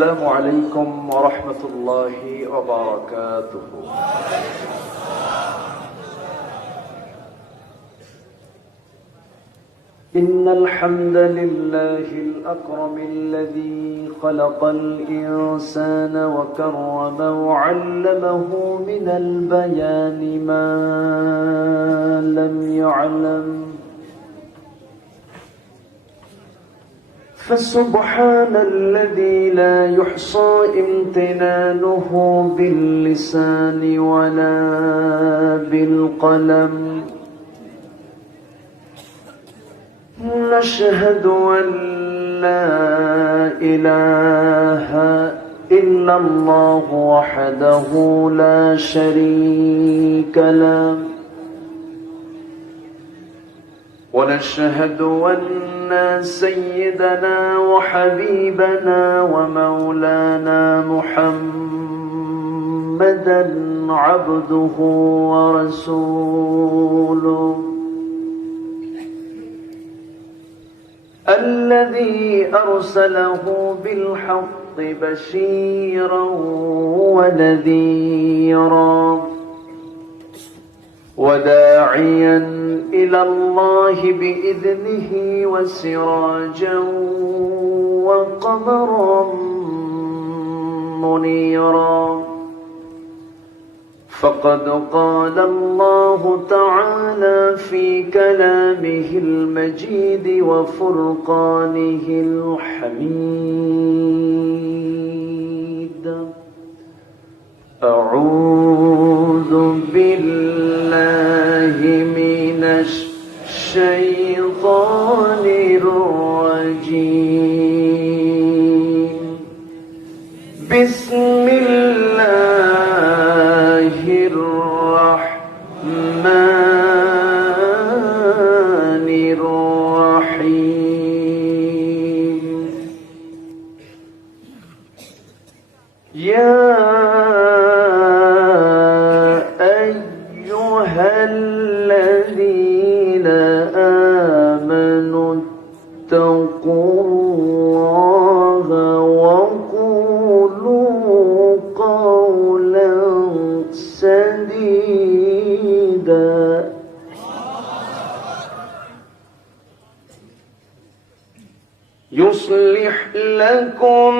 السلام عليكم ورحمة الله وبركاته. إن الحمد لله الأكرم الذي خلق الإنسان وكرمه وعلمه من البيان ما لم يعلم، فسبحان الذي لا يحصى امتنانه باللسان ولا بالقلم. نشهد أن لا إله إلا الله وحده لا شريك له، ونشهد أن سيدنا وحبيبنا ومولانا محمدا عبده ورسوله، الذي أرسله بالحق بشيرا ونذيرا وداعيا إلى الله بإذنه وسراجا وقمرا منيرا. فقد قال الله تعالى في كلامه المجيد وفرقانه الحميد: أعوذ بالله من الشيطان الرجيم. بسم الله الرحمن الرحيم. يا أيها الذين آمنوا اتقوا الله وقولوا قولا سديدا يصلح لكم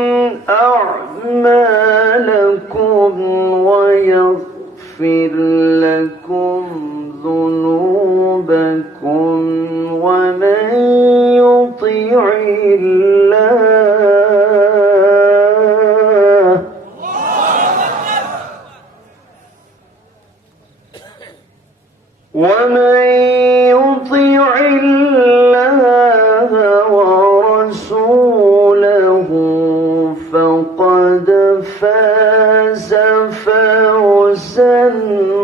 أعمالكم ويغفر لكم ذنوبكم، ومن يطع الله ورسوله فقد فاز فوزا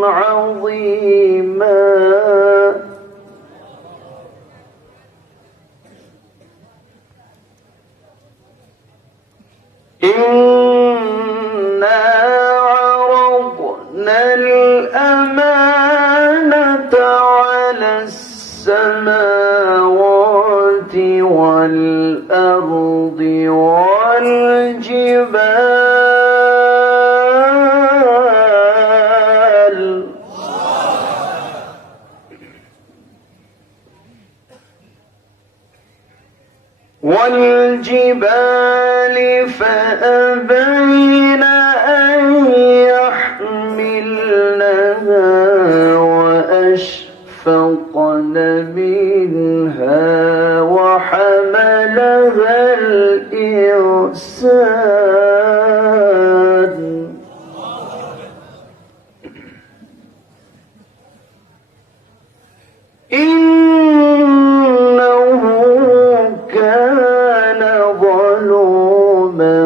عظيما. إنا عرضنا الأمانة على السماوات والأرض والجبال فأبين أن يحملنها وأشفقن منها وحملها الإنسان إنه كان ظلوما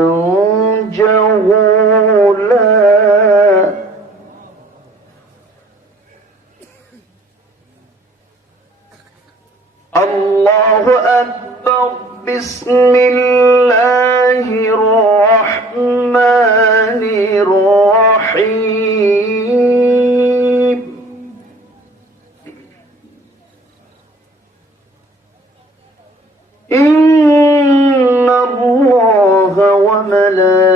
جهولا. الله أكبر. بسم الله الرحمن الرحيم. إن الله وملائكته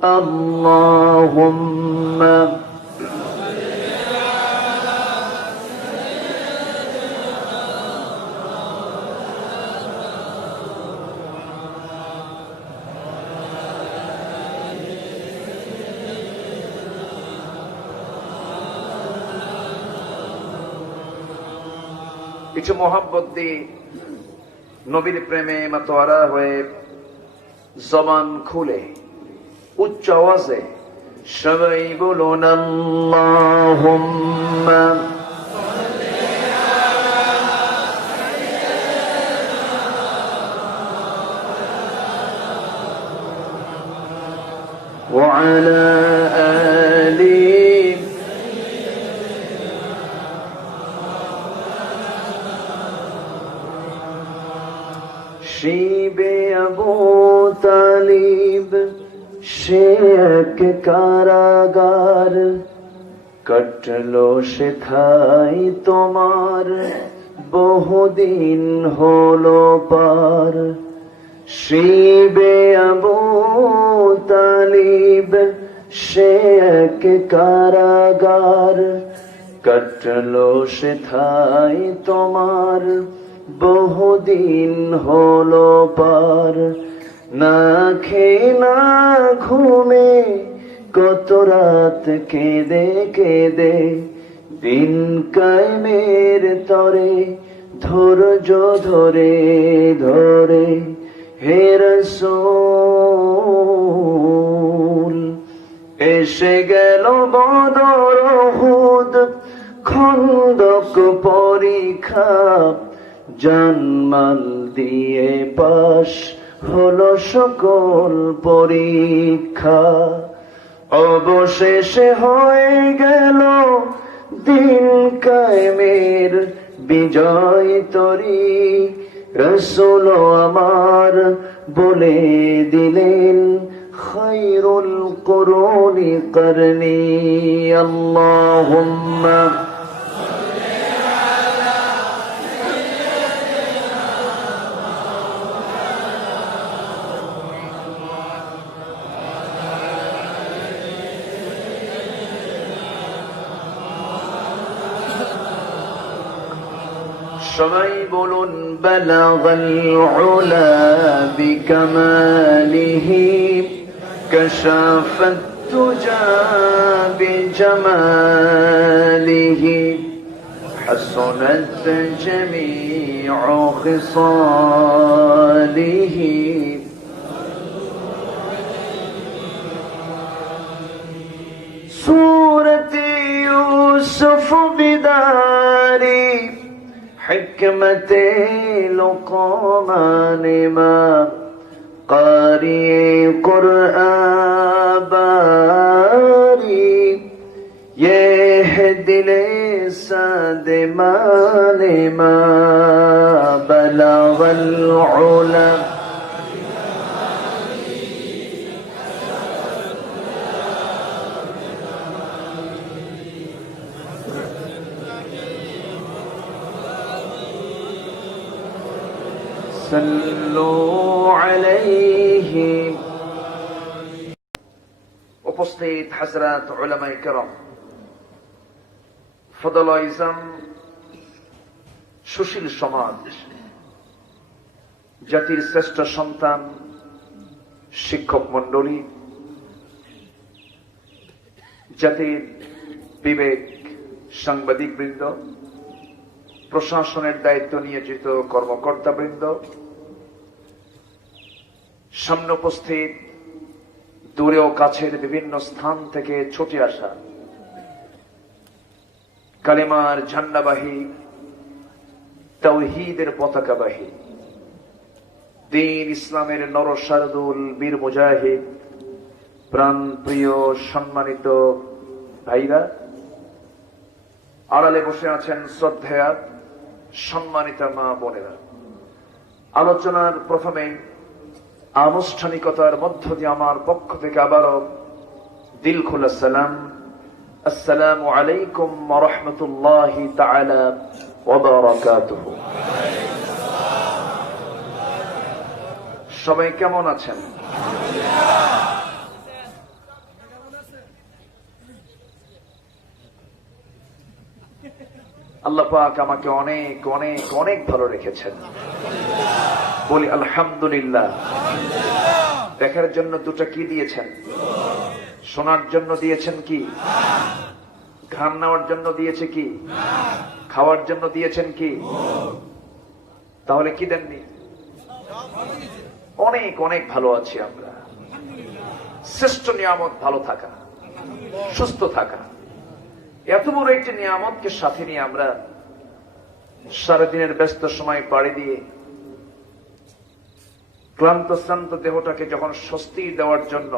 اللهم কিছু মোহাব্বত দিয়ে নবীর প্রেমে মাতোয়ারা হয়ে জবান খুলে উচ্চ আওয়াজে সবাই বলুন আল্লাহুম্মা ওয়া আলা আলি শিবে আবু তালিব সে এক কারাগার কাটলো সেথায় তোমার বহুদিন হলো পার শিবে আবু তালিব সে এক কারাগার কাটলো সেথায় তোমার বহুদিন হলো পার না খেয়ে না ঘুমে কত রাত কেঁদে কেঁদে দিন কায়েমের তরে ধৈর্য ধরে ধরে হে রাসূল এসে গেল বদর উহুদ খন্দক পরীক্ষা জানমাল দিয়ে পাশ হলো সকল পরীক্ষা অবশেষে হয়ে গেল দিন কায়েমের বিজয় তরী রাসূল আমার বলে দিলেন খায়রুল কুরুনি করনি আল্লাহুম্মা সবাই বলুন বালাগাল উলা বিকামালিহি কাশাফাত তুজা বিজামালিহি হাসানাত জামিউ খিসালিহি সূরত ইউসুফ বিদারি حكمت لقمان ما قارئ قرآن باری یہ دل سادمان ما بلغ العلا উপস্থিত হযরত উলামায়ে কেরাম ফদল ইসলাম সুশীল সমাজ জাতির শ্রেষ্ঠ সন্তান শিক্ষক মণ্ডলী জাতির বিবেক সাংবাদিক বৃন্দ প্রশাসনের দায়িত্ব নিয়োজিত কর্মকর্তা বৃন্দ সামনে উপস্থিত দূরে ও কাছের বিভিন্ন স্থান থেকে ছুটে আসা কালেমার ঝান্ডাবাহী তাওহীদের পতাকাবাহী দ্বীন ইসলামের নরশারদুল বীর মুজাহিদ প্রাণ প্রিয় সম্মানিত ভাইরা, আড়ালে বসে আছেন শ্রদ্ধেয়া সম্মানিত মা বোনেরা, আলোচনার প্রথমে আনুষ্ঠানিকতার মধ্য দিয়ে আমার পক্ষ থেকে আবারও দিল খোলা সালাম, আসসালামু আলাইকুম ওয়া রাহমাতুল্লাহি তাআলা ওয়া বারাকাতুহু। সবাই কেমন আছেন? আল্লাহ পাক আমাকে অনেক অনেক অনেক ভালো রেখেছেন। বলি আলহামদুলিল্লাহ। দেখার জন্য দুটো কি দিয়েছেন? শোনার জন্য দিয়েছেন কি? ঘাম নেওয়ার জন্য দিয়েছে কি? খাওয়ার জন্য দিয়েছেন কি? তাহলে কি দেননি? অনেক অনেক ভালো আছি আমরা। শ্রেষ্ঠ নিয়ামত ভালো থাকা, সুস্থ থাকা। এত বড় একটি নিয়ামতকে সাথে নিয়ে আমরা সারাদিনের ব্যস্ত সময় পাড়ি দিয়ে ক্লান্ত শ্রান্ত দেহটাকে যখন স্বস্তি দেওয়ার জন্য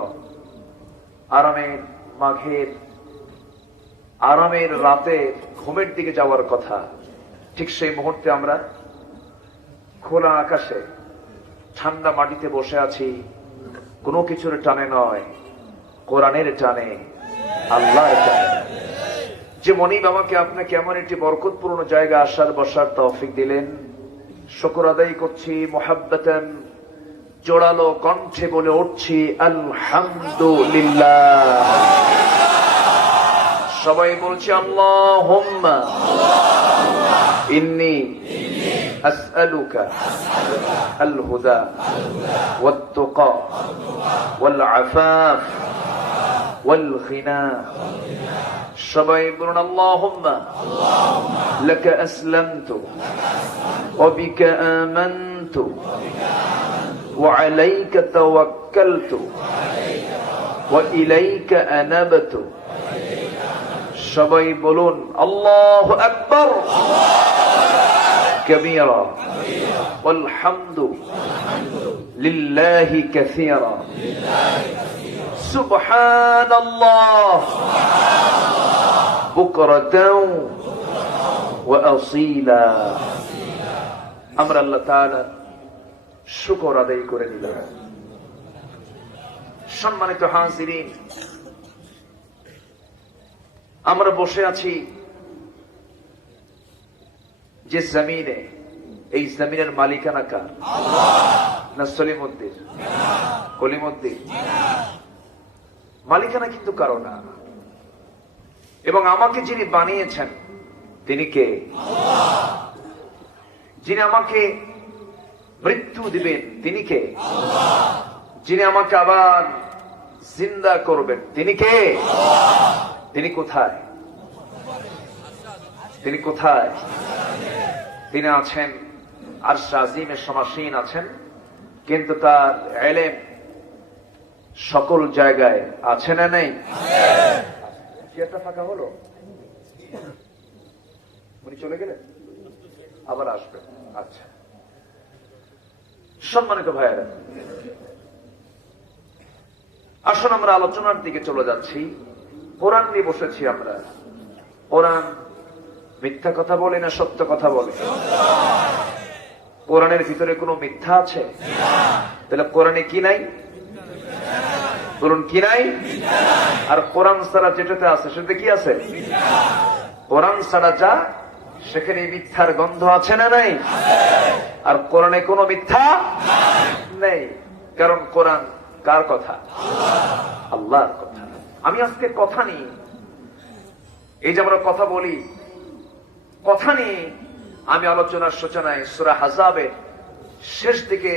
আরামের মাঘের আরামের রাতে ঘুমের দিকে যাওয়ার কথা, ঠিক সেই মুহূর্তে আমরা খোলা আকাশে ঠান্ডা মাটিতে বসে আছি। কোনো কিছুর টানে নয়, কোরআনের টানে, আল্লাহর টানে। যে মনিব আমাকে আপনাকে এমন একটি বরকতপূর্ণ জায়গা আসার বসার তৌফিক দিলেন, শুকর আদায় করছি। মুহাব্বাতান জোড়ালো কণ্ঠে বলে উঠছি আলহামদুলিল্লাহ। সবাই বলছি আল্লাহুম্মা ইন্নী আসআলুকা আল হুদা ওয়াত তুকা ওয়াল আফাফ ওয়াল গিনা। সবাই বলুন আল্লাহুম্মা লাকা আসলামতু ওয়া বিকা আমানতু ওয়া আলাইকা তাওয়াক্কালতু ওয়া ইলাইকা আনাবতু। সবাই বলুন আল্লাহু আকবার কাবীরা ওয়াল হামদু লিল্লাহি কাসীরা সুবহানাল্লাহ বুকরাতাও ওয়া আসীলা। আমরা আল্লাহ তাআলা শুকর আদায় করে নিলাম। সম্মানিত হাজিরিন, আমরা বসে আছি যে জমিনে, এই জমিনের মালিকানা কার? না সলিমউদ্দিন, কলিমউদ্দিন? মালিকানা কিন্তু কারো না। এবং আমাকে যিনি বানিয়েছেন তিনি কে? যিনি আমাকে মৃত্যু দিবেন তিনি কে? যিনি আমাকে আবার জিন্দা করবেন তিনি কে? তিনি কোথায়? তিনি কোথায়? তিনি আছেন আরশ আজিমে সমাসীন আছেন, কিন্তু তার ইলম সকল জায়গায় আছে না নেই? চেয়ারটা ফাঁকা হলো, উনি চলে গেলেন, আবার আসবেন। আচ্ছা, সম্মানিত ভাইয়েরা, আসুন আমরা আলোচনার দিকে চলে যাচ্ছি। কোরআন নিয়ে বসেছি আমরা। কোরআন মিথ্যা কথা বলে না সত্য কথা বলে? কোরআনের ভিতরে কোনো মিথ্যা আছে? তাহলে কোরআনে কি নাই? বলুন কি নাই? আর কোরআন ছাড়া যেটাতে আছে সেটাতে কি আছে? কোরআন ছাড়া যা, সেখানে মিথ্যার গন্ধ আছে না নাই? আর কোরআনে কোনো মিথ্যা নেই, কারণ কোরআন কার কথা? আল্লাহর কথা। আমি আজকে কথা নিয়ে, এই যে আমরা কথা বলি, কথা নিয়ে আমি আলোচনার সূচনায় সূরা আহজাবের শেষ দিকে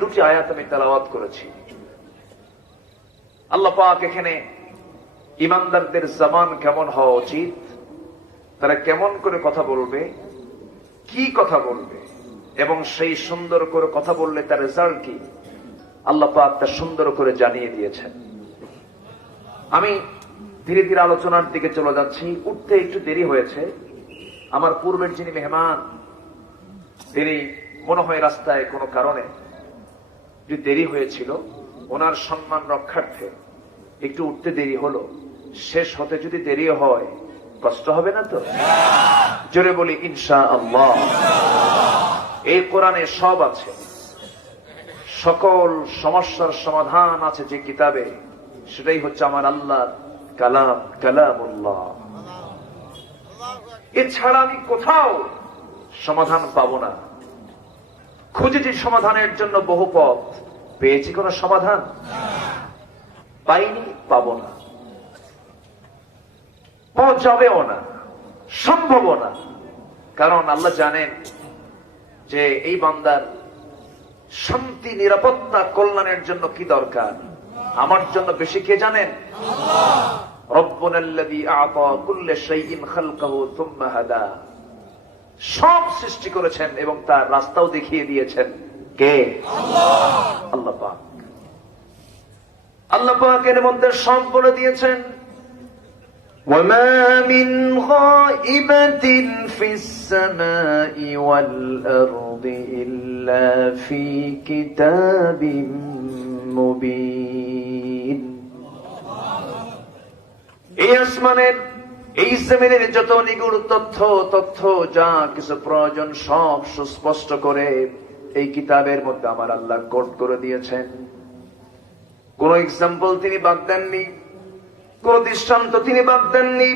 দুটি আয়াত আমি তেলাওয়াত করেছি। আল্লাহ পাক এখানে ইমানদারদের জবান কেমন হওয়া উচিত, তারা কেমন করে কথা বলবে, কি কথা বলবে, এবং সেই সুন্দর করে কথা বললে তার রেজাল্ট কি, আল্লাহ পাক তা সুন্দর করে জানিয়ে দিয়েছেন। আমি ধীরে ধীরে আলোচনার দিকে চলে যাচ্ছি। উঠতে একটু দেরি হয়েছে। আমার পূর্বের যিনি মেহমান, তিনি মনে হয় রাস্তায় কোনো কারণে যে দেরি হয়েছিল, ওনার সম্মান রক্ষার্থে একটু উঠতে দেরি হলো। শেষ হতে যদি দেরি হয় কষ্ট হবে না তো? জোরে বলি ইনশাআল্লাহ। এই কোরআনে সব আছে, সকল সমস্যার সমাধান আছে যে কিতাবে, সেটাই হচ্ছে আমার আল্লাহর কালাম, কালামুল্লাহ। এছাড়া আমি কোথাও সমাধান পাবো না। খুঁজেছি সমাধানের জন্য বহু পথ, পেয়েছি কোন সমাধান? পাইনি, পাবো না, পাওয়া যাবেও না। সম্ভব না। কারণ আল্লাহ জানেন যে এই বান্দার শান্তি, নিরাপত্তা, কল্যাণের জন্য কি দরকার। আমার জন্য বেশি কে জানেন? রব্বুনাল্লাযী আ'তা কুল্লা শাইইন খালকাহু সুম্মা হাদা। সব সৃষ্টি করেছেন এবং তার রাস্তাও দেখিয়ে দিয়েছেন কে? আল্লাহ পাক। আল্লাহ পাক এর মধ্যে সব বলে দিয়েছেন, وما من غائبة في السماء والأرض إلا في كتاب مبين। এই আসমানের, এই জমিনের যত নিগুড় তথ্য যা কিছু প্রয়োজন সব সুস্পষ্ট করে এই কিতাবের মধ্যে আমার আল্লাহ কোট করে দিয়েছেন। কোন এক্সাম্পল তিনি বাদ দেননি, কোন দৃষ্টান্ত তিনি বাদ দেননি।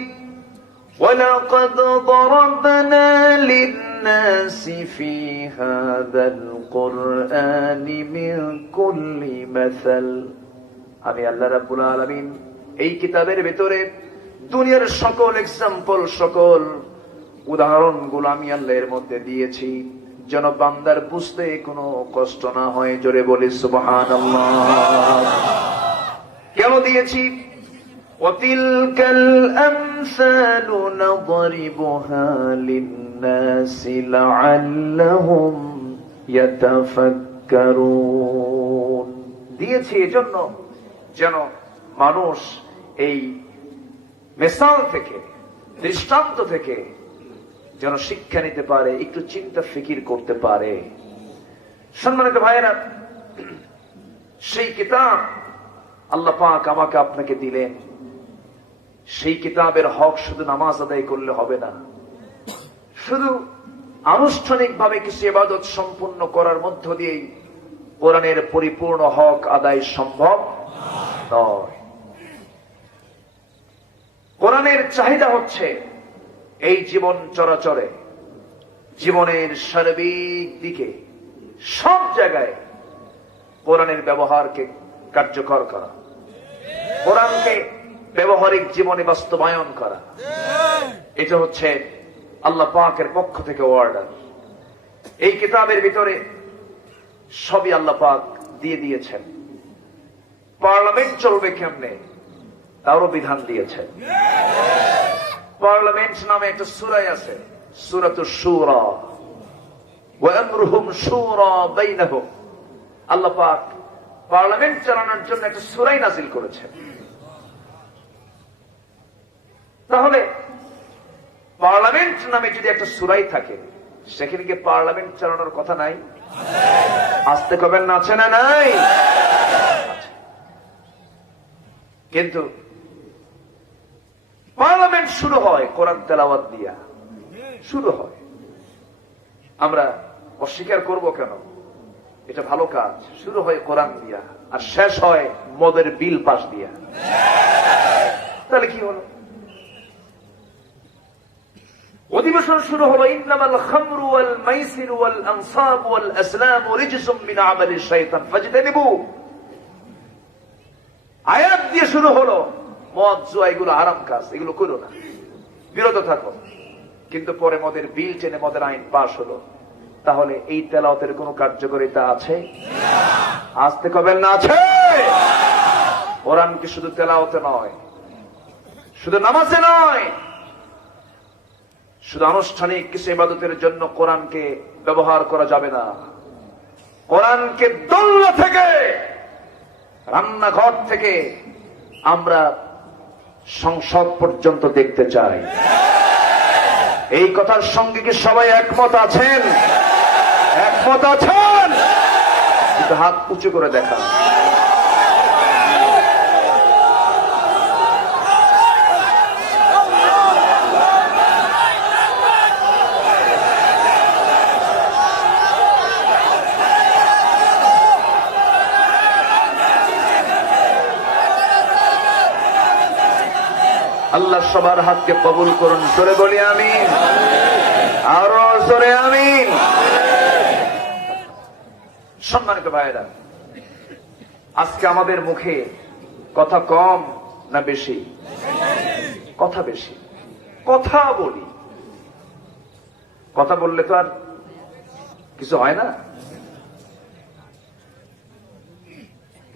وَلَقَدْ ضَرَبْنَا لِلنَّاسِ فِي هَذَا الْقُرْآنِ مِنْ كُلِّ مَثَلٍ। আমি আল্লাহ রাব্বুল আলামিন এই কিতাবের ভিতরে দুনিয়ার সকল এক্সাম্পল, সকল উদাহরণগুলো আমি আল্লাহ এর মধ্যে দিয়েছি যেন বান্দার বুঝতে কোনো কষ্ট না হয়। জোরে বলি সুবহানাল্লাহ। কেন দিয়েছি? وَتِلْكَ الْأَمْثَالُ نَضْرِبُهَا لِلنَّاسِ لَعَلَّهُمْ يَتَفَكَّرُونَ। দিয়েছি এজন্য যেন মানুষ এই মিসাল থেকে, দৃষ্টান্ত থেকে যেন শিক্ষা নিতে পারে, একটু চিন্তা ফিকির করতে পারে। সম্মানিত ভাইয়েরা, সেই কিতাব আল্লাহ পাক আমাকে আপনাকে দিলেন। সেই কিতাবের হক শুধু নামাজ আদায় করলে হবে না, শুধু আনুষ্ঠানিকভাবে কিছু ইবাদত সম্পূর্ণ করার মধ্য দিয়েই কোরআনের পরিপূর্ণ হক আদায় সম্ভব নয়। কোরআনের চাহিদা হচ্ছে এই জীবন চরাচরে, জীবনের সার্বিক দিকে, সব জায়গায় কোরআনের ব্যবহারকে কার্যকর করা, কোরআনকে ব্যবহারিক জীবনে বাস্তবায়ন করা। এটা হচ্ছে আল্লাহ পাকের পক্ষ থেকে অর্ডার। এই কিতাবের ভিতরে সবই আল্লাহ পাক দিয়ে দিয়েছেন। পার্লামেন্ট চলবে কেমনে তারও বিধান দিয়েছেন। পার্লামেন্ট নামে একটা সূরা আছে, সূরাতুশ শুরা, ওয়া আমরুহুম শুরা বাইনাহুম। আল্লাহ পাক পার্লামেন্ট চালানোর জন্য একটা সূরাই নাযিল করেছেন। তাহলে পার্লামেন্ট নামে যদি একটা সূরাই থাকে, সেখানে কি পার্লামেন্ট চালানোর কথা নাই? আসতে কবেন না, আছে না নাই? কিন্তু পার্লামেন্ট শুরু হয় কোরআন তেলাওয়াত দিয়া, শুরু হয়। আমরা অস্বীকার করব কেন? এটা ভালো কাজ। শুরু হয় কোরআন দিয়া আর শেষ হয় মদের বিল পাস দিয়া। তাহলে কি হলো? অধিবেশন শুরু হলো, ইন্নামাল খামরু ওয়াল মাইসিরু ওয়াল আনসাবু ওয়াল আসলামু রিজসুম মিন আমালিশ শাইতান ফাজতানিবু। আয়াত দিয়ে শুরু হলো, মদ জুয়া এগুলো হারাম কাজ, এগুলো করো না, বিরত থাকো। কিন্তু পরে মদের বিল টেনে মদের আইন পাশ হলো। তাহলে এই তেলাওয়াতের কোনো কার্যকারিতা আছে? আসতে কবেন না, আছে? কোরআন কি শুধু তেলাওয়াতে নয়, শুধু নামাজে নয়, শুধু আনুষ্ঠানিক কিছু ইবাদতের জন্য কোরআনকে ব্যবহার করা যাবে না। কোরআনকে দোলনা থেকে, রান্নাঘর থেকে আমরা সংসদ পর্যন্ত দেখতে চাই। এই কথার সঙ্গে কি সবাই একমত আছেন? একমত আছেন? একটু হাত উঁচু করে দেখান। আল্লাহ সবার হাতকে কবুল করুন। জোরে বলি আমিন, আরো জোরে আমিন। সম্মানিত ভাইয়েরা, আজকে আমাদের মুখে কথা কম না বেশি? কথা বেশি। কথা বলি, কথা বললে তো আর কিছু হয় না।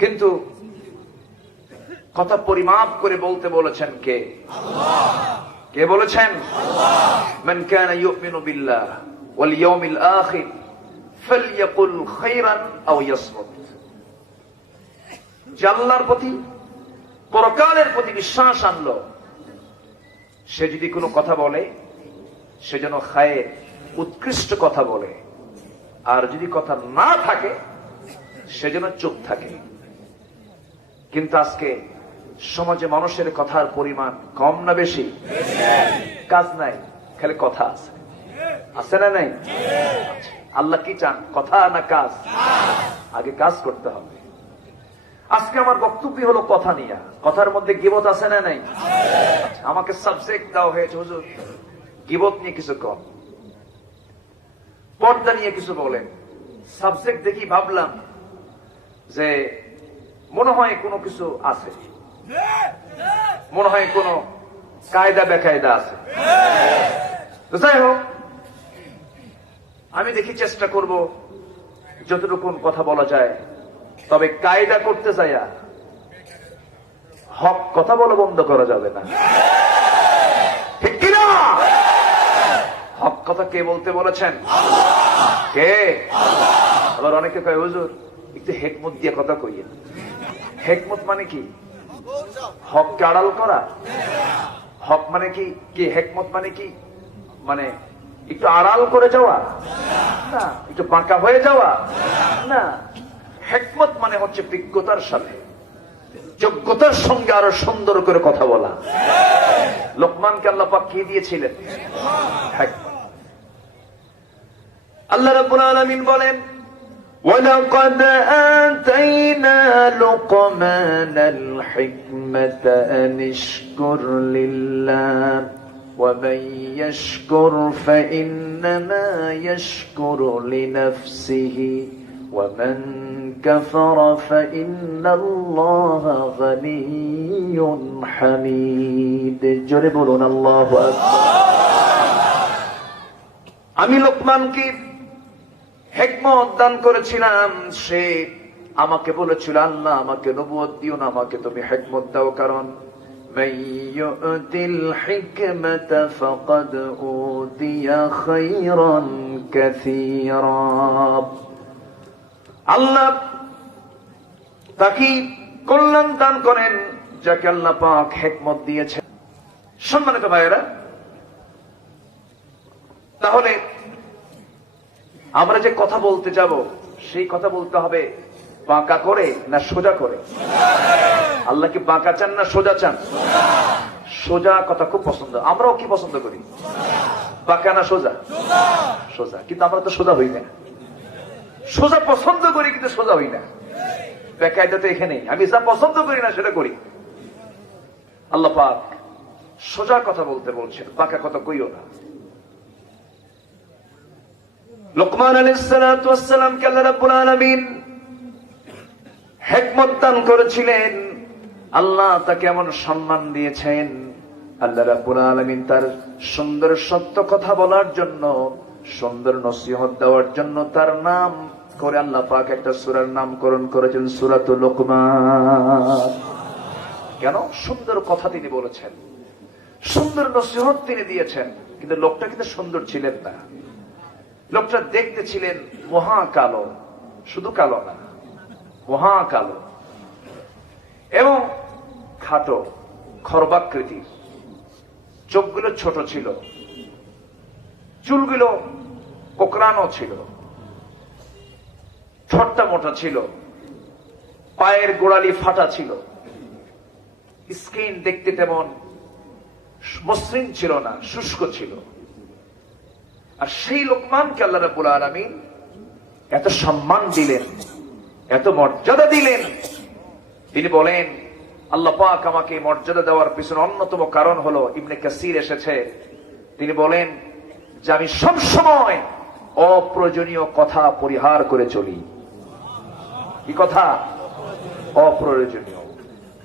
কিন্তু কথা পরিমাপ করে বলতে বলেছেন কে? কে বলেছেন? মান কানা ইউমিনু বিল্লাহ ওয়াল ইয়াউমিল আখির ফালইয়াকুল খায়রান আও ইয়াসমুত। যে আল্লাহর প্রতি, পরকালের প্রতি বিশ্বাস আনলো, সে যদি কোনো কথা বলে সে যেন খায়ের, উৎকৃষ্ট কথা বলে, আর যদি কথা না থাকে সে যেন চুপ থাকে। কিন্তু আজকে সমাজে মানুষের কথার পরিমাণ কম না বেশি? কাজ নাই, খালি কথা আছে। আছে না নাই? আল্লাহ কি চান, কথা না কাজ? আগে কাজ করতে হবে। আজকে আমার বক্তব্য হলো কথা নিয়ে। কথার মধ্যে গীবত আছে না নাই? আমাকে সাবজেক্ট দেওয়া হয়েছে, হুজুর গীবত নিয়ে কিছু কম, পর্দা নিয়ে কিছু বলেন। সাবজেক্ট দেখি ভাবলাম যে মনে হয় কোনো কিছু আছে, মনে হয় কোনো কায়দা বেকায়দা আছে। তো যাই হোক, আমি দেখি চেষ্টা করব যতটুকু কথা বলা যায়। তবে কায়দা করতে যাইয়া হক কথা বলা বন্ধ করা যাবে না, ঠিক কিনা? হক কথা কে বলতে বলেছেন? কে? আবার অনেকে কয় হুজুর একটু হেকমত দিয়ে কথা কইয়া। হেকমত মানে কি? হককে আড়াল করা। হক মানে কি? কি হেকমত মানে কি? মানে একটু আড়াল করে যাওয়া না, একটু বাঁকা হয়ে যাওয়া না। হেকমত মানে হচ্ছে বিজ্ঞতার সাথে, যোগ্যতার সঙ্গে আরো সুন্দর করে কথা বলা। লোকমানকে আল্লাহ পাক কি দিয়েছিলেন? হেকমত। আল্লাহ রাব্বুল আলামিন বলেন, ولقد آتينا لقمان الحكمة أن اشكر لله ومن يشكر فإنما يشكر لنفسه ومن كفر فإن الله غني حميد জোরে বলুন আল্লাহু আকবার। আমি লোকমানকে হিকমত দান করেছিলাম। সে আমাকে বলেছিল, আল্লাহ আমাকে নবুয়ত দিও না, আমাকে তুমি হিকমত দাও। কারণ من يؤت الحكمة فقد أوتي خيرا كثيرا। আল্লাহ তাকে কল্যাণ দান করেন যাকে আল্লাহ পাক হিকমত দিয়েছেন। সম্মানিত ভাইয়েরা, তাহলে আমরা যে কথা বলতে যাব সেই কথা বলতে হবে বাঁকা করে না সোজা করে? আল্লাহ কি বাঁকা চান না সোজা চান? সোজা কথা খুব পছন্দ। আমরাও কি পছন্দ করি? বাঁকা না সোজা? সোজা। কিন্তু আমরা তো সোজা হই না। সোজা পছন্দ করি কিন্তু সোজা হই না। বেকায়দা তো এখানেই। আমি যা পছন্দ করি না সেটা করি। আল্লাহ পাক সোজা কথা বলতে বলছেন, বাঁকা কথা কইও না। লোকমান আলাইহিস সালাতু ওয়াস সালামকে আল্লাহ রাব্বুল আলামিন হিকমত দান করেছিলেন। আল্লাহ তাকে এমন সম্মান দিয়েছেন। আল্লাহ রাব্বুল আলামিন তার সুন্দর সত্য কথা বলার জন্য, সুন্দর নসিহত দেওয়ার জন্য তার নাম করে আল্লাহ পাক একটা সূরার নামকরণ করেছেন, সূরাতুল লোকমান। কেন? সুন্দর কথা তিনি বলেছেন, সুন্দর নসিহত তিনি দিয়েছেন। কিন্তু লোকটা কিন্তু সুন্দর ছিলেন না। লোকটা দেখতে ছিলেন মহা কালো, শুধু কালো না, মহা কালো এবং খাটো, খর্বাকৃতির। চোখগুলো ছোট ছিল, চুলগুলো কোকড়ানো ছিল, ঠোঁটটা মোটা ছিল, পায়ের গোড়ালি ফাটা ছিল, স্কিন দেখতে তেমন মসৃণ ছিল না, শুষ্ক ছিল। আর সেই লোকমানকে আল্লাহ রাব্বুল আলামিন এত সম্মান দিলেন, এত মর্যাদা দিলেন। তিনি বলেন, আল্লাহ পাক আমাকে মর্যাদা দেওয়ার পিছনে অন্যতম কারণ হলো, ইবনে কাসির এসেছে, তিনি বলেন যে আমি সবসময় অপ্রয়োজনীয় কথা পরিহার করে চলি। কি কথা? অপ্রয়োজনীয়।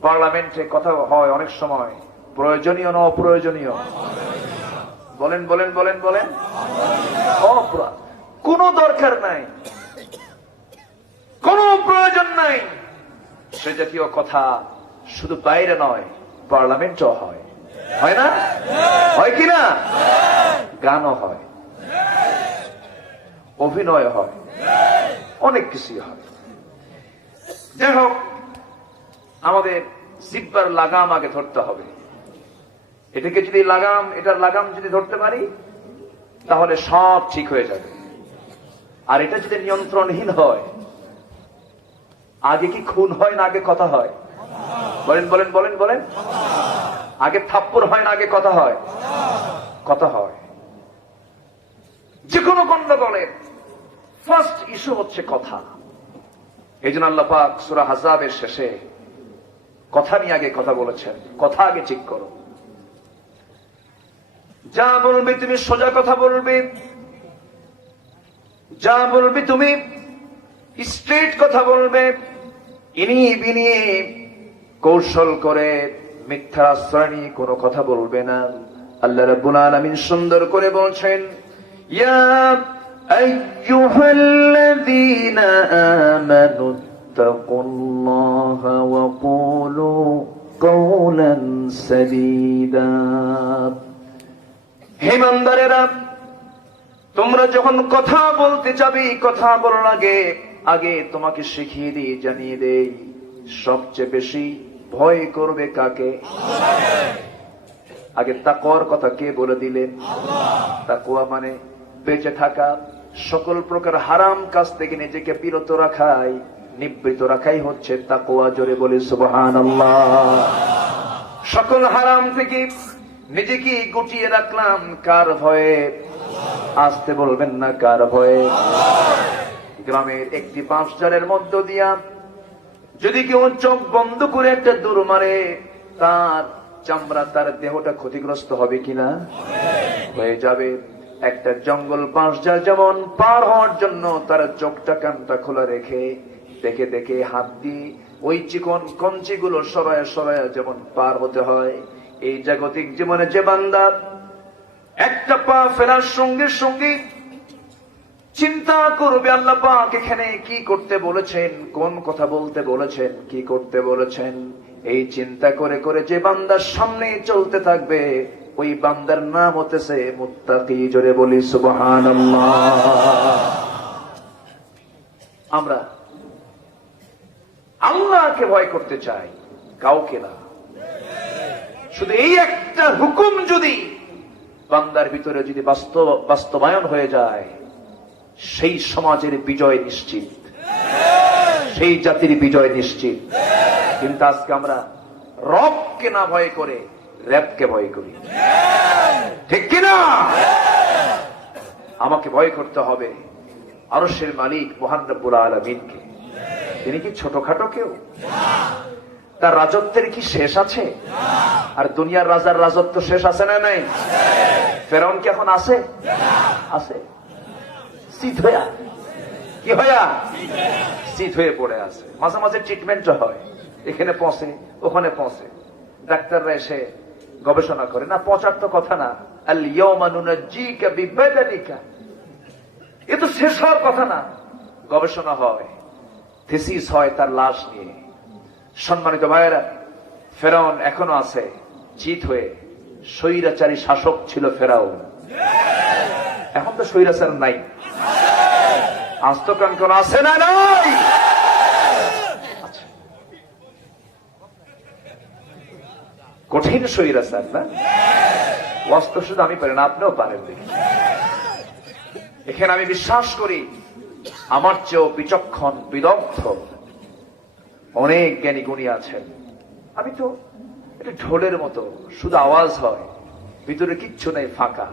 পার্লামেন্টে কথা হয় অনেক সময় প্রয়োজনীয় না অপ্রয়োজনীয়? বলেন বলেন বলেন বলেন, অপরাধ। কোনো দরকার নাই, কোনো প্রয়োজন নাই। সে জাতীয় কথা শুধু বাইরে নয়, পার্লামেন্টও হয়, হয় না? হয় কিনা? গানও হয়, অভিনয় হয়, অনেক কিছুই হয়। যাই হোক, আমাদের জিহ্বার লাগাম আগে ধরতে হবে। এটাকে যদি এটার লাগাম যদি ধরতে পারি, তাহলে সব ঠিক হয়ে যাবে। আর এটা যদি নিয়ন্ত্রণহীন হয়, আগে কি খুন হয় না আগে কথা হয়? বলেন বলেন বলেন বলেন, আগে থাপ্পড় হয় না আগে কথা হয়? কথা হয়। যে কোনো গন্ডগোলের ফার্স্ট ইস্যু হচ্ছে কথা। এই জন্য আল্লাহ পাক সূরা আহজাবের শেষে কথা নিয়ে আগে কথা বলেছেন, কথা আগে ঠিক করো। যা বলবে তুমি সোজা কথা বলবে, যা বলবে তুমি স্ট্রেট কথা বলবে, ইনিয়ে বিনিয়ে কৌশল করে মিথ্যা আশ্রয় নিয়ে কোনো কথা বলবে না। আল্লাহ রাব্বুল আলামিন সুন্দর করে বলছেন, ইয়া আইয়ুহাল্লাযীনা আমানু তাকুল্লাহা ওয়া কুলু কাওলান সাদীদা। হে ইমানদারেরা, তোমরা যখন কথা বলতে যাবে, কথা বলার আগে তোমাকে শিখিয়ে দিই, জানিয়ে দেই, সবচেয়ে বেশি ভয় করবে কাকে? আগে তাকওয়ার কথা কে বলে দিলেন? তাকওয়া মানে বেঁচে থাকা, সকল প্রকার হারাম কাজ থেকে নিজেকে বিরত রাখাই, নিবৃত রাখাই হচ্ছে তাকওয়া। জোরে বলি সুবহানাল্লাহ। সকল হারাম থেকে নিজেকে গুটিয়ে রাখলাম কার ভয়ে? আসতে বলবেন না, কার ভয়ে? গ্রামের একটি বাঁশঝাড়ের মধ্য দিয়া যদি কেউ চোখ বন্ধ করে একটা দৌড় মারে, তার চামড়া, তার দেহটা ক্ষতিগ্রস্ত হবে কিনা? হয়ে যাবে। একটা জঙ্গল বাঁশঝাড় যেমন পার হওয়ার জন্য তার চোখটা কানটা খোলা রেখে দেখে দেখে হাত দিয়ে ওই চিকন কঞ্চিগুলো সরায় সরায় যেমন পার হতে হয়, এই জাগতিক জীবনে যে বান্দা একটা পা ফেলার সঙ্গে সঙ্গে চিন্তা করবে আল্লাহ পাক এখানে কি করতে বলেছেন, কোন কথা বলতে বলেছেন, কি করতে বলেছেন, এই চিন্তা করে করে যে বান্দার সামনে চলতে থাকবে, ওই বান্দার নাম হতেছে মুত্তাকি। জোরে বলি সুবহানাল্লাহ। আমরা আল্লাহকে ভয় করতে চাই, কাউকে না। শুধু এই একটা হুকুম যদি বান্দার ভিতরে যদি বাস্তবায়ন হয়ে যায়, সেই সমাজের বিজয় নিশ্চিত, সেই জাতির বিজয় নিশ্চিত। কিন্তু আজকে আমরা রবকে না ভয় করে র‍্যাবকে ভয় করি, ঠিক কিনা? আমাকে ভয় করতে হবে আরশের মালিক মহান রব্বুল আলামিনকে। তিনি কি ছোটখাটো কেউ? তার রাজত্বের কি শেষ আছে? আর দুনিয়ার রাজার রাজত্ব শেষ আছে না নাই? ফেরাউন কি এখন আছে? আছে। শীত হইয়া, কি হইয়া? শীত হয়ে পড়ে আছে। মাঝে মাঝে ট্রিটমেন্ট হয়, এখানে পৌঁছে ওখানে পৌঁছে, ডাক্তাররা এসে গবেষণা করে। না, পৌঁছার তো কথা না। আল ইয়াওমা নুনাজ্জিকা বিবাদানিকা, এ তো শেষ হওয়ার কথা না। গবেষণা হয়, থিসিস হয় তার লাশ নিয়ে। সম্মানিত ভাইয়েরা, ফেরাউন এখনো আছে চিত হয়ে। স্বৈরাচারী শাসক ছিল ফেরাউন, এখন তো স্বৈরাচার নাই। আস্তকান কোন আছে না নাই? কঠিন স্বৈরাচার না? ওয়াস্ত শুধু আমি পারি না, আপনিও পারেন। দেখি এখানে আমি বিশ্বাস করি আমার চেয়েও বিচক্ষণ বিদগ্ধ অনেক জ্ঞানী গুণী আছেন। আমি তো এটা ঢোলের মতো, শুধু আওয়াজ হয়, ভিতরে কিচ্ছু নেই, ফাঁকা।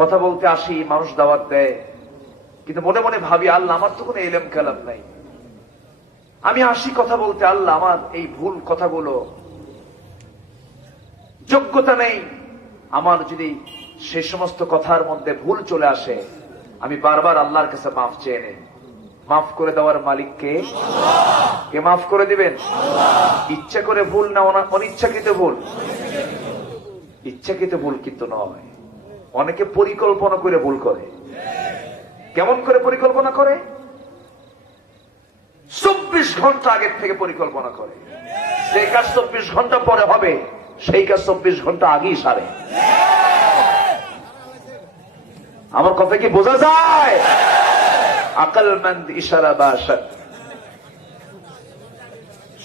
কথা বলতে আসি, মানুষ দাওয়াত দেয়, কিন্তু মনে মনে ভাবি আল্লাহ আমার তো কোনো ইলম কালাম নাই। আমি আসি কথা বলতে, আল্লাহ আমার এই ভুল কথাগুলো যোগ্যতা নেই। আমার যদি সে সমস্ত কথার মধ্যে ভুল চলে আসে, আমি বারবার আল্লাহর কাছে মাফ চেয়ে নেই। মাফ করে দেওয়ার মালিক কে? কে মাফ করে দিবেন? ইচ্ছা করে ভুল না, অনিচ্ছাকৃত ভুল? ইচ্ছাকৃত ভুল কিন্তু নয়। অনেকে পরিকল্পনা করে ভুল করে। কেমন করে পরিকল্পনা করে? 24 ঘন্টা আগের থেকে পরিকল্পনা করে, যে কাজ 24 ঘন্টা পরে হবে সেই কাজ 24 ঘন্টা আগেই সারে। আমার কথা কি বোঝা যায়? আকলমন্দ ইশারা বা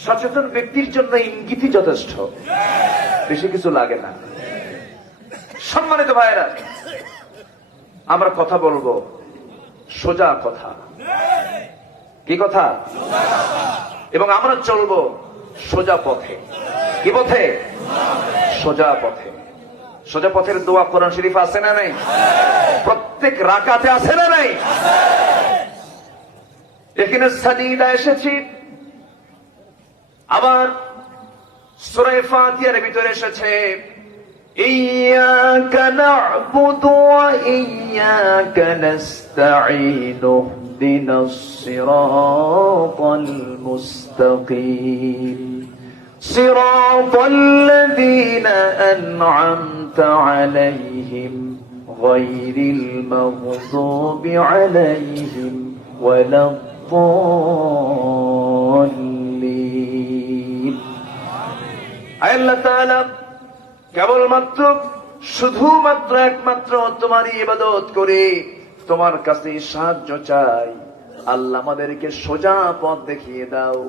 সচেতন ব্যক্তির জন্য ইঙ্গিতই যথেষ্ট, বেশি কিছু লাগে না। সম্মানিত ভাইরা, আমরা কথা বলবো সোজা কথা। কি কথা? এবং আমরা চলবো সোজা পথে। কি পথে? সোজা পথে। সোজা পথের দোয়া কোরআন শরীফ আছে না নাই? প্রত্যেক রাকাতে আছে না নাই? এখানে সাদিদা এসেছি, আবার সূরা ফাতিহার ভিতরে এসেছে ইয়াকা না'বুদু ওয়া ইয়াকা নাস্তাঈন ইহদিনাস সিরাতাল মুস্তাকিম সিরাতাল লাযীনা আন'আমতা আলাইহিম গায়রিল মাগযুবি আলাইহিম ওয়ালাদ-দাল্লিন। আল্লাহ তাআলা কেবলমাত্র শুধুমাত্র একমাত্র তোমারই ইবাদত করে তোমার কাছে সাহায্য চাই। আল্লাহ আমাদেরকে সোজা পথ দেখিয়ে দাও,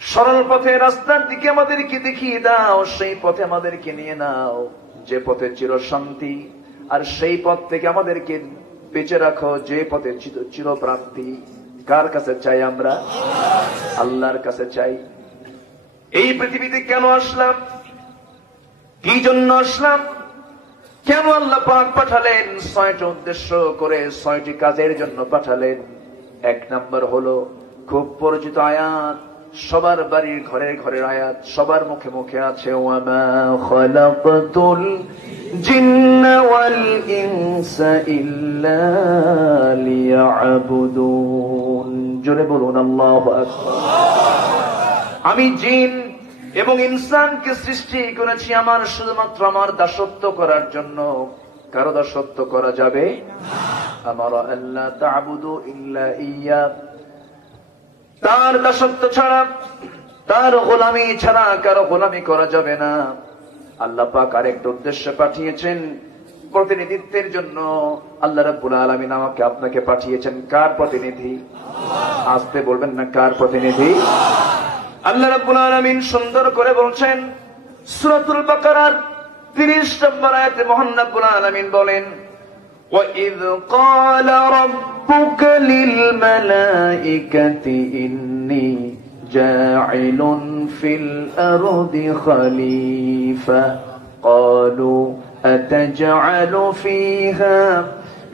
সরল পথে রাস্তার দিকে আমাদেরকে দেখিয়ে দাও, সেই পথে আমাদেরকে নিয়ে নাও যে পথে চির শান্তি, আর সেই পথ থেকে আমাদেরকে বেঁচে রাখো যে পথে চিরপ্রান্তি। কার কাছে চাই আমরা? আল্লাহর কাছে চাই। এই পৃথিবীতে কেন আসলাম? কি জন্য আসলাম? কেন আল্লাহ পাক পাঠালেন? 6টি উদ্দেশ্য করে 6টি কাজের জন্য পাঠালেন। 1 নাম্বার হলো খুব পরিচিত আয়াত, সবার বাড়ির ঘরের ঘরের আয়াত, সবার মুখে মুখে আছে, ওয়ামা খালাকতুল জিন্না ওয়াল ইনসা ইল্লা লিয়াবুদুন। জোরে বলুন আল্লাহু আকবার। আমি জিন এবং ইনসানকে সৃষ্টি করেছি আমার শুধুমাত্র আমার দাসত্ব করার জন্য। কারো দাসত্ব করা যাবে? আমার আল্লাহ তা'বুদু ইল্লা ইয়্যা, তার দাসত্ব ছাড়া, তার গোলামি ছাড়া কারো গোলামি করা যাবে না। আল্লাহ পাক আরেকটা উদ্দেশ্যে পাঠিয়েছেন, প্রতিনিধিত্বের জন্য। আল্লাহ রাব্বুল আলামিন আমাকে আপনাকে পাঠিয়েছেন কার প্রতিনিধি? আসতে বলবেন না, কার প্রতিনিধি? আল্লাহ রাব্বুল আলামিন সুন্দর করে বলছেন সূরাতুল বাকারার 30 নম্বর আয়াতে মহান রাব্বুল আলামিন বলেন, وَإِذْ قَالَ رَبُّكَ لِلْمَلَائِكَةِ إِنِّي جَاعِلٌ فِي الْأَرْضِ خَلِيفَةً قَالُوا أَتَجْعَلُ فِيهَا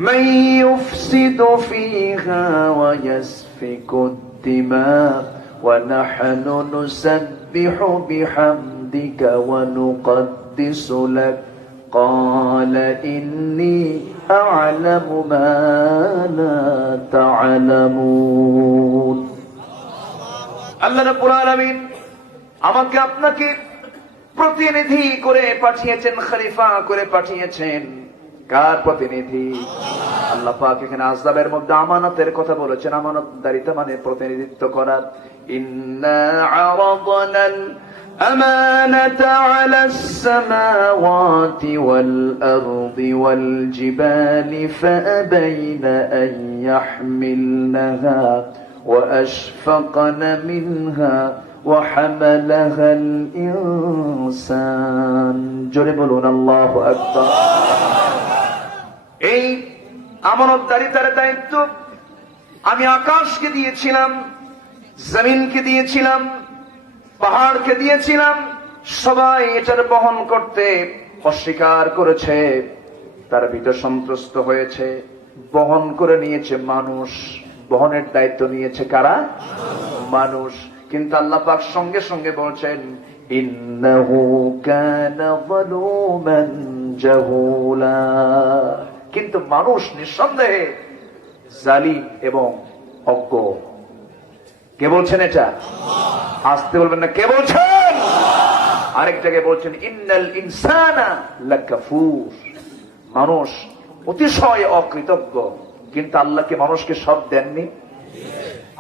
مَن يُفْسِدُ فِيهَا وَيَسْفِكُ الدِّمَاءَ وَنَحْنُ نُسَبِّحُ بِحَمْدِكَ وَنُقَدِّسُ لَكَ قال إني أعلم ما لا تعلمون। আল্লাহ রাব্বুল আলামিন আমাকে আপনাকে প্রতিনিধি করে পাঠিয়েছেন, খলিফা করে পাঠিয়েছেন। কার প্রতিনিধি? আল্লাহ পাক এখানে আযাবের মধ্যে আমানতের কথা বলেছেন। আমানতদারিতা মানে প্রতিনিধিত্ব করা। ইন্না আরাদনাল أمانة على السماوات والأرض والجبال فأبين أن يحملنها وأشفقن منها وحملها الإنسان। জোরে বলুন আল্লাহু আকবার। এই আমানতদারিতার দায়িত্ব আমি আকাশকে দিয়েছিলাম, জমিনকে দিয়েছিলাম, পাহাড়কে দিয়েছিলাম। সবাই এটার বহন করতে অস্বীকার করেছে, তার ভিতর সন্ত্রস্ত হয়েছে। বহন করে নিয়েছে মানুষ, বহনের দায়িত্ব নিয়েছে কারা? মানুষ। কিন্তু আল্লাহ পাক সঙ্গে সঙ্গে বলছেন ইন্নাহু কানা যালুমান জাহুলা। কিন্তু মানুষ নিঃসন্দেহে জালিম এবং অজ্ঞ। কে বলছেন এটা? আসতে বলবেন না, কে বলছেন? আরেক জায়গায় বলছেন ইন্নাল ইনসানা লাকাফুর। মানুষ অতিশয় অকৃতজ্ঞ, কিন্তু আল্লাহকে মানুষকে সব দেননি?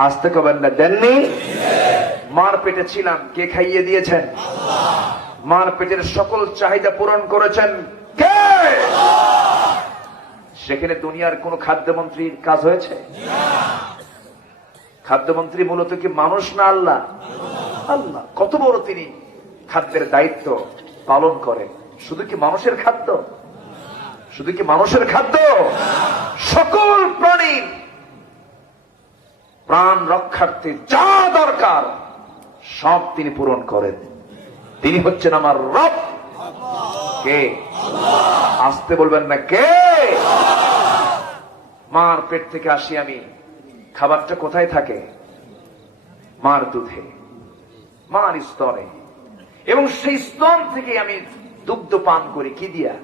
আসতে কবেন না, দেননি? মার পেটে ছিলাম, কে খাইয়ে দিয়েছেন? মার পেটের সকল চাহিদা পূরণ করেছেন কে? সেখানে দুনিয়ার কোন খাদ্যমন্ত্রীর কাজ হয়েছে? খাদ্যমন্ত্রী মূলত কি মানুষ না আল্লাহ? আল্লাহ। কত বড় তিনি খাদ্যের দায়িত্ব পালন করেন। শুধু কি মানুষের খাদ্য? শুধু কি মানুষের খাদ্য? সকল প্রাণীর প্রাণ রক্ষার্থে যা দরকার সব তিনি পূরণ করেন। তিনি হচ্ছেন আমার রব। কে? আসতে বলবেন না, কে? মার পেট থেকে আসি আমি, খাবারটা কোথায় থাকে? মার দুধে, মার স্তনে, এবং সেই স্তন থেকে আমি দুগ্ধ পান করি কি দিয়া?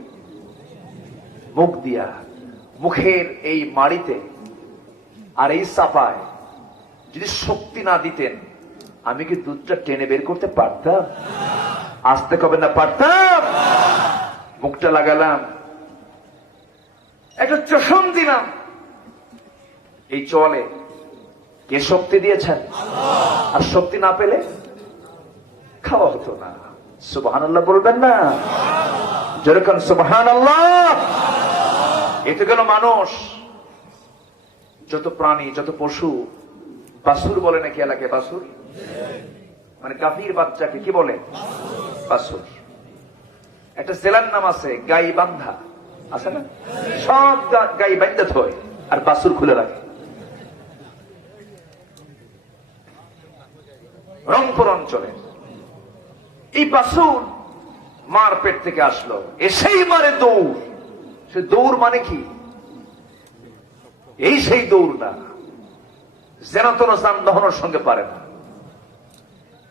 মুখ দিয়া। মুখের এই মাড়িতে আর এই চাপায় যদি শক্তি না দিতেন, আমি কি দুধটা টেনে বের করতে পারতাম? আসতে কবে না, পারতাম? মুখটা লাগালাম, একটা চষণ দিলাম, এই চলে কে শক্তি দিয়েছেন? আর শক্তি না পেলে খাওয়া হতো না। সুবহানাল্লাহ বলবেন না? যেরকম সুবহানাল্লাহ। এতে গেল মানুষ। যত প্রাণী, যত পশু, বাসুর বলে নাকি এলাকায়? বাসুর মানে গাভীর বাচ্চাকে কি বলে? বাসুর। একটা জেলার নাম আছে গাই বান্ধা, আছে না? সব গাই বান্ধা থয় আর বাসুর খুলে রাখে। রংপুর অঞ্চলে এই বাসুর মার পেট থেকে আসলো, এসেই মারে দৌড়। সে দৌড় মানে কি? এই সেই দৌড় না, যেন তেন যানবাহনের সঙ্গে পারে না।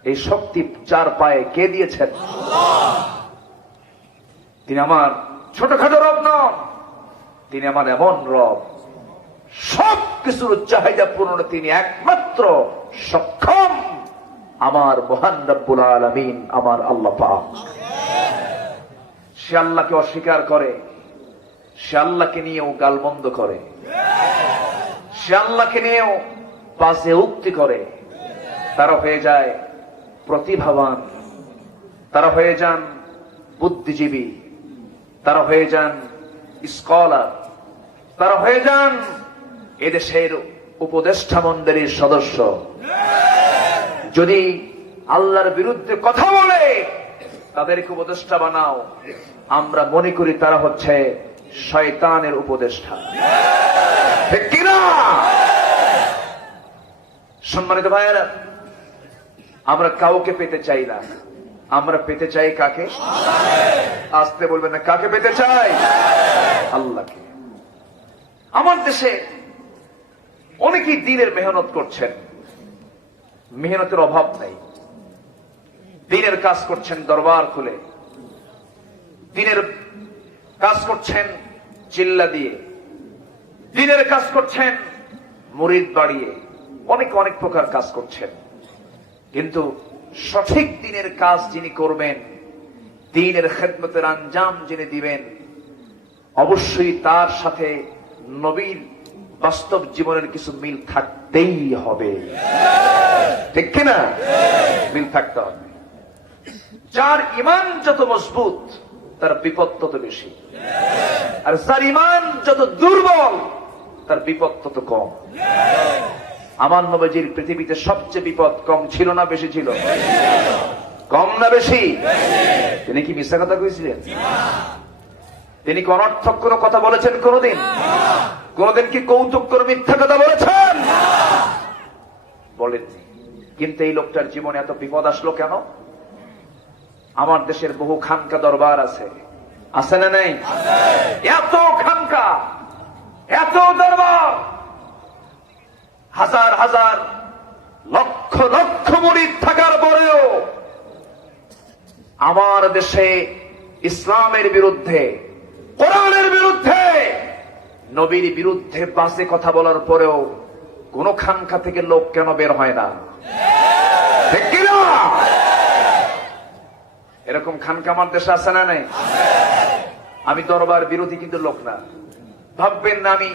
এই শক্তি চার পায়ে কে দিয়েছেন? তিনি আমার ছোটখাটো রব নন, তিনি আমার এমন রব, সব কিছুর চাহিদা পূরণে তিনি একমাত্র সক্ষম। আমার মহান রব্বুল আলামিন, আমার আল্লাহ পাক। সে আল্লাহকে অস্বীকার করে, সে আল্লাহকে নিয়েও গালমন্দ করে, সে আল্লাহকে নিয়েও বাজে উক্তি করে। তারা হয়ে যায় প্রতিভাবান, তারা হয়ে যান বুদ্ধিজীবী, তারা হয়ে যান স্কলার, তারা হয়ে যান এদেশের উপদেষ্টা মণ্ডলীর সদস্য। যদি আল্লাহর বিরুদ্ধে কথা বলে তাদেরকে উপদেষ্টা বানাও, আমরা মনে করি তারা হচ্ছে শয়তানের উপদেষ্টা। ঠিক কিনা? সম্মানিত ভাইয়েরা, আমরা কাউকে পেতে চাই না, আমরা পেতে চাই কাকে? আসতে বলবেন না, কাকে পেতে চাই? আল্লাহকে। আমার দেশে অনেকেই দিনের মেহনত করছেন, মেহনতের অভাব নাই। দিনের কাজ করছেন দরবার খুলে, দিনের কাজ করছেন চিল্লা দিয়ে, দিনের কাজ করছেন মুরিদ বাড়িয়ে, অনেক অনেক প্রকার কাজ করছেন। কিন্তু সঠিক দিনের কাজ যিনি করবেন, দিনের খেদমতের আঞ্জাম যিনি দিবেন, অবশ্যই তার সাথে নবীর বাস্তব জীবনের কিছু মিল থাকতেই হবে। ঠিক কিনা? মিল থাকতে হবে। যার ইমান যত মজবুত তার বিপদ তত বেশি, আর যার ইমান যত দুর্বল তার বিপদ তত কম। আমার নবীজির পৃথিবীতে সবচেয়ে বিপদ কম ছিল না বেশি ছিল? কম না বেশি? তিনি কি মিথ্যা কথা কইছিলেন? তিনি কি অনর্থক কোন কথা বলেছেন কোনদিন? কোনদিন কি কৌতুক করে মিথ্যা কথা বলেছেন? বলেননি। কিন্তু এই লোকটার জীবনে এত বিপদ আসলো কেন? আমার দেশের বহু খানকা দরবার আছে, আছে না নেই? এত খানকা, এত দরবার, হাজার হাজার লক্ষ লক্ষ মুরিদ থাকার পরেও আমার দেশে ইসলামের বিরুদ্ধে, কোরআনের বিরুদ্ধে, নবীর বিরুদ্ধে বাজে কথা বলার পরেও কোন খানকা থেকে লোক কেন বের হয় না? ঠিক কিনা? এরকম খানকা আমার দেশে আছে না নাই? আমি দরবার বিরোধী কিন্তু লোক না, ভাববেন না আমি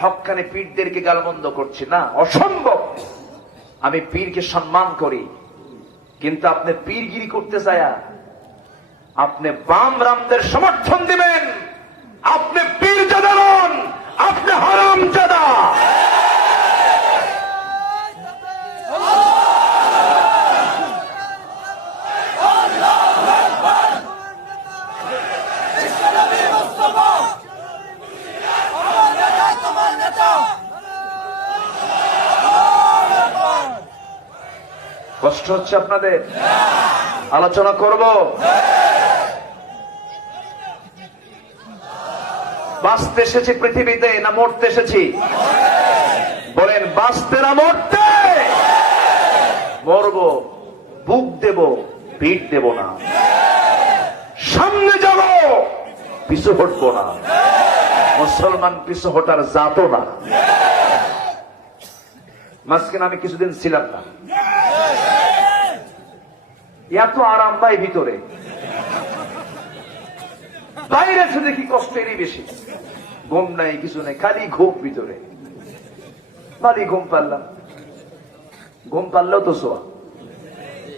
হকখানে পীরদেরকে গালমন্দ করছি, না, অসম্ভব। আমি পীরকে সম্মান করি, কিন্তু আপনি পীরগিরি করতে চায় আপনি বাম রামদের সমর্থন দিবেন, আপনি পীরজাদা নন, আপনি হারামজাদা। কষ্ট হচ্ছে আপনাদের? আলোচনা করব। বাঁচতে এসেছি পৃথিবীতে না মরতে এসেছি? বলেন, বাঁচতে না মরতে? মরব, বুক দেব, পিঠ দেব না, সামনে যাব, পিছু হটব না। মুসলমান পিছু হটার জাতও না। মাঝখানে আমি কিছুদিন ছিলাম না, এত আরাম পাই ভিতরে, বাইরে এসে দেখি কষ্টেরই বেশি। ঘুম নাই, কিছু নাই, খালি ঘুম ভিতরে। খালি ঘুম পারলাম, ঘুম পারলেও তো সোয়া,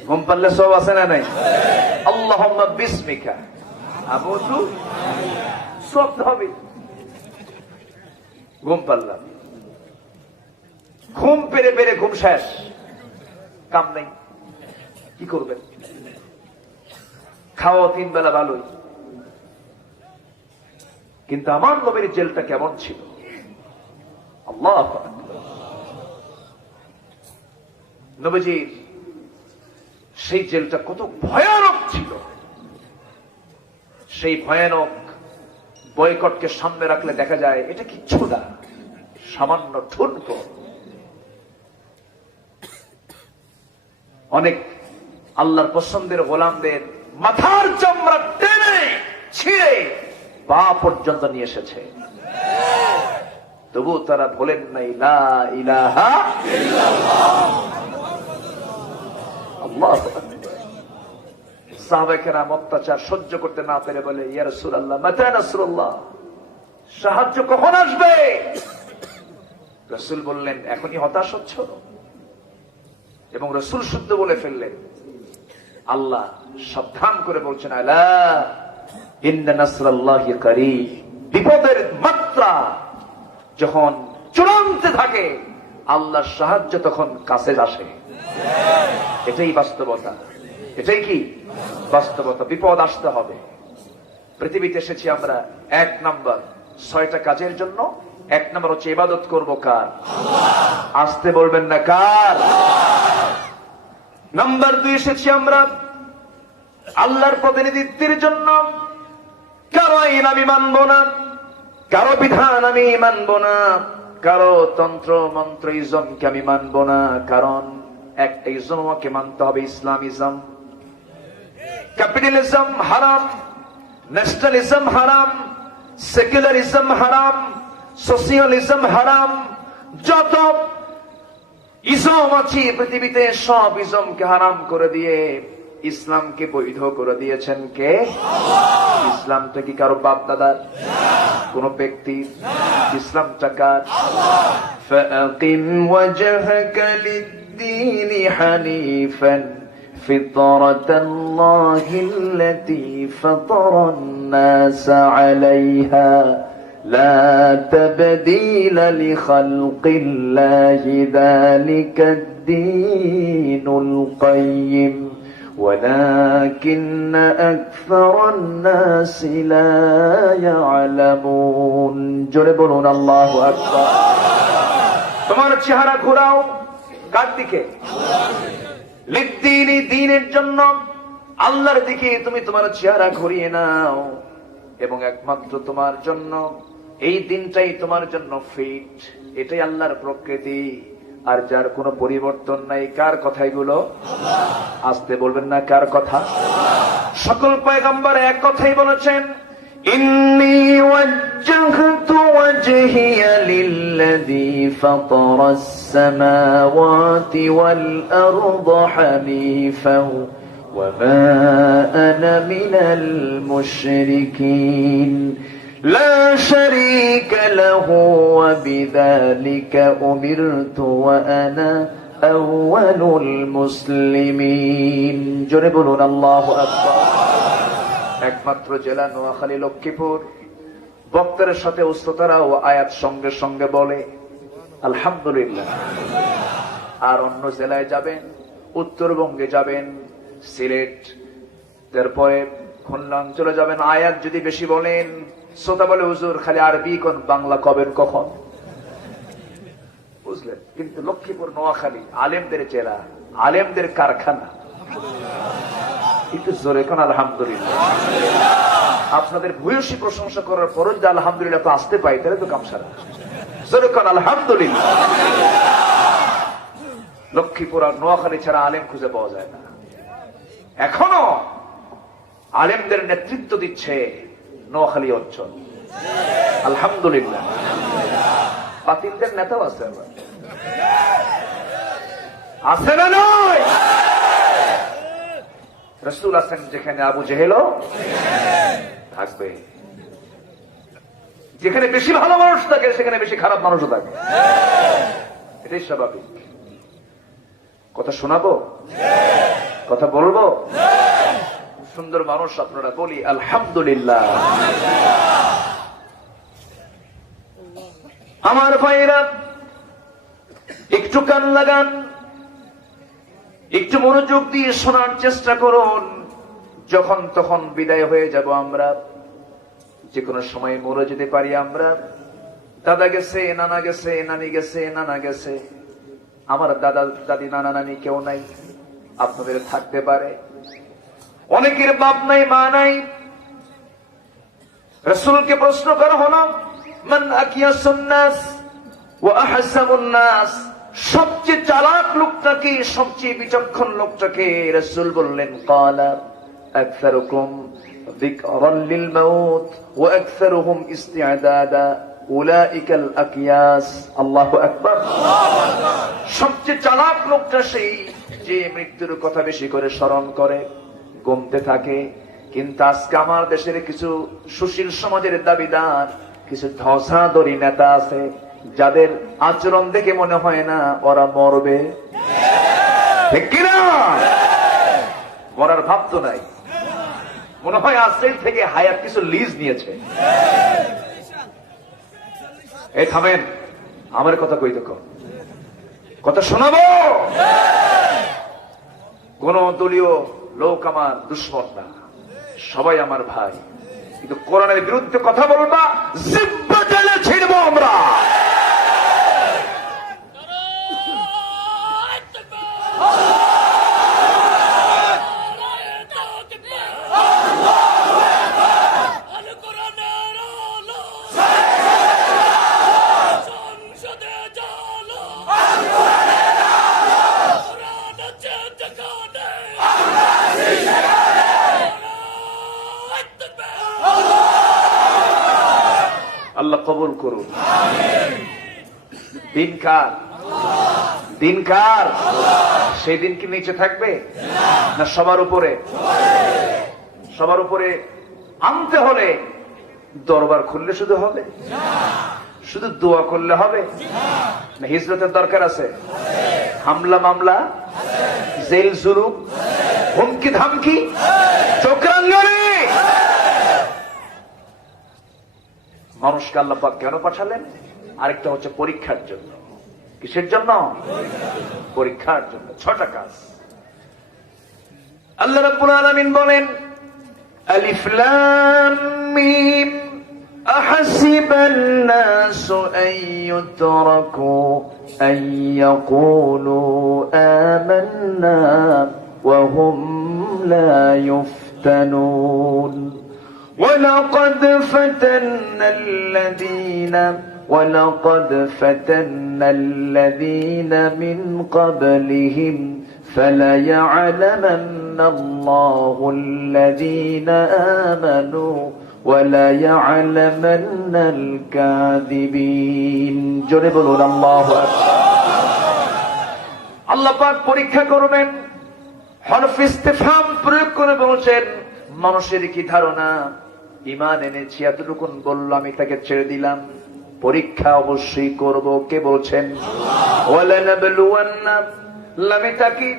ঘুম পারলে সব আছে না নাই? আল্লাহুম্মা বিসমিকা আমুতু, সব হবে। ঘুম পারলাম, ঘুম পেরে পেরে ঘুম শেষ, কাম নাই, কি করবেন? খাওয়া 3 বেলা ভালোই, কিন্তু আমার নবীর জেলটা কেমন ছিল? আল্লাহু আকবার। নবীজির সেই জেলটা কত ভয়ানক ছিল। সেই ভয়ানক বয়কটকে সামনে রাখলে দেখা যায় এটা কিচ্ছু না, সামান্য ঠুনকো। অনেক আল্লাহর পছন্দের গোলামদের মাথার চামড়া টেনে ছিঁড়ে পা পর্যন্ত নিয়ে এসেছে, তবু তারা বলেন নাই লা ইলাহা ইল্লাল্লাহ। আল্লাহু আকবার। সাহাবায়ে কেরাম অত্যাচার সহ্য করতে না পেরে বলে, ইয়া রাসূলুল্লাহ মাতা নাসরুল্লাহ, সাহায্য কখন আসবে? রাসূল বললেন, এখনই হতাশ হচ্ছ? এবং রাসূল শুদ্ধ বলে ফেললেন। আল্লাহ সাবধান করে বলছেন, আলা ইন্না নাসরাল্লাহি কারীব। বিপদের মাত্রা যখন চূড়ান্তে থাকে, আল্লাহর সাহায্য তখন কাছে আসে। এটাই বাস্তবতা, এটাই কি বাস্তবতা। বিপদ আসতে হবে। পৃথিবীতে এসেছি আমরা 1 নম্বর 6টা কাজের জন্য। 1 নম্বর হচ্ছে ইবাদত করব কার? আসতে বলবেন না, কার? নাম্বার 2 এসেছি আমরা আল্লাহর প্রতিনিধিত্বের জন্য। কারো আইন আমি মানব না, কারো বিধান আমি মানব না, কারো তন্ত্র মন্ত্র ইজমকে আমি মানব না। কারণ একটা ইজম আমাকে মানতে হবে, ইসলামিজম। ক্যাপিটালিজম হারাম, ন্যাশনালিজম হারাম, সেকুলারিজম হারাম, সোশিয়ালিজম হারাম। যত ইজম আছে পৃথিবীতে সব ইজমকে হারাম করে দিয়ে ইসলামকে বৈধ করে দিয়েছেন কে? ইসলামটা কি কারো বাপ দাদার, কোন ব্যক্তির? ইসলামটা কার? فأقم وجهك للدين حنيفا فطرة الله التي فطر الناس عليها لا تبديل لخلق الله ذلك الدين القيم ولكن أكثر الناس لا يعلمون জোরে বলুন আল্লাহু আকবার। তোমার চেহারা ঘোরাও কার দিকে? লিদ্দিনি, দ্বীনের জন্য, আল্লাহর দিকে তুমি তোমার চেহারা ঘুরিয়ে নাও, এবং একমাত্র তোমার জন্য এই দিনটাই তোমার জন্য ফিট। এটাই আল্লাহর প্রকৃতি, আর যার কোনো পরিবর্তন নাই। কার কথা এগুলো? আসতে বলবেন না, কার কথা? সকল পয়গম্বর এক কথাই বলেছেন, إني وجهت وجهي للذي فطر السماوات والأرض حنيفا وما أنا من المشركين لا شريك له وبذلك أمرت وأنا أول المسلمين জোরে বলুন আল্লাহু আকবার। একমাত্র জেলা নোয়াখালী লক্ষ্মীপুর। বক্তার সাথে উস্তাদারাও আয়াত সঙ্গে সঙ্গে বলে আলহামদুলিল্লাহ। আর অন্য জেলায় যাবেন, উত্তরবঙ্গে যাবেন, সিলেট, তারপরে খুলনা অঞ্চলে যাবেন, আয়াত যদি বেশি বলেন শ্রোতা বলে হুজুর খালি আরবি কোন বাংলা কবেন কখন, বুঝলেন? কিন্তু লক্ষ্মীপুর নোয়াখালী আলেমদের জেলা, আলেমদের কারখানা। একটু জোরে কোন আলহামদুলিল্লাহ। আপনাদের ভূয়সী প্রশংসা করার পরও যদি আলহামদুলিল্লাহ তো আসতে পাই তাহলে তো কামসারা। জোরে কোন আলহামদুলিল্লাহ। লক্ষ্মীপুর আর নোয়াখালী ছাড়া আলেম খুঁজে পাওয়া যায় না। এখনো আলেমদের নেতৃত্ব দিচ্ছে নোয়াখালী অঞ্চল, আলহামদুলিল্লাহ। বাতিলদের নেতাও আছে, আবার আছে না নয়? রাসূল আছেন যেখানে আবু জেহেলও থাকবে। যেখানে বেশি ভালো মানুষ থাকে সেখানে বেশি খারাপ মানুষও থাকে, এটাই স্বাভাবিক। কথা শোনাবো, কথা বলবো? সুন্দর মানুষ আপনারা, বলি আলহামদুলিল্লাহ। আমার ভাইরা একটু কান লাগান, একটু মনোযোগ দিয়ে শোনার চেষ্টা করুন। যখন তখন বিদায় হয়ে যাব আমরা, যে কোনো সময় মরে যেতে পারি আমরা। দাদা গেছে, নানা গেছে, নানি গেছে, নানা গেছে। আমার দাদা দাদি নানা নানি কেউ নাই, আপনাদের থাকতে পারে। অনেকের বাপ নাই, মা নাই। রাসূলকে প্রশ্ন করা হলো মান আকিয়াসুন নাস ওয়া আহসাবুন নাস, সবচেয়ে চালাক লোকটাকে, সবচেয়ে বিচক্ষণ লোকটাকে? রাসূল বললেন ক্বালা আকসারুকুম যিকরান লিল মাউত ওয়া আকসারুহুম ইসতিআদাদা উলাইকাল আকিয়াস। আল্লাহু আকবার। সবচেয়ে চালাক লোকটা সেই যে মৃত্যুর কথা বেশি করে স্মরণ করে, গুমতে থাকে। কিন্তু আজকে আমার দেশের কিছু সুশীল সমাজের দাবিদার, কিছু ধসাধরি নেতা আছে যাদের আচরণ দেখে মনে হয় না ওরা মরবে, ঠিক কিনা? মরার ভাব তো নাই, মনে হয় আজকের থেকে হায়াত কিছু লিজ নিয়েছে। এই থামেন, আমার কথা কই দেখো, কথা শোনাবো। কোন দলীয় লোক আমার দুশ্মন না, সবাই আমার ভাই। কিন্তু কোরআনের বিরুদ্ধে কথা বলবা, জিব্বা টেনে ছিড়বো আমরা। আল্লাহ কবুল করুন। দিন কার? দিন কার? সেই দিন কি নিচে থাকবে না সবার উপরে? সবার উপরে আনতে হলে দরবার খুললে শুধু হবে? শুধু দোয়া করলে হবে না? হিজরতের দরকার আছে? হামলা মামলা, জেল জুলুম, হুমকি ধামকি, চক্রাঙ্গনে মানুষকে আল্লাহ পাক কেন পাঠালেন? আরেকটা হচ্ছে পরীক্ষার জন্য। কিসের জন্য? পরীক্ষার জন্য। 6টা কাজ আল্লাহ রাব্বুল আলামিন বলেন, আলিফ লাম মিম আহাসিবান নাসু আন ইউতরাকু আন ইয়াকুলু আমান্না ওয়া হুম লা ইফতানুন ولقد فتنا الذين من قبلهم فليعلمن الله الذين آمنوا وليعلمن الكاذبين। জোরে বলুন আল্লাহু আকবার। আল্লাহ পাক পরীক্ষা করবেন। হরফ ইস্তিফহাম প্রয়োগ করে বলছেন মানুষের কি ধারণা, ঈমান এনেছি এতটুকু বললো আমি তাকে ছেড়ে দিলাম? পরীক্ষা অবশ্যই করব। কে বলছেন? ওয়ালানাবলুওয়ান্না, লামে তাকিদ,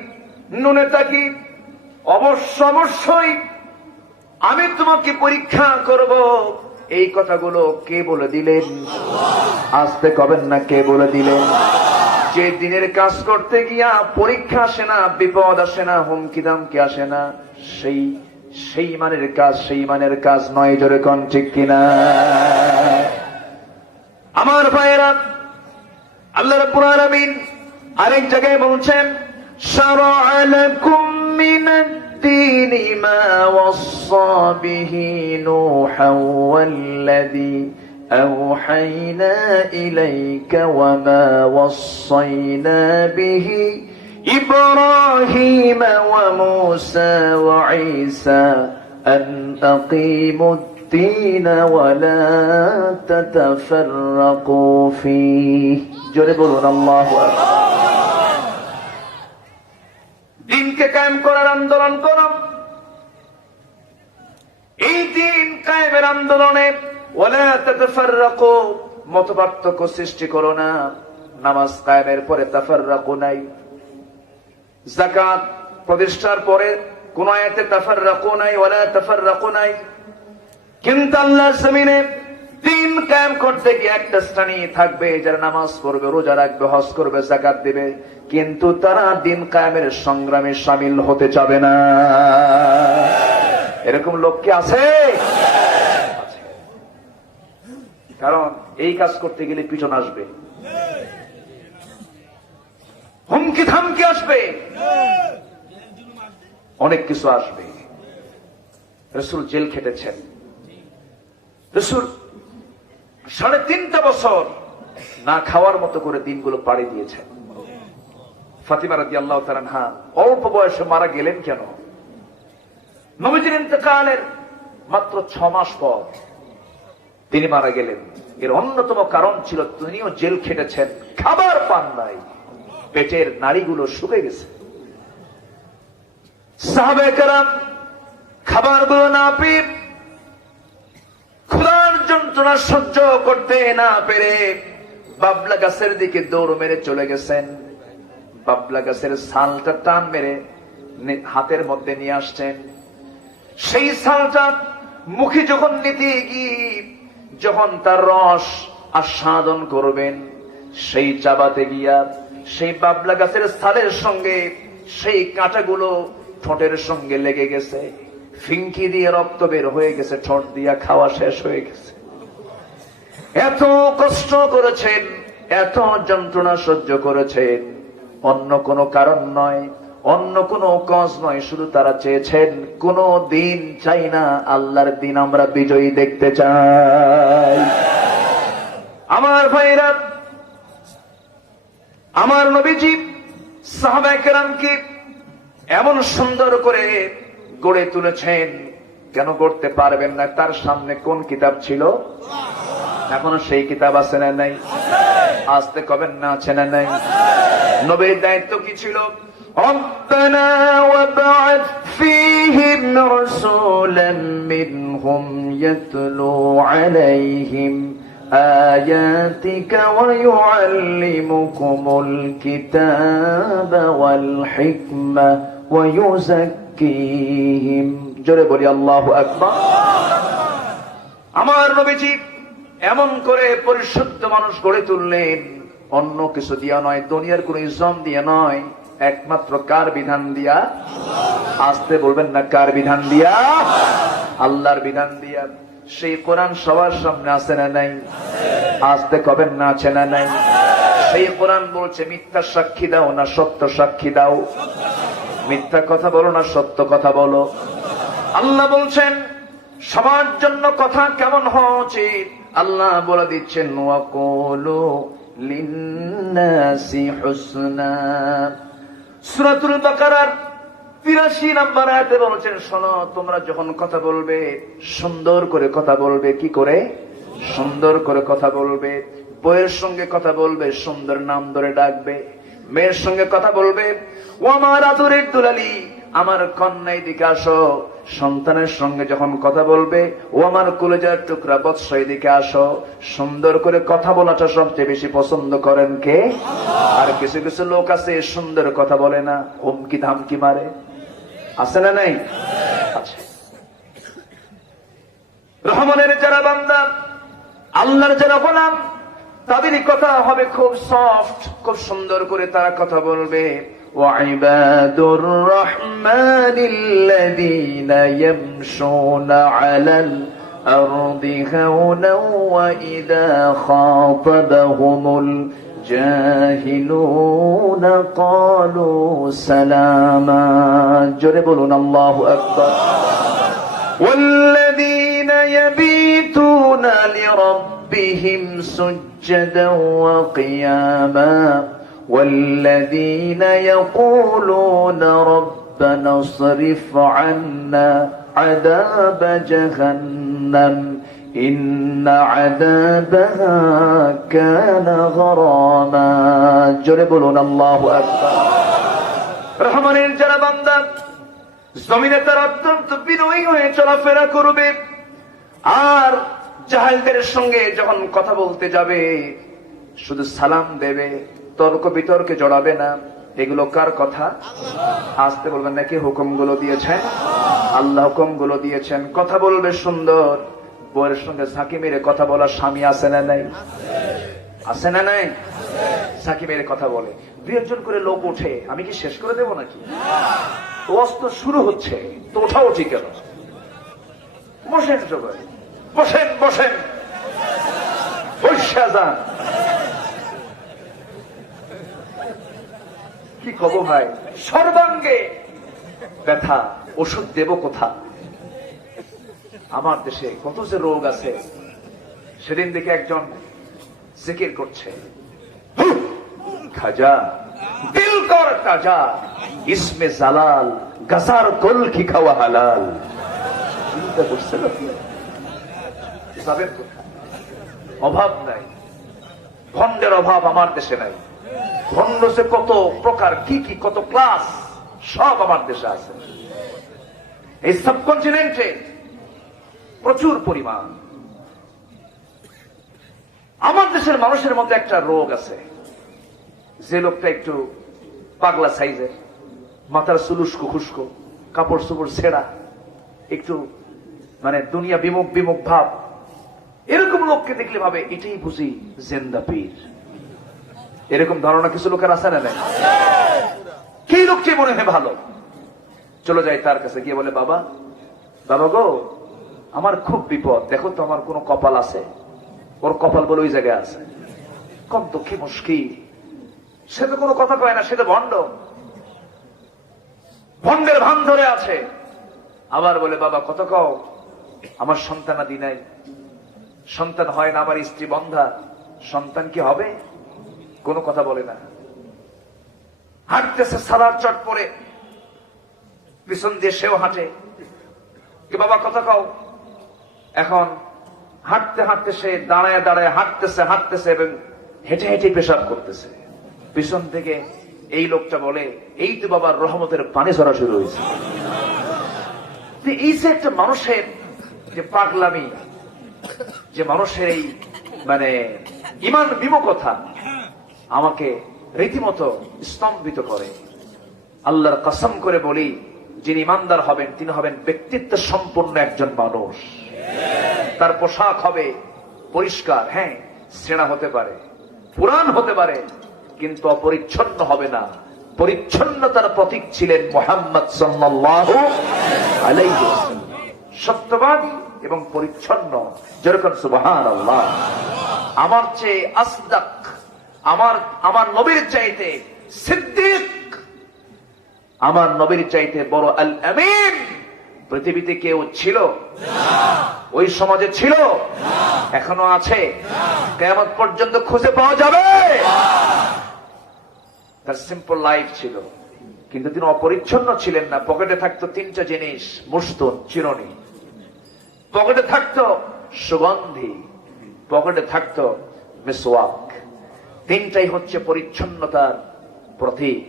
নুনে তাকিদ, অবশ্যই আমি তোমাকে পরীক্ষা করব। এই কথাগুলো কে বলে দিলেন? আসতে কবেন না, কে বলে দিলেন? যে দিনের কাজ করতে গিয়া পরীক্ষা আসে না, বিপদ আসে না, হুমকি দামকি আসে না, সেই মানের কাজ নয়। জোরে কোন ঠিক কিনা? আমার ভাইয়েরা, আল্লাহ রাব্বুল আলামিন আরেক জায়গায় বলছেন, শারা'a লাকুম মিনাদ-দীনি মা ওয়াসসা বিহি নূহান ওয়াল্লাযী أوحينا إليك وما وصينا به إبراهيم وموسى وعيسى أن أقيموا الدين ولا تتفرقوا فيه جربوا الله أكبر دين کے قائم করার আন্দোলন করো। এই দিন কায়েমের আন্দোলনে ওয়ালা তাতাফাররাকু, মতপার্থক্য সৃষ্টি করো না। নামাজ কায়েমের পরে তাফাররাকু নাই, যাকাত প্রতিষ্ঠার পরে কোন আয়াতে তাফাররাকু নাই, ওয়ালা তাফাররাকু নাই। কিন্তু আল্লাহর জমিনে দিন কায়েম করতে গিয়ে একটা শ্রেণী থাকবে যারা নামাজ পড়বে, রোজা রাখবে, হজ করবে, যাকাত দিবে, কিন্তু তারা দিন কায়েমের সংগ্রামে শামিল হতে চাবে না। এরকম লোক কি আছে? কারণ এই কাজ করতে গেলে পিছন আসবে, হুমকি থামকি আসবে, অনেক কিছু আসবে। রাসূল জেল খেটেছেন। রাসূল 3.5 বছর না খাওয়ার মতো করে দিনগুলো পাড়ি দিয়েছেন। ফাতিমা রাদিয়াল্লাহু তাআলা আনহা অল্প বয়সে মারা গেলেন কেন? নবীজির ইন্তেকালের মাত্র 6 মাস পর তিনি মারা গেলেন। এর অন্যতম কারণ ছিল তিনিও জেল খেটেছেন, খাবার পান নাই, পেটের নাড়িগুলো শুকে গেছে। সাহাবায়ে কেরাম খাবারগুলো না পেয়ে, ক্ষুধার যন্ত্রণা সহ্য করতে না পেরে বাবলা গাছের দিকে দৌড় মেরে চলে গেছেন। বাবলা গাছের ছালটা টান মেরে হাতের মধ্যে নিয়ে আসছেন। সেই ছালটা মুখে যখন নিতে গিয়ে যখন তার রস আস্বাদন করবেন, সেই চাবাতে গিয়া সেই বাবলা গাছের ছালের সঙ্গে সেই কাঁটাগুলো ঠোঁটের সঙ্গে লেগে গেছে, ফিঙ্কি দিয়ে রক্ত বের হয়ে গেছে, ঠোঁট দিয়া খাওয়া শেষ হয়ে গেছে। এত কষ্ট করেছেন, এত যন্ত্রণা সহ্য করেছেন, অন্য কোনো কারণ নয়, অন্য কোনো কাজ নয়, শুধু তারা চেয়েছেন কোনো দিন চাই না, আল্লাহর দিন আমরা বিজয়ী দেখতে চাই। আমার ভাইরা, আমার নবীজি সাহাবায়ে কেরামকে এমন সুন্দর করে গড়ে তুলেছেন। কেন গড়তে পারবেন না? তার সামনে কোন কিতাব ছিল? এখনো সেই কিতাব আছে না নাই? আসতে কবেন না, আছে না নাই? নবীর দায়িত্ব কি ছিল? ربنا وابعث فيهم رسولا منهم يتلو عليهم آياتك ويعلمكم الكتاب والحكمة ويزكيهم জোরে বলি আল্লাহু আকবার। আমার নবীজি এমন করে পরিশুদ্ধ মানুষ গড়ে তুললেন, অন্য কিছু দিয়া নয়, দুনিয়ার কোন ইসলাম দিয়া নয়, একমাত্র কার বিধান দিয়া? আসতে বলবেন না, কার বিধান দিয়া? আল্লাহর বিধান দিয়া। সেই কোরআন সবার সামনে আছে না নাই? আসতে কবেন না, আছে না নাই? সেই কোরআন বলছে মিথ্যা সাক্ষী দাও না সত্য সাক্ষী দাও, মিথ্যা কথা বলো না সত্য কথা বলো। আল্লাহ বলছেন সবার জন্য কথা কেমন হওয়া উচিত, আল্লাহ বলে দিচ্ছেন ওয়াকুলু লিন্নাসি হুসনা। সূরাতুল বাকারার 83 নম্বর আয়াতে বলেছেন, শোনো তোমরা যখন কথা বলবে সুন্দর করে কথা বলবে। কি করে? সুন্দর করে কথা বলবে। বইয়ের সঙ্গে কথা বলবে, সুন্দর নাম ধরে ডাকবে। মেয়ের সঙ্গে কথা বলবে, ও আমার আদরের দুলালি, আমার কন্যা এদিকে আসো, সন্তানের সঙ্গে যখন কথা বলবে, ও আমার কলেজার টুকরা বৎস এদিকে আসো, সুন্দর করে কথা বলাটা সবচেয়ে বেশি পছন্দ করেন কে? আর কিছু কিছু লোক আছে সুন্দর কথা বলে না, হুমকি ধামকি মারে, আছে না নাই? আছে। রহমানের যারা বান্দা, আল্লাহর যারা গোলাম, তাদের কথা হবে খুব সফট, খুব সুন্দর করে তারা কথা বলবে। وعباد الرحمن الذين يمشون على الأرض هونا وإذا خاطبهم الجاهلون قالوا سلاما جرب لنا الله أكبر والذين يبيتون لربهم سجدا وقياما والذين يقولون ربنا اصرف عنا عذاب جهنم إن عذابها كان غراما جربلنا الله أكبر রহমানের যারা বান্দা জমিনে তারা অত্যন্ত বিনয়ী হয়ে চলাফেরা করবে, আর জাহেলদের সঙ্গে যখন কথা বলতে যাবে শুধু সালাম দেবে, তর্ক বিতর্কে জড়াবে না। এগুলো কার কথা? আসতে বলবেন নাকি? হুকুমগুলো দিয়েছেন আল্লাহ, হুকুমগুলো দিয়েছেন। কথা বলবে সুন্দর, বউয়ের সঙ্গে সাকি মেরে কথা বলা স্বামী আছে না নাই? আছে না নাই? সাকি মেরে কথা বলে, দুই একজন করে লোক ওঠে, আমি কি শেষ করে দেব নাকি? অস্ত্র শুরু হচ্ছে তো ওঠাও ঠিক কেন? বসেন সবাই, বসেন বসেন, বসে যান। কি কব ভাই, সর্বাঙ্গে ব্যথা, ওষুধ দেব কোথা? আমার দেশে কত যে রোগ আছে। সেদিন দেখে একজন জিকির করছে, খাজা দিল কর তাজা ইসমে জালাল গাজার কল কি খাওয়া হালাল। চিন্তা করছে যাবেন কোথায়? অভাব নাই, ভণ্ডের অভাব আমার দেশে নাই। ভণ্ড যে কত প্রকার, কি কি কত ক্লাস, সব আমার দেশে আছে। এই সাবকন্টিনেন্টে প্রচুর পরিমাণ। আমার দেশের মানুষের মধ্যে একটা রোগ আছে, যে লোকটা একটু পাগলা সাইজের, মাথার চুলুস্কো খুস্কো, কাপড় চোপড় ছেঁড়া, একটু মানে দুনিয়া বিমুখ বিমুখ ভাব, এরকম লোককে দেখলে ভাবে এটাই বুঝি জেন্দা পীর। এরকম ধারণা কিছু লোকের আছে না নাই? কি লোকটি মনে হয় ভালো, চলে যায় তার কাছে, গিয়ে বলে, বাবা বাবা গো, আমার খুব বিপদ, দেখো তো আমার কোন কপাল আছে? ওর কপাল বলে ওই জায়গায় আছে। কম তো কি মুশকিল, সে তো কোনো কথা কয় না, সে তো ভণ্ড, ভণ্ডের ভান ধরে আছে। আবার বলে, বাবা কত কও, আমার সন্তানাদি নাই, সন্তান হয় না, আমার স্ত্রী বন্ধা, সন্তান কি হবে? কোনো কথা বলে না। হাঁটতেছে সালার চট পরে, পিছন দিয়ে সেও হাঁটে, কি বাবা কথা কও। এখন হাঁটতে হাঁটতে সে দাঁড়ায় দাঁড়ায় হাঁটতেছে হাঁটতেছে এবং হেঁটে হেঁটে পেশাব করতেছে। পিছন থেকে এই লোকটা বলে, এই তো বাবার রহমতের পানি ঝরা শুরু হয়েছে। এই যে একটা মানুষের যে পাগলামি, যে মানুষের এই মানে ইমান বিমুখতা আমাকে রীতিমতো স্তম্ভিত করে। আল্লাহর কসম করে বলি, যিনি ইমানদার হবেন তিনি হবেন ব্যক্তিত্ব সম্পন্ন একজন মানুষ। তার পোশাক হবে পরিষ্কার, হ্যাঁ ছেঁড়া হতে পারে, পুরান হতে পারে, কিন্তু অপরিচ্ছন্ন হবে না। পরিচ্ছন্নতার প্রতীক ছিলেন মুহাম্মদ সাল্লাল্লাহু আলাইহি ওয়াসাল্লাম। সত্যবাদী এবং পরিচ্ছন্ন, যেরকম সুবহানাল্লাহ। আমার চেয়ে আসদাক, আমার নবীর চাইতে সিদ্দিক, আমার নবীর চাইতে বড় আল আমিন পৃথিবীতে কেউ ছিল? ওই সমাজে ছিল, এখনো আছে, কিয়ামত পর্যন্ত খুঁজে পাওয়া যাবে। তার সিম্পল লাইফ ছিল, কিন্তু তিনি অপরিচ্ছন্ন ছিলেন না। পকেটে থাকতো তিনটা জিনিস, মুস্তুন চিরুনি, পকেটে থাকতো সুগন্ধি, পকেটে থাকতো মিসওয়াক। তিনটাই হচ্ছে পরিচ্ছন্নতার প্রতীক।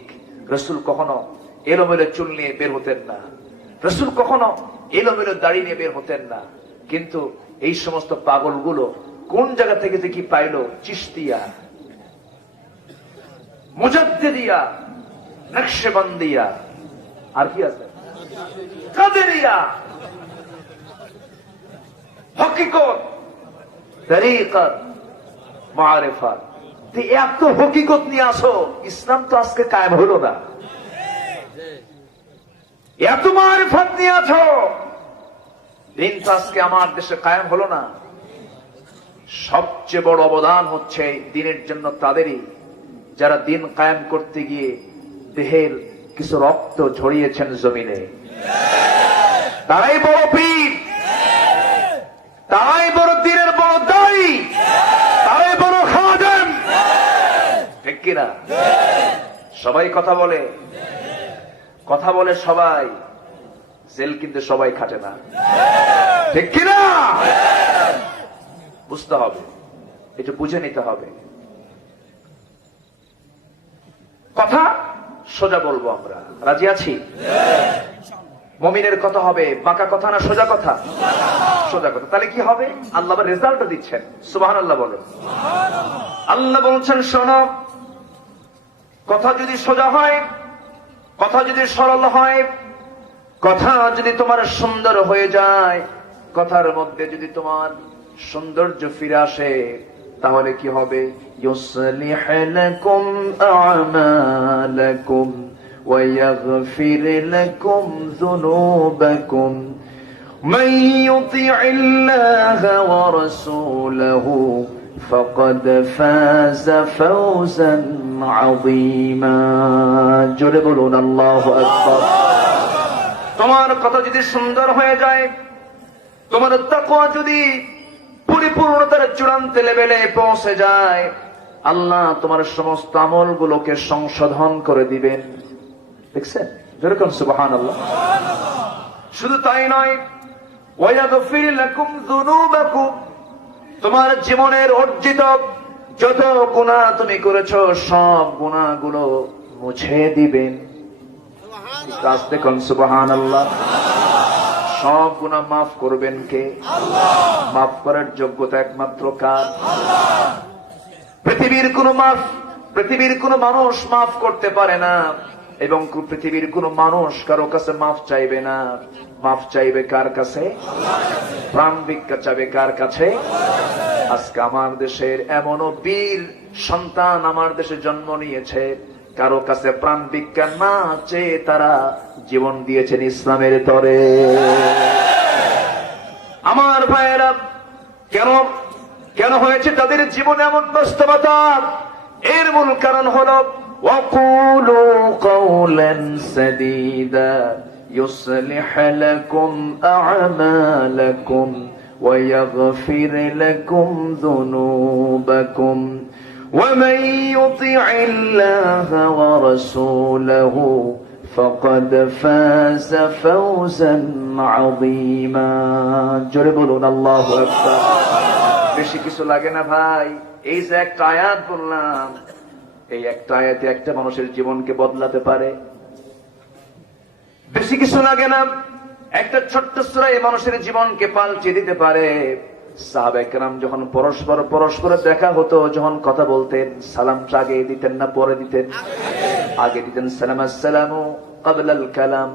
রাসূল কখনো এলোমেলো চুল নিয়ে বের হতেন না, রাসূল কখনো এলোমেলো দাড়ি নিয়ে বের হতেন না। কিন্তু এই সমস্ত পাগলগুলো কোন জায়গা থেকে যে কি পাইলো, চিশতিয়া, মুজাদ্দিদিয়া, নকশবন্দিয়া, আর কি আছে, কাদেরিয়া, হকিকত, তরিকত, মারিফাত। এত হকিকত নিয়ে আসো, ইসলাম তো আজকে কায়েম হলো না। এত মারিফাত নিয়ে আছো, দিন তো আজকে আমার দেশে কায়েম হলো না। সবচেয়ে বড় অবদান হচ্ছে দিনের জন্য তাদেরই, যারা দিন কায়েম করতে গিয়ে দেহের কিছু রক্ত ঝরিয়েছেন জমিনে। তারাই বড় পীর, তারাই বড় দিনের বড় দায়ী, তারাই বড় খাদেম, ঠিক কিনা? সবাই কথা বলে, কথা বলে সবাই, জেল কিন্তু সবাই খাটে না, ঠিক কিনা? বুঝতে হবে, এটা বুঝে নিতে হবে। কথা সোজা বলবো আমরা, রাজি আছি? মুমিনের কথা হবে বাঁকা কথা না সোজা কথা? সোজা কথা। তাহলে কি হবে? আল্লাহ রেজাল্ট দিচ্ছেন, সুবহানাল্লাহ বলেন। আল্লাহ বলছেন, শোনো, কথা যদি সোজা হয়, কথা যদি সরল হয়, কথা যদি তোমার সুন্দর হয়ে যায়, কথার মধ্যে যদি তোমার সৌন্দর্য ফিরে আসে, তাহলে কি হবে? ইউসলিহ লাকুম আ'মালাকুম ওয়া ইয়াগফির লাকুম যুনুবাকুম মান ইউতি'ইল্লাহা ওয়া রাসূলাহু ফাকাদ ফাযা ফাওজান আযীমা। জোরে বলুন আল্লাহু আকবার। তোমার কথা যদি সুন্দর হয়ে যায়, তোমার তাকওয়া যদি পরিপূর্ণতার চূড়ান্ত লেভেলে পৌঁছে যায়, আল্লাহ তোমার সমস্ত আমলগুলোকে সংশোধন করে দিবেন। দেখছেন? যেরকম সুবহানাল্লাহ। শুধু তাই নয়, ওয়া ইয়াগফির লাকুম যুনুবাকুম, তোমার জীবনের অর্জিত যত গুনাহ তুমি করেছো সব গুনাহগুলো মুছে দিবেন। আস্তে কোন সুবহানাল্লাহ। সব গুনাহ মাফ করবেন কে? আল্লাহ। মাফ করার যোগ্যতা একমাত্র কার? আল্লাহ। পৃথিবীর কোন মানুষ মাফ করতে পারে না, এবং পৃথিবীর কোন মানুষ কারো কাছে মাফ চাইবে না। মাফ চাইবে কার কাছে? প্রাণ ভিক্ষা চাইবে কার কাছে? আজকে আমার দেশের এমনও বীর সন্তান আমার দেশে জন্ম নিয়েছে, কারো কাছে প্রাণ ভিক্ষা না চেয়ে তারা জীবন দিয়েছেন ইসলামের তরে। আমার ভাইয়েরা, কেন হয়েছে তাদের জীবনে এমন বাস্তবতা? এর মূল কারণ হলো ওয়াকুলু কাওলান সাদীদা ইউসলিহ লাকুম আ'মালাকুম ওয়া ইয়াগফির লাকুম যুনুবাকুম ومن يطع الله ورسوله فقد فاز فوزا عظيما। জোরে বলুন আল্লাহু আকবার। বেশি কিছু লাগে না ভাই, এই যে একটা আয়াত বললাম, এই একটা আয়াতে একটা মানুষের জীবনকে বদলাতে পারে। বেশি কিছু লাগে না, একটা ছোট্ট সূরা এই মানুষের জীবনকে পাল্টে দিতে পারে। সাহাবায়ে কেরাম যখন পরস্পর দেখা হতো, যখন কথা বলতেন, সালাম আগে দিতেন না পরে দিতেন? আগে দিতেন। সালাম আসসালামু ক্বাবলাল কালাম।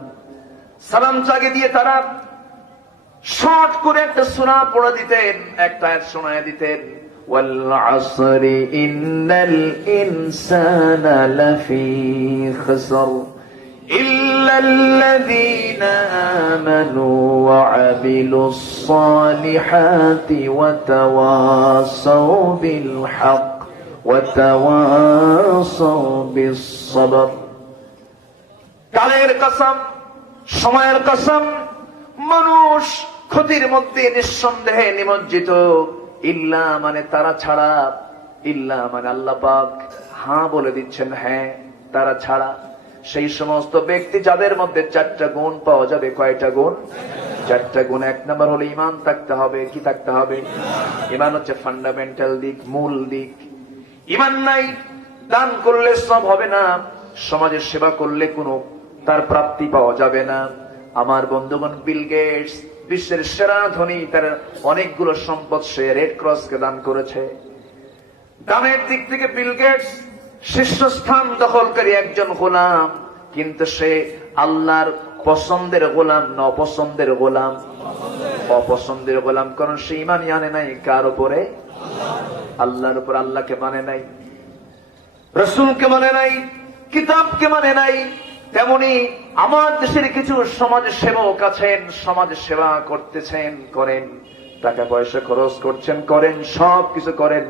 সালাম আগে দিয়ে তারা শর্ট করে একটা সূরা পড়ে দিতেন, একটা আয়াত শোনায় দিতেন। ওয়াল আসরি ইন্নাল ইনসানা লাফি খুসর إلا الذين آمنوا وعملوا الصالحات وتواصوا بالحق وتواصوا بالصبر। কালের কসম, সময়ের কসম, মানুষ ক্ষতির মধ্যে নিঃসন্দেহে নিমজ্জিত। ইল্লা মানে তারা ছাড়া, ইল্লা মানে আল্লাহ পাক হ্যাঁ বলে দিচ্ছেন, হ্যাঁ তারা ছাড়া সেই সমস্ত ব্যক্তি যাদের মধ্যে চারটা গুণ পাওয়া যাবে। কয়টা গুণ? চারটা গুণ। এক নম্বর হলো ঈমান থাকতে হবে। কি থাকতে হবে? ঈমান হচ্ছে ফান্ডামেন্টাল দিক, মূল দিক। ঈমান নাই, দান করলে সব হবে না, সমাজের সেবা করলে কোনো তার প্রাপ্তি পাওয়া যাবে না। আমার বন্ধুগণ, বিল গেটস বিশ্বের সেরা ধনী, তার অনেকগুলো সম্পদ সে রেড ক্রসকে দান করেছে। দানের দিক থেকে বিল গেটস শীর্ষস্থান দখলকারী একজন গোলাম, কিন্তু সে আল্লাহর পছন্দের গোলাম না অপছন্দের গোলাম? অপছন্দের গোলাম, কারণ সে ঈমানই আনে নাই কার উপরে? আল্লাহর উপর। আল্লাহকে মানে নাই, রাসূলকে মানে নাই, কিতাবকে মানে নাই। তেমনি আমার দেশের কিছু সমাজ সেবক আছেন, সমাজ সেবা করতেছেন, করেন, টাকা পয়সা খরচ করছেন, করেন, সব কিছু করেন,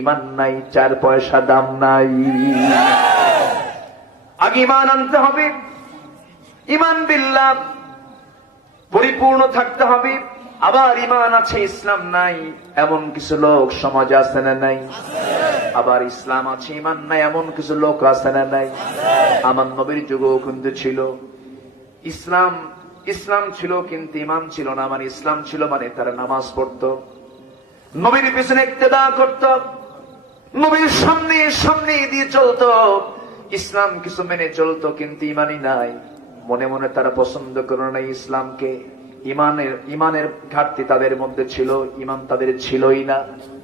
ঈমান নাই, 4 পয়সা দাম নাই। আগে ঈমান আনতে হবে, ঈমান বিল্লাহ পরিপূর্ণ থাকতে হবে। আবার ঈমান আছে, ইসলাম নাই, এমন কিছু লোক সমাজে আছে না নাই? আবার ইসলাম আছে, ঈমান নাই, এমন কিছু লোক আছে না নাই? আমার নবীর যুগেও কিন্তু ছিল ইসলাম, ইসলাম ছিল কিন্তু ঈমান ছিল না। মানে ইসলাম ছিল মানে তারা নামাজ পড়তো, নবীর পিছনে ইক্তেদা করত, নবীর সামনে সামনে দিয়ে চলতো, ইসলাম কিছু মেনে চলতো, কিন্তু ঈমানই নাই। মনে মনে তারা পছন্দ করে নাই ইসলামকে। ঈমানের ঘাটতি তাদের মধ্যে ছিল, ঈমান তাদের ছিলই না।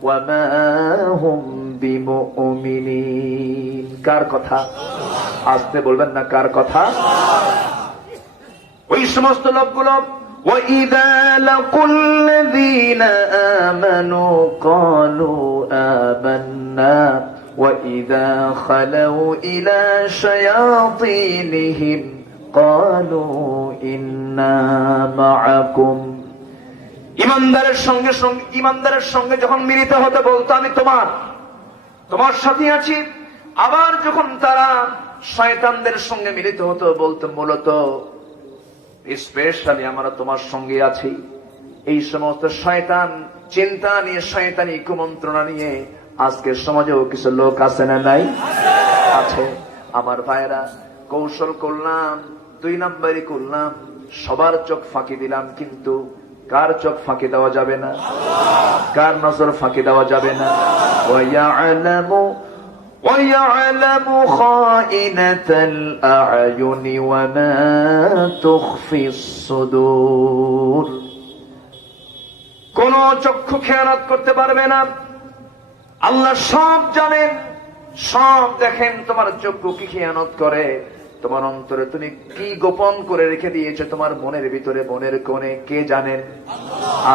ওয়ামা হুম বিমুমিনিন। কার কথা? আসতে বলবেন না, কার কথা? ওই সমস্ত লোকগুলো وَإِذَا لَقُوا الَّذِينَ آمَنُوا قَالُوا آمَنَّا وَإِذَا خَلَوْا إِلَى شَيَاطِينِهِمْ قَالُوا إِنَّا مَعَكُمْ। ইমানদারের সঙ্গে যখন মিলিত হতে বলতো আমি তোমার সাথে আছি, আবার যখন তারা শয়তানদের সঙ্গে মিলিত হতো বলতো মূলত স্পেশালি আমরা তোমার সঙ্গে আছি। এই সমস্ত শয়তান চিন্তা নিয়ে, শয়তানি কুমন্ত্রণা নিয়ে আজকের সমাজেও কিছু লোক আছে না নাই? আছে। আমার ভাইরা, কৌশল করলাম, 2 নাম্বারই করলাম, সবার চোখ ফাঁকি দিলাম, কিন্তু কার চোখ ফাঁকি দেওয়া যাবে না? কার নজর ফাঁকি দেওয়া যাবে না? وَيَعْلَمُ خَائِنَةَ الْأَعْيُنِ وَمَا تُخْفِي الصُّدُورُ। কোন চক্ষু খেয়ানত করতে পারবে না। আল্লাহ সব জানেন, সব দেখেন। তোমার চক্ষু কি খেয়ানত করে, তোমার অন্তরে তুমি কি গোপন করে রেখে দিয়েছো তোমার মনের ভিতরে, মনের কোণে, কে জানেন?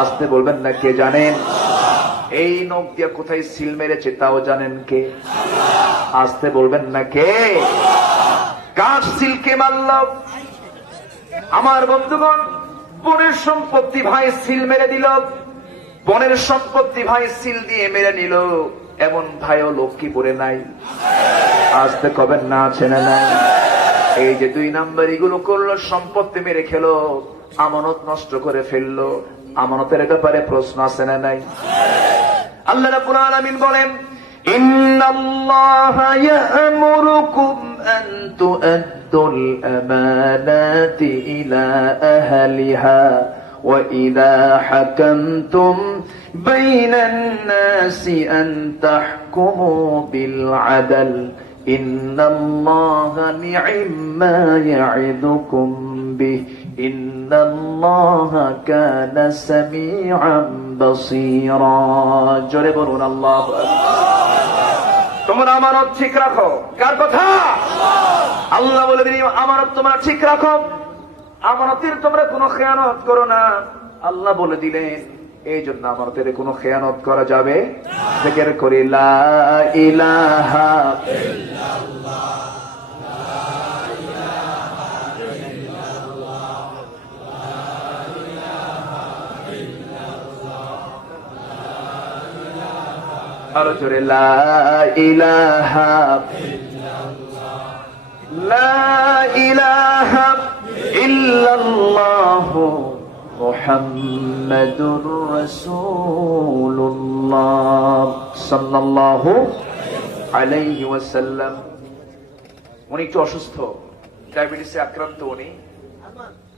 আসতে বলবেন না, কে জানেন? এই নখ দিয়ে কোথায় সিল মেরেছে তাও জানেন কে? আসতে বলবেন না, কে? কার সিল কে মারল? আমার বন্ধুগণ, বোনের সম্পত্তি ভাই সিল মেরে দিল, বোনের সম্পত্তি ভাই সিল দিয়ে মেরে নিল, এমন ভাইও লক্ষ্মীপুরে নাই। আসতে কবেন না, আছে না নাই? এই যে 2 নাম্বার এগুলো করলো, সম্পত্তি মেরে খেলো, আমানত নষ্ট করে ফেললো, আমানতের ব্যাপারে প্রশ্ন আছে না নাই? আল্লাহ রাব্বুল আলামিন বলেন, ইন্নাল্লাহা ইয়া'মুরুকুম আন তু'আদ্দুল আমানাতি ইলা আহলিহা ওয়া ইযা হাকামতুম বাইনান নাসি আন তাহকুমু বিল আদল ইন্নাল্লাহা নি'ম্মা ইয়া'iদুকুম বিহি ইন্নাল্লাহা কানা সামিআন বাসীরা। জোরে বলুন আল্লাহু আকবার। তোমরা আমানত ঠিক রাখো। কার কথা? আল্লাহ বলে দিলেন আমানত তোমরা ঠিক রাখো, আমানতের তোমরা কোনো খেয়ানত করো না। আল্লাহ বলে দিলেন এই জন্য আমানতের কোনো খেয়ানত করা যাবে। জিকির করি লা ইলাহা ইল্লাল্লাহ, আরো জোরে লা ইলাহা ইল্লাল্লাহ, লা ইলাহা ইল্লাল্লাহ মুহাম্মাদুর রাসূলুল্লাহ সাল্লাল্লাহু আলাইহি ওয়াসাল্লাম। উনি একটু অসুস্থ, ডায়াবেটিসে আক্রান্ত উনি,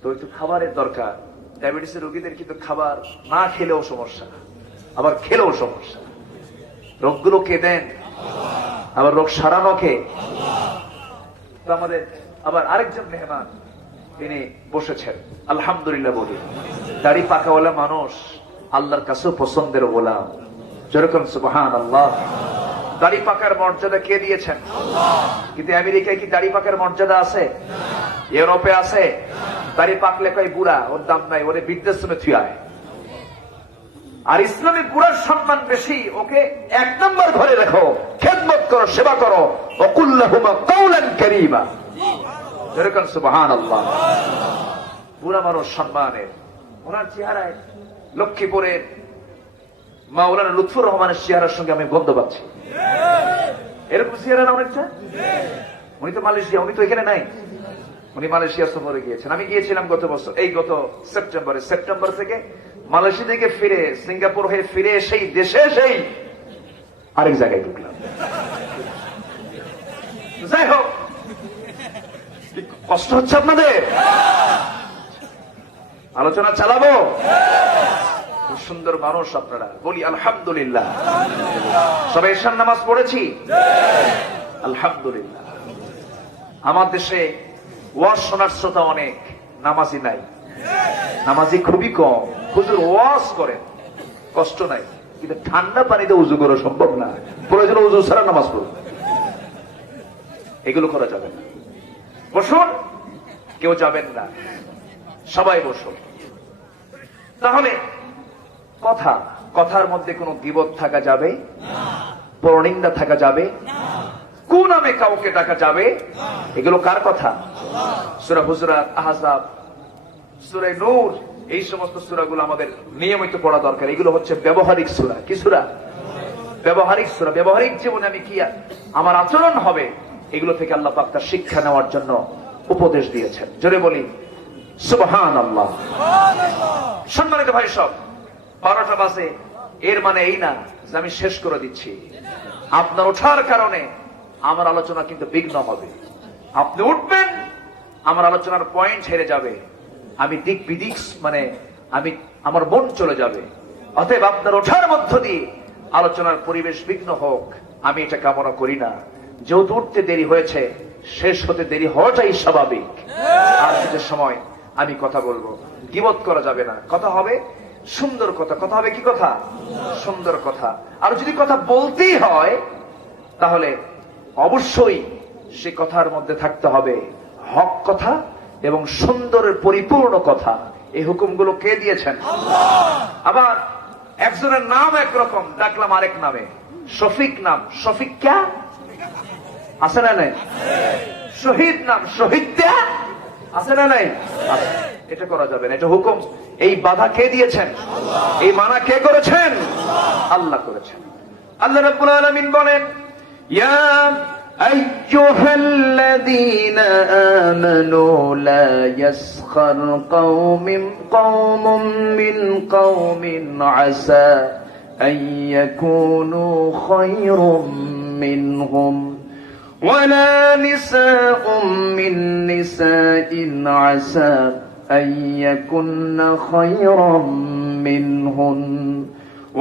তো একটু খাবারের দরকার। ডায়াবেটিসের রোগীদের কিন্তু খাবার না খেলেও সমস্যা, আবার খেলেও সমস্যা। রোগগুলো কে দেন? আবার রোগ সারানো কে? তো আমাদের আবার আরেকজন মেহমান, তিনি বসেছেন। আলহামদুলিল্লাহ বলি। দাড়ি পাকাওয়ালা মানুষ আল্লাহর কাছেও পছন্দের গোলাম। যেরকম সুবহানাল্লাহ। দাড়ি পাকার মর্যাদা কে দিয়েছেন? কিন্তু আমেরিকায় কি দাড়ি পাকার মর্যাদা আছে? ইউরোপে আছে? দাড়ি পাকলে কয় বুড়া, ওর দাম নাই, ওরে বৃদ্ধাশ্রমে থুয়ায়। আর ইসলামে বুড়ার সম্মান বেশি। ওকে 1 নম্বর ঘরে রাখো, খেদমত করো, সেবা করো। ওয়াকুল্লাহুমা কাওলান কারীমা। যেরকম সুবহানাল্লাহ। বুড়া মানুষ সম্মানের। ওনার চেহারায় লক্ষ্মীপুরের মাওলানা লুৎফুর রহমানের চেহারার সঙ্গে আমি বন্ধ পাচ্ছি। এরকম চেহারা না অনেকটা? উনি তো মালয়েশিয়া, উনি তো এখানে নাই। উনি মালয়েশিয়া সফরে গিয়েছেন। আমি গিয়েছিলাম গত বছর, এই গত সেপ্টেম্বর থেকে মালয়েশিয়া থেকে ফিরে সিঙ্গাপুর হয়ে ফিরে সেই দেশে সেই আরেক জায়গায় ঢুকলাম। যাই হোক, কষ্ট হচ্ছে আপনাদের? আলোচনা চালাবো? খুব সুন্দর মানুষ আপনারা, বলি আলহামদুলিল্লাহ। সবাই ঈশার নামাজ পড়েছি? আলহামদুলিল্লাহ। আমার দেশে ওয়াজ শোনার শ্রোতা অনেক, নামাজি নাই। নামাজি খুবই কম। হুজুর ওয়াজ করেন, কষ্ট নাই, কিন্তু ঠান্ডা পানিতে উজু করা সম্ভব না। প্রয়োজন উজু ছাড়া নামাজ পড়ুন, এগুলো করা যাবে না। বসুন, কেউ যাবেন না, সবাই বসুন। তাহলে কথার মধ্যে কোনো গীবত থাকা যাবে, পরনিন্দা থাকা যাবে, কোন নামে কাউকে ডাকা যাবে? এগুলো কার কথা? সূরা হুজুরাত, আহজাব, সূরা নূর, এই সমস্ত সূরাগুলো আমাদের নিয়মিত পড়া দরকার। এগুলো হচ্ছে ব্যবহারিক সূরা। কি সূরা? ব্যবহারিক সূরা। ব্যবহারিক জীবনে আমি কি আমার আচরণ হবে, এগুলো থেকে আল্লাহ পাক তার শিক্ষা নেওয়ার জন্য উপদেশ দিয়েছেন। জোরে বলি সুবহানাল্লাহ। সম্মানিত ভাই সব, 12টা বাজে। এর মানে এই না যে আমি শেষ করে দিচ্ছি। আপনার ওঠার কারণে আমার আলোচনা কিন্তু বিঘ্ন হবে। আপনি উঠবেন, আমার আলোচনার পয়েন্ট হেরে যাবে, আমি দিক বিদিক আমার মন চলে যাবে। অতএব আপনার ওঠার মধ্য দিয়ে আলোচনার পরিবেশ বিঘ্ন হোক, আমি এটা কামনা করি না। যেহেতু উঠতে দেরি হয়েছে, শেষ হতে দেরি হওয়াটাই স্বাভাবিক। আর কিছু সময় আমি কথা বলবো। গীবত করা যাবে না, কথা হবে সুন্দর কথা। কথা হবে কি কথা? সুন্দর কথা। আর যদি কথা বলতেই হয়, তাহলে অবশ্যই সে কথার মধ্যে থাকতে হবে হক কথা এবং সুন্দরের পরিপূর্ণ কথা। এই হুকুমগুলো কে দিয়েছেন? আবার একজনের নাম একরকম, ডাকলাম আরেক নামে। শফিক নাম, শফিক ক্যা আছে না নাই? শহীদ নাম, শহীদ ক্যা আছে না নাই? এটা করা যাবে না, এটা হুকুম। এই বাধা কে দিয়েছেন? এই মানা কে করেছেন? আল্লাহ করেছেন। আল্লাহ রাব্বুল আলামিন বলেন, ইয়া আইয়ুহাল্লাযীনা আমানু লা ইয়াসখার কওমুম মিন কওমিন আসা আন ইয়াকুনু খায়রুম মিনহুম ওয়ালা নিসাউম মিন নিসাইন আসা أن يكن خيرا منهن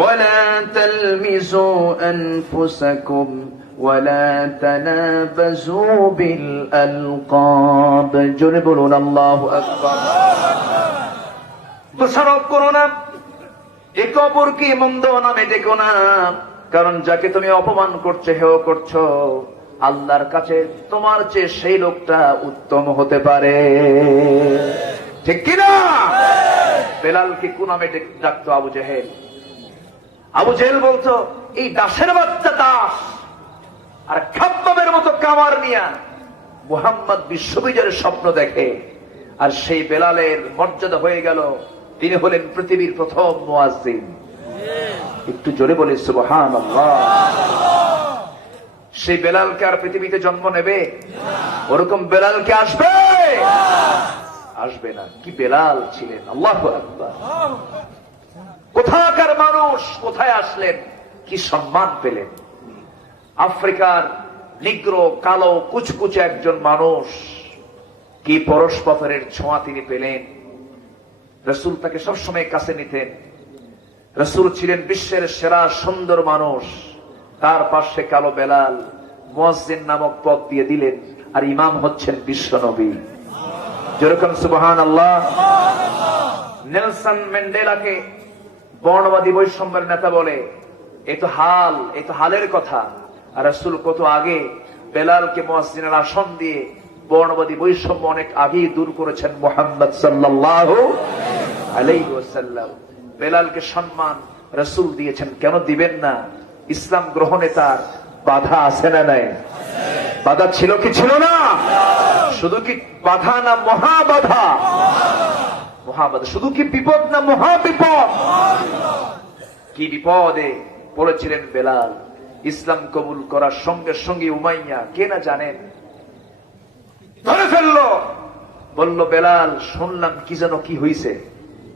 ولا تلمزوا أنفسكم ولا تنابزوا بالألقاب جنبنا الله أكبر দোষারোপ করো না, একে অপরকে মন্দ নামে ডেকো না, কারণ যাকে তুমি অপমান করছো, হেয় করছো, আল্লাহর কাছে তোমার চেয়ে সেই লোকটা উত্তম হতে পারে। ঠিক কিনা? বেলালকে কোন নামে ডাকতো আবু জেহেল? আবু জেহেল বলতো, এই দাসের বাচ্চা দাস। আর খাব্বাবের মতো কামার নিয়া মুহাম্মদ বিশ্ববিজয়ের স্বপ্ন দেখে। আর সেই বেলালের মর্যাদা হয়ে গেল, তিনি হলেন পৃথিবীর প্রথম মুয়াজ্জিন। একটু জোরে বলে সুবহানাল্লাহ। সেই বেলালকে আর পৃথিবীতে জন্ম নেবে? ওরকম বেলালকে আসবে? আসবে না। কি বেলাল ছিলেন! আল্লাহু আকবার। কোথাকার মানুষ, কোথায় আসলেন, কি সম্মান পেলেন! আফ্রিকার নিগ্রো, কালো, কুচকুচে একজন মানুষ, কি পরশপথরের ছোঁয়া তিনি পেলেন। রাসূল তাকে সবসময় কাছে নিতেন। রাসূল ছিলেন বিশ্বের সেরা সুন্দর মানুষ। তার পাশে কালো বেলাল মুয়াজ্জিন নামক পদ দিয়ে দিলেন। আর ইমাম হচ্ছেন বিশ্ব নবী। যেরকম সুবহানাল্লাহ। নেলসন ম্যান্ডেলাকে বর্ণবাদী বৈষম্যের নেতা বলে, এ তো হালের কথা। আর রাসূল কত আগে বেলালকে মুয়াজ্জিনের আসন দিয়ে বর্ণবাদী বৈষম্য অনেক আগেই দূর করেছেন মুহাম্মদ সাল্লাল্লাহু আলাইহি ওয়াসাল্লাম। বেলালকে সম্মান রাসূল দিয়েছেন, কেন দিবেন না? ইসলাম গ্রহণে তার বাধা আছে না নাই? বাধা ছিল কি ছিল না? শুধু কি বাধা না মহাবাধা? মহাবাধা। শুধু কি বিপদ না মহাবিপদ? কি বিপদে পড়েছিলেন বেলাল। ইসলাম কবুল করার সঙ্গে সঙ্গে উমাইয়া কে না জানেন ধরে ফেললো, বলল বেলাল শুনলাম কি যেন কি হইছে।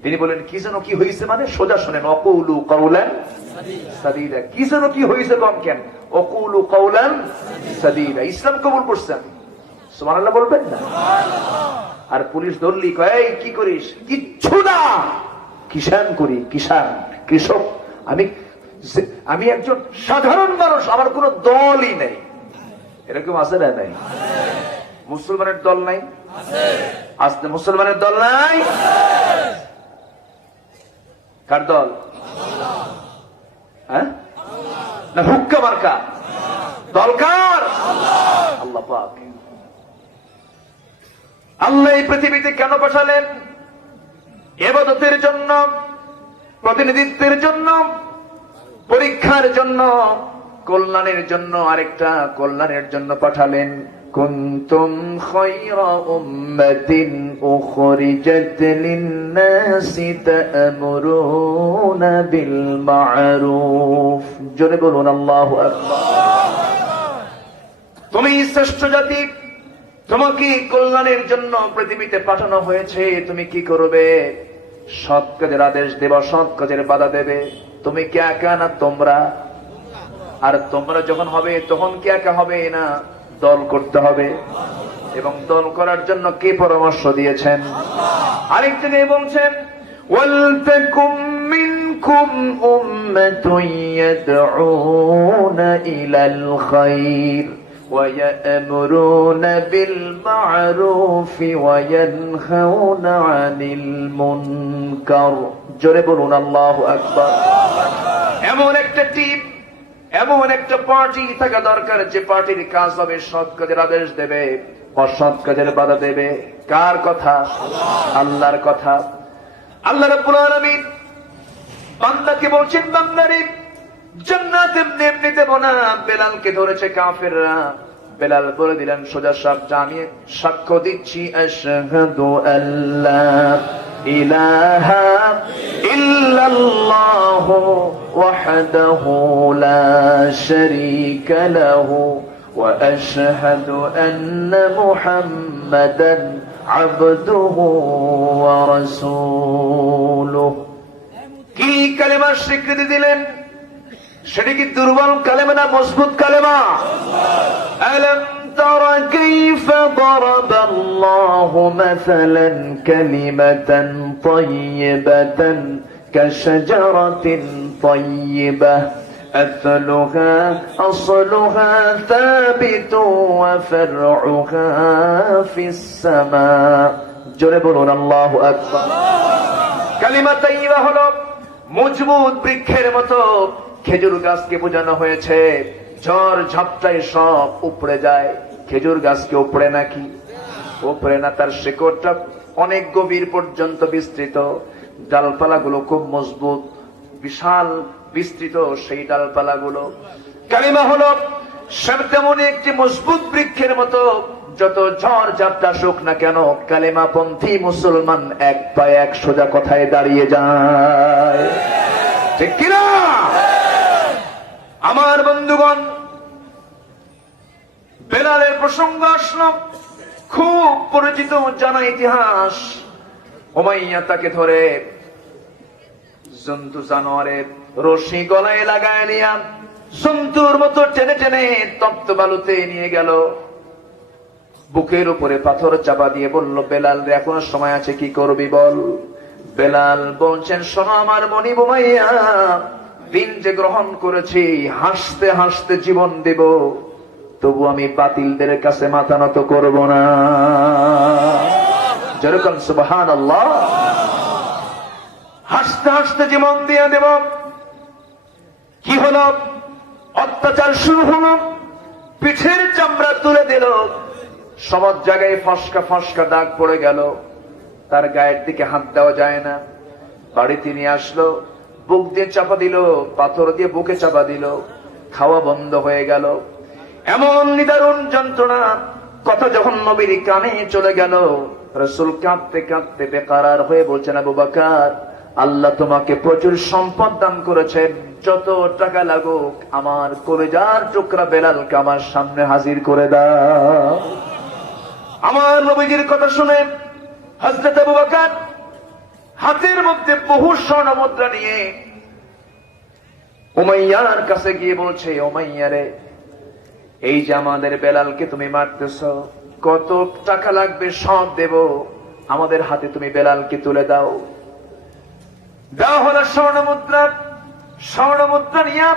তিনি বলেন কি যেন কি হইছে মানে? সোজা শোনেন, অকুলু কাউলান সাদীদা। কি যেন কি হইছে কম কেন? অকুলু কাউলান সাদীদা। ইসলাম কবুল করছেন, সুবহানাল্লাহ বলবেন না? আর পুলিশ ধরলি কয় কি করিস? কিচ্ছু না, কিষান করি, কিষান, কৃষক। আমি একজন সাধারণ মানুষ, আমার কোন দলই নেই। এরকম আছে না নাই? মুসলমানের দল নাই? আসতে মুসলমানের দল নাই? কার দল? হ্যাঁ না হুক্কা মার্কা দল কার? আল্লাহ পাক। আল্লাহ এই পৃথিবীতে কেন পাঠালেন? ইবাদতের জন্য, প্রতিনিধিত্বের জন্য, পরীক্ষার জন্য, কল্যাণের জন্য। আরেকটা কল্যাণের জন্য পাঠালেন। কুনতুম খায়রা উম্মাতিন উখরিজাত লিন-নাসি তা'মুরুনা বিল মা'রুফ। জোরে বলুন আল্লাহু আকবার। তুমি শ্রেষ্ঠ জাতি, তোমাকে কল্যাণের জন্য পৃথিবীতে পাঠানো হয়েছে। তুমি কি করবে? সৎ কাজের আদেশ দেবে, সৎ কাজের বাধা দেবে। তুমি কি একা না তোমরা? আর তোমরা যখন হবে তখন কি একা হবে না, দল করতে হবে। এবং দল করার জন্য কে পরামর্শ দিয়েছেন? আরেক জায়গায় বলছেন ওয়ালতাকুম মিনকুম উম্মাতুন ইয়াদউনা ইলাল খায়র وَيَأْمُرُونَ بِالْمَعْرُوفِ وَيَنْهَوْنَ عَنِ الْمُنكَرِ। জোরে বলুন আল্লাহু আকবার। এমন একটা টিম, এমন একটা পার্টি থাকা দরকার যে পার্টির কাজ হবে সৎ কাজের আদেশ দেবে, অসৎ কাজের বাধা দেবে। কার কথা? আল্লাহর কথা। আল্লাহ রাব্বুল আলামিন বান্দাকে বলছেন, বান্দারে জান্নাত এমনি দেব না। বেলালকে ধরেছে কাফেররা। বেলাল বলে দিলেন সোজা সাপ, জানিয়ে সাক্ষ্য দিচ্ছি আশহাদু আল্লা ইলাহা ইল্লাল্লাহু ওয়াহদাহু লা শারীকা লাহু ওয়া আশহাদু আন্না মুহাম্মাদান আবদুহু ওয়া রাসূলুহু। কি কালেমার স্বীকৃতি দিলেন? সেটা কি দুর্বল কালেমা না মজবুত কালেমা? আলাম তারা কাইফা দারাবাল্লাহু মাসালান কালিমাতান তাইয়্যিবাতান কাশাজারাতিন তাইয়্যিবাহ আসলুহা সাবিতুন ওয়া ফারউহা ফিস সামা। জোরে বলুন আল্লাহু আকবার। কালিমা তাইয়্যিবা হলো মজবুত বৃক্ষের মতো। খেজুর গাছকে বোঝানো হয়েছে ঝড় ঝাপটায় সব উপড়ে যায়। খেজুর গাছকে উপড়ে নাকি? উপড়ে না, তার শিকড়টা অনেক গভীর পর্যন্ত বিস্তৃত। ডালপালাগুলো খুব মজবুত, বিশাল বিস্তৃত সেই ডালপালাগুলো। কালিমা হলো তেমন একটি মজবুত বৃক্ষের মতো। যত ঝড় ঝাপটা আসুক না কেন, কালিমাপন্থী মুসলমান এক পায়ে এক সোজা কথায় দাঁড়িয়ে যায়। ঠিক কিনা? আমার বন্ধুগণ, বেলালের প্রসঙ্গ আসলো, খুব পরিচিত জানা ইতিহাস। উমাইয়া তাকে ধরে জন্তু জানোয়ারের রশি গলায় লাগায় নিয়া জন্তুর মতো টেনে টেনে তপ্ত বালুতে নিয়ে গেল। বুকের উপরে পাথর চাপা দিয়ে বলল, বেলাল রে এখনো সময় আছে, কি করবি বল। বেলাল বলছেন, শোনো আমার মনিব উমাইয়া, দিন যে গ্রহণ করেছি, হাসতে হাসতে জীবন দেব, তবু আমি বাতিলদের কাছে মাথা নত করব না। যেরকম সুবহানাল্লাহ। হাসতে হাসতে জীবন দিয়ে দেব। কি হলো? অত্যাচার শুরু হলো, পিঠের চামড়া তুলে দিল, সব জায়গায় ফসকা ফসকা দাগ পড়ে গেল, তার গায়ের দিকে হাত দেওয়া যায় না। বাড়িতে নিয়ে আসলো, বুক দিয়ে চাপা দিল, পাথর দিয়ে বুকে চাপা দিল, খাওয়া বন্ধ হয়ে গেল। এমন নিদারুণ যন্ত্রণা। কথা যখন নবীর কানে চলে গেল, রাসূল কাঁদতে কাঁদতে বেকারার হয়ে বলছেন, আবু বকর, আল্লাহ তোমাকে প্রচুর সম্পদ দান করেছেন, যত টাকা লাগুক আমার কলিজার টুকরা বেলালকে আমার সামনে হাজির করে দাও। আমার নবীজির কথা শুনে হযরত আবু বকর হাতের মধ্যে বহু স্বর্ণ মুদ্রা নিয়ে উমাইয়ার কাছে গিয়ে বলছে, উমাইয়া রে, এই যে আমাদের বেলালকে তুমি মারতেছ, কত টাকা লাগবে সব দেব, আমাদের হাতে তুমি বেলালকে তুলে দাও। দেওয়া হলো স্বর্ণ মুদ্রা। স্বর্ণ মুদ্রা নিয়ে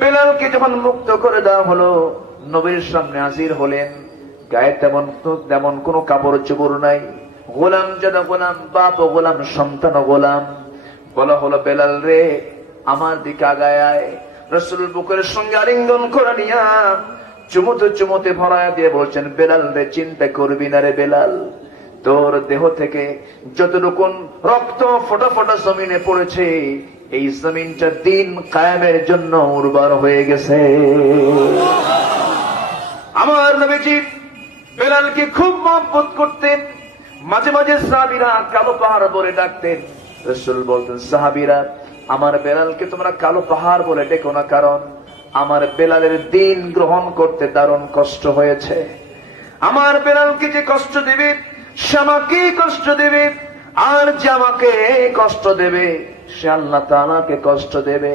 বেলালকে যখন মুক্ত করে দেওয়া হলো, নবীর সামনে হাজির হলেন। গায়ে তেমন কোন কাপড় চোপড় নাই, গোলাম জাদা গোলাম, বাপ গোলাম, সন্তান গোলাম। বলা হলো, বেলাল রে, আমার দিকে আগায় আয়। রাসূল বুকের সঙ্গে আলিঙ্গন করে নিয়া চুমুতে চুমুতে ভরায়া দিয়ে বলছেন, বেলাল রে, চিন্তা করবি না রে বেলাল, তোর দেহ থেকে যতটুকু রক্ত ফোটা ফোটা জমিনে পড়েছে, এই জমিনটা দিন কায়েমের জন্য উর্বর হয়ে গেছে। আমার নবীজি বেলালকে খুব মহব্বত করতেন। মাঝে মাঝে সাহাবীরা কালো পাহাড় বলে ডাকতেন। রাসূল বলতেন, সাহাবীরা, আমার বেলালকে তোমরা কালো পাহাড় বলে ডেকো না, কারণ আমার বেলালের দিন গ্রহণ করতে দারুণ কষ্ট হয়েছে। আমার বেলালকে যে কষ্ট দেবে, সে আমাকে কষ্ট দেবে, আর যে আমাকে কষ্ট দেবে সে আল্লাহ তাআলাকে কষ্ট দেবে।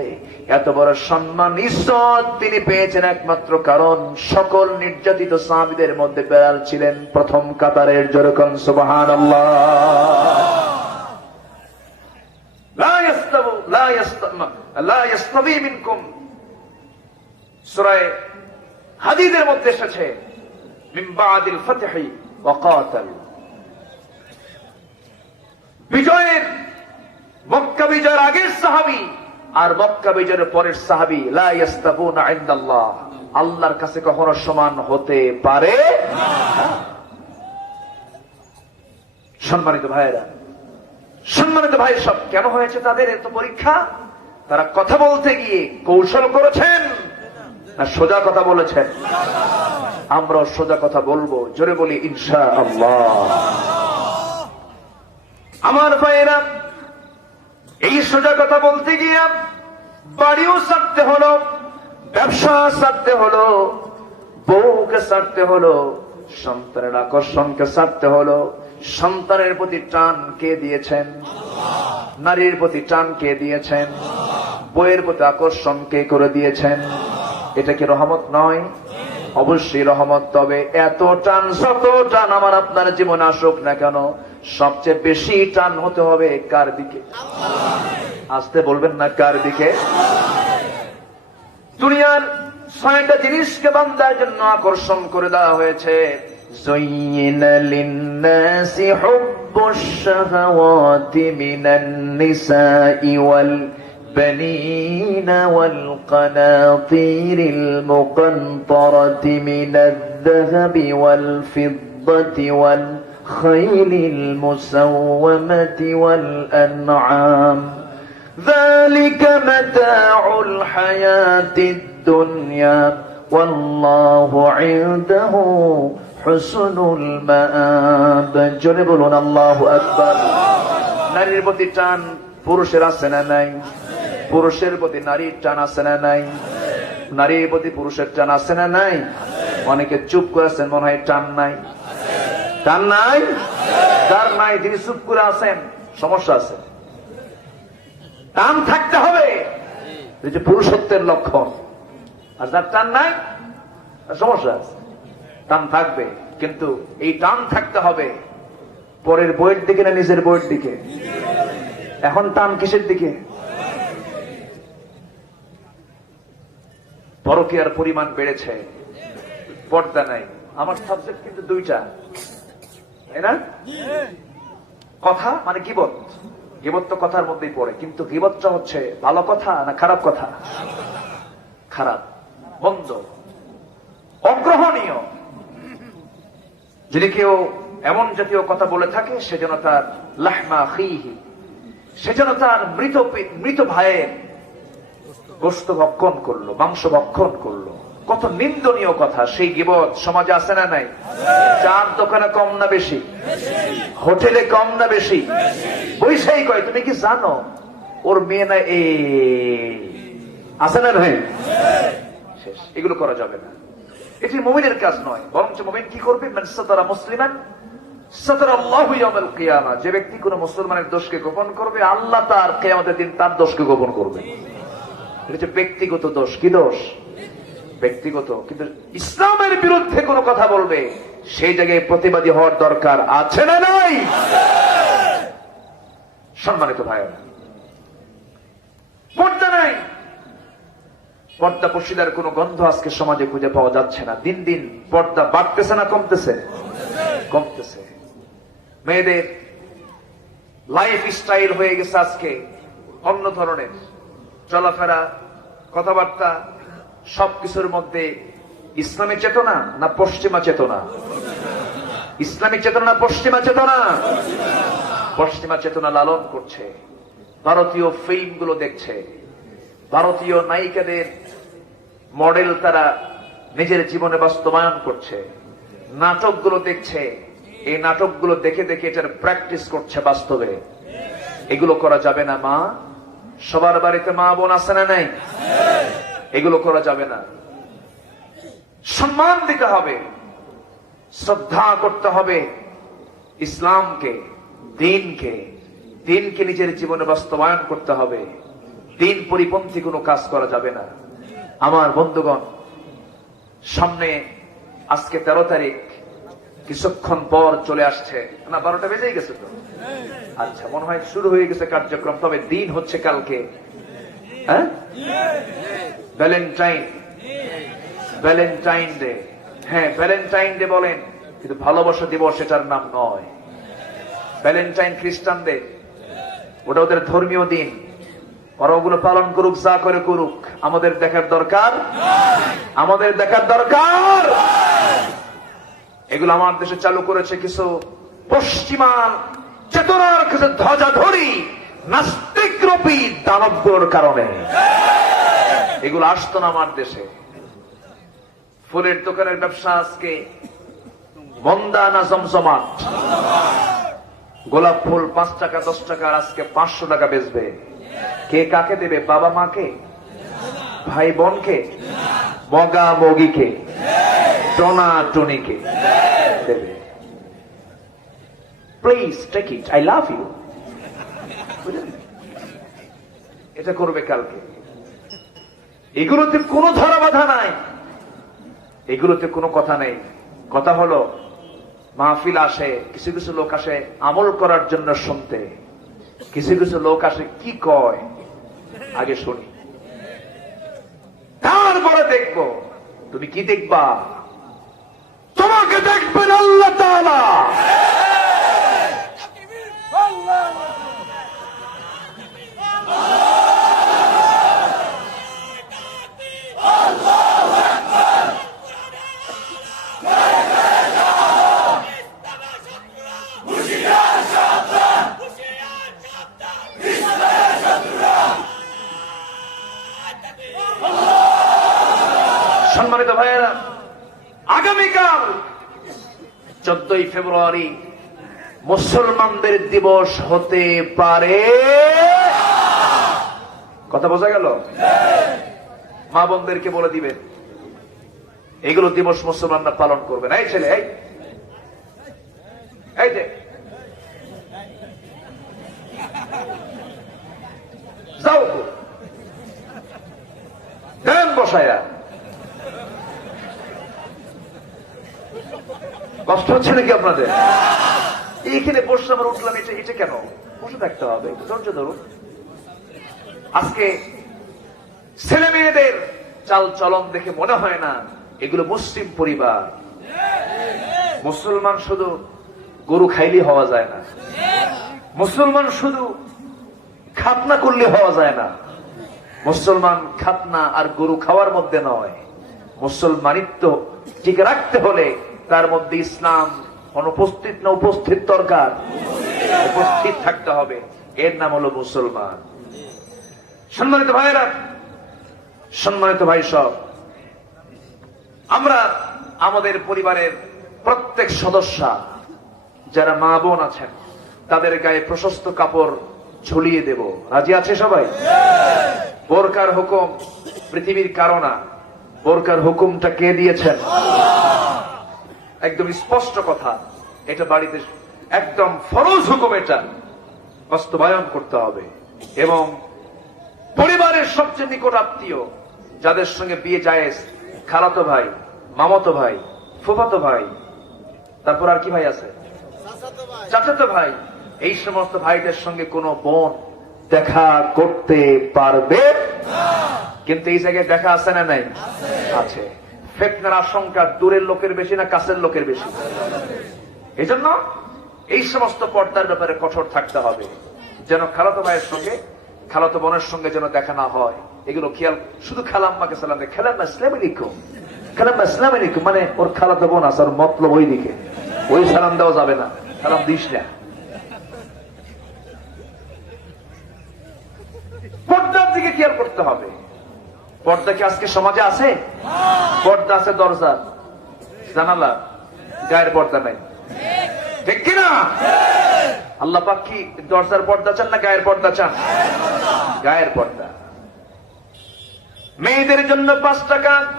এত বড় সম্মান ইজ্জত তিনি পেয়েছেন একমাত্র কারণ সকল নির্যাতিত সাহাবীদের মধ্যে বেলাল ছিলেন প্রথম কাতারের। যেরকম সুবহানাল্লাহ। লা ইয়াস্তাবি মিনকুম, সূরা হাদীদের মধ্যে এসেছে, মিন বাদিল ফাতহি ওয়া কাতাল। বিজয়ের, মক্কা বিজয়ের আগের সাহাবী আর মক্কা বিজয়ের পরের সাহাবী লা ইয়াস্তাবুনা ইনদাল্লাহ, আল্লাহর কাছে কখনো সমান হতে পারে না। সম্মানিত ভাইয়েরা, সম্মানিত ভাই, সব কেন হয়েছে তাদের এত পরীক্ষা? তারা কথা বলতে গিয়ে কৌশল করেছেন না সোজা কথা বলেছেন? আমরা সোজা কথা বলবো, জোরে বলি ইনশাআল্লাহ। আমার ভাইয়েরা, এই সোজা কথা বলতে গিয়ে বাড়িও ছাড়তে হলো, ব্যবসা ছাড়তে হলো, বউকে ছাড়তে হলো, সন্তানের আকর্ষণকে ছাড়তে হলো। সন্তানের প্রতি টান কে দিয়েছেন? নারীর প্রতি টান কে দিয়েছেন? বইয়ের প্রতি আকর্ষণ কে করে দিয়েছেন? এটা কি রহমত নয়? অবশ্যই রহমত। তবে এত টান, যত টান আমার আপনার জীবনে আসুক না কেন, সবচেয়ে বেশি টান হতে হবে কার দিকে? আসতে বলবেন না, কার দিকে? দুনিয়ার 6টা জিনিসকে বান্দার জন্য আকর্ষণ করে দেওয়া হয়েছে। যুয়িনা লিন-নাসি হুব্বুশ শাহাওয়াতি মিনান নিসাই ওয়াল বানিনা ওয়াল কানাতিরিল মুকানতারাতি মিনায-যাহাবি ওয়াল ফিদ্দাতি ওয়াল খাইলিল মুসাওওয়ামাতি ওয়াল আন'আম যালিকা মাতাউল হায়াতিদ দুনিয়া ওয়াল্লাহু ইনদাহু হুসনুল মাআব। জোরে বলুন আল্লাহু আকবার। নারীর প্রতি টান পুরুষের আছে না নাই? পুরুষের প্রতি নারীর টান আছে না নাই? নারীর প্রতি পুরুষের টান আছে না নাই? অনেকে চুপ করেছেন, মনে হয় টান নাই। টান নাই? যার নাই তিনি চুপ করে আছেন, সমস্যা আছে। টান থাকতে হবে, এই যে পুরুষত্বের লক্ষণ। আর যার টান নাই, সমস্যা আছে। টান থাকবে, কিন্তু এই টান থাকতে হবে পরের বইয়ের দিকে না নিজের বইয়ের দিকে? এখন টান কিসের দিকে? পরকীয়ার পরিমাণ বেড়েছে, পর্দা নাই। আমার সাবজেক্ট কিন্তু 2টা, তাই না? কথা মানে গীবত। গীবত তো কথার মধ্যেই পড়ে, কিন্তু গীবতটা হচ্ছে ভালো কথা না খারাপ কথা? খারাপ, মন্দ, অগ্রহণীয়। যদি কেউ এমন জাতীয় কথা বলে থাকে, সেজন্য তার লাহমা আখিহি, সেজন্য তার মৃত ভাইয়ের গোশত ভক্ষণ করলো, মাংস ভক্ষণ করলো। কত নিন্দনীয় কথা। সেই গীবত সমাজে আছে না নাই? চার দোকানে কম না বেশি? হোটেলে কম না বেশি? বৈশাই কয়, তুমি কি জানো ওর মেয়ে না এ আছে না ভাই? শেষ। এগুলো করা যাবে না। এটি মুমিনের কাজ নয়, বরঞ্চ মুমিন কি করবে? মান সাতারা মুসলিমান সাতারাল্লাহু ইয়াউমাল কিয়ামা। যে ব্যক্তি কোন মুসলমানের দোষকে গোপন করবে, আল্লাহ তার কিয়ামতের দিন তার দোষকে গোপন করবে। এটা হচ্ছে ব্যক্তিগত দোষ। কি দোষ? ব্যক্তিগত। কিন্তু ইসলামের বিরুদ্ধে কোন কথা বলবে, সেই জায়গায় প্রতিবাদী হওয়ার দরকার আছে না নাই? সম্মানিত ভাইয়েরা, পর্দা নাই। পর্দা পশিদার কোন গন্ধ আজকে সমাজে খুঁজে পাওয়া যাচ্ছে না। দিন দিন পর্দা বাড়তেছে না কমতেছে? কমতেছে। মেয়েদের লাইফ স্টাইল হয়ে গেছে আজকে অন্য ধরনের। চলাফেরা, কথাবার্তা, সবকিছুর মধ্যে ইসলামী চেতনা না পশ্চিমা চেতনা? ইসলামী চেতনা না পশ্চিমা চেতনা? পশ্চিমা চেতনা লালন করছে। ভারতীয় ফিল্মগুলো দেখছে, ভারতীয় নায়িকাদের মডেল তারা নিজের জীবনে বাস্তবায়ন করছে, নাটকগুলো দেখছে, এই নাটকগুলো দেখে দেখে এটার প্র্যাকটিস করছে বাস্তবে। এগুলো করা যাবে না মা। সবার বাড়িতে মা বোন আছে না নাই? এগুলো করা যাবে না। সম্মান দিতে হবে, শ্রদ্ধা করতে হবে ইসলামকে, দিনকে। দিনকে নিজের জীবনে বাস্তবায়ন করতে হবে। দিন পরিপন্থী কোনো কাজ করা যাবে না। আমার বন্ধুগণ, সামনে আজকে 13 তারিখ, কিছুক্ষণ পর চলে আসছে না? 12টা বেজেই গেছে তো। আচ্ছা, মনে হয় শুরু হয়ে গেছে কার্যক্রম। তবে দিন হচ্ছে কালকে, হ্যাঁ, ভ্যালেন্টাইন, ভ্যালেন্টাইন ডে। হ্যাঁ, ভ্যালেন্টাইন ডে বলেন, কিন্তু ভালোবাসা দিবস এটার নাম নয়। ভ্যালেন্টাইন খ্রিস্টানদের, ওটা ওদের ধর্মীয় দিন। ওরা ওগুলো পালন করুক, যা করে করুক, আমাদের দেখার দরকার, আমাদের দেখার দরকার। এগুলো আমার দেশে চালু করেছে কিছু পশ্চিমা চেতনার কিছু ধ্বজাধরী নাস্তিকরূপী দানবগুলোর কারণে। এগুলো আসতো না আমার দেশে। ফুলের দোকানের ব্যবসা আজকে মন্দা না জমজমাট? গোলাপ ফুল 5 টাকা 10 টাকা, আজকে 500 টাকা বেচবে। কে কাকে দেবে? বাবা মাকে, ভাই বোনকে, মগা মগিকে, টনা টনিকে দেবে। Please take it, I love you. এটা করবে কালকে। এগুলোতে কোনো ধরা বাধা নাই, এগুলোতে কোনো কথা নেই। কথা হলো, মাহফিল আসে, কিছু কিছু লোক আসে আমল করার জন্য শুনতে, কিছু কিছু লোক আসে কি কয় আগে শুনি, তারপরে দেখবো। তুমি কি দেখবা? তোমাকে দেখবেন আল্লাহ তাআলা। সম্মানিত ভাইয়েরা, আগামীকাল 14ই ফেব্রুয়ারি মুসলমানদের দিবস হতে পারে। কথা বোঝা গেল? মা বোনদেরকে বলে দিবেন, এগুলো দিবস মুসলমানরা পালন করবেন। এই ছেলে, এই যে যাও দেন বসায়া। কষ্ট হচ্ছে নাকি আপনাদের? এইখানে বসে আমরা উঠলাম, এটা কেন? বসে থাকতে হবে, ধৈর্য ধরুন। আজকে ছেলে মেয়েদের চাল চলন দেখে মনে হয় না এগুলো মুসলিম পরিবার। মুসলমান শুধু গরু খাইলেই হওয়া যায় না। মুসলমান শুধু খাতনা করলে হওয়া যায় না। মুসলমান খাতনা আর গরু খাওয়ার মধ্যে নয়। মুসলমানিত্ব ঠিক রাখতে হলে তার মধ্যে ইসলাম অনুপস্থিত না উপস্থিত দরকার? উপস্থিত থাকতে হবে। এর নাম হলো মুসলমান। সম্মানিত ভাইরা, সম্মানিত ভাই সব, আমরা আমাদের পরিবারের প্রত্যেক সদস্য যারা মা বোন আছেন তাদের গায়ে প্রশস্ত কাপড় ঝুলিয়ে দেব। রাজি আছে সবাই? বোরকার হুকুম পৃথিবীর কারো না। বোরকার হুকুমটা কে দিয়েছেন? একদম স্পষ্ট কথা। এটা বাড়িতে একদম ফরজ হুকুম, এটা বাস্তবায়ন করতে হবে। এবং পরিবারের সবচেয়ে নিকট আত্মীয় যাদের সঙ্গে বিয়ে জায়েজ, খালাতো ভাই, মামাতো ভাই, ফুফাতো ভাই, তারপর আর কি ভাই আছে, চাচাতো ভাই, এই সমস্ত ভাইদের সঙ্গে কোনো বোন দেখা করতে পারবে? কিন্তু এই জায়গায় দেখা আছে না নাই? আছে। ফিতনার আশঙ্কা দূরের লোকের বেশি না কাছের লোকের বেশি? এই জন্য এই সমস্ত পর্দার ব্যাপারে কঠোর থাকতে হবে, যেন খালাতো ভাইয়ের সঙ্গে খালাতো বোনের সঙ্গে যেন দেখা না হয়। এগুলো খেয়াল। শুধু খালাম্মাকে সালাম দেয়, খালাম্মা আসসালামু আলাইকুম, খালাম্মা আসসালামু আলাইকুম, মানে ওর খালাতো বোন আছে, ওর মতলব ওই দিকে, ওই সালাম দেওয়া যাবে না, সালাম দিস না। পর্দার দিকে খেয়াল করতে হবে। পর্দা কি আজকে সমাজে আছে? পর্দা আছে দরজা জানালা, গায়ের পর্দা নাই, ঠিক কিনা? আল্লাহ পাক কি দরজার পর্দা চান না গায়ের পর্দা চান? গায়ের পর্দা। মেয়েদের জন্য 5টা কাজ।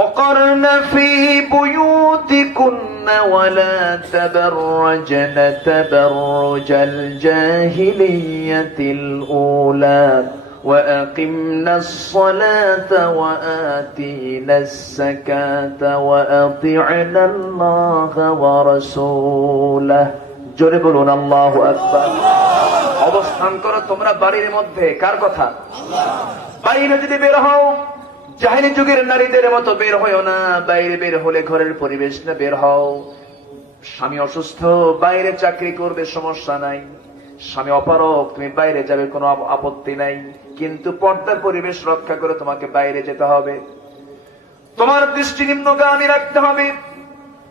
وقرن في بيوتكن ولا تبرجن تبرج الجاهلية الأولى وأقمنا الصلاة وآتينا الزكاة وأطعنا الله ورسوله। জোরে বলুন আল্লাহু আকবার। অবস্থান করো তোমরা বাড়ির মধ্যে। কার কথা? বাইরে যদি বের হও জাহেলি যুগের নারীদের মতো বের হও না। বাইরে বের হলে ঘরের পরিবেশ না বের হও। স্বামী অসুস্থ, বাইরে চাকরি করবে, সমস্যা নাই। স্বামী অপারক, তুমি বাইরে যাবে, কোনো আপত্তি নাই। কিন্তু পর্দার পরিবেশ রক্ষা করে তোমাকে বাইরে যেতে হবে। তোমার দৃষ্টি নিম্নগামী রাখতে হবে।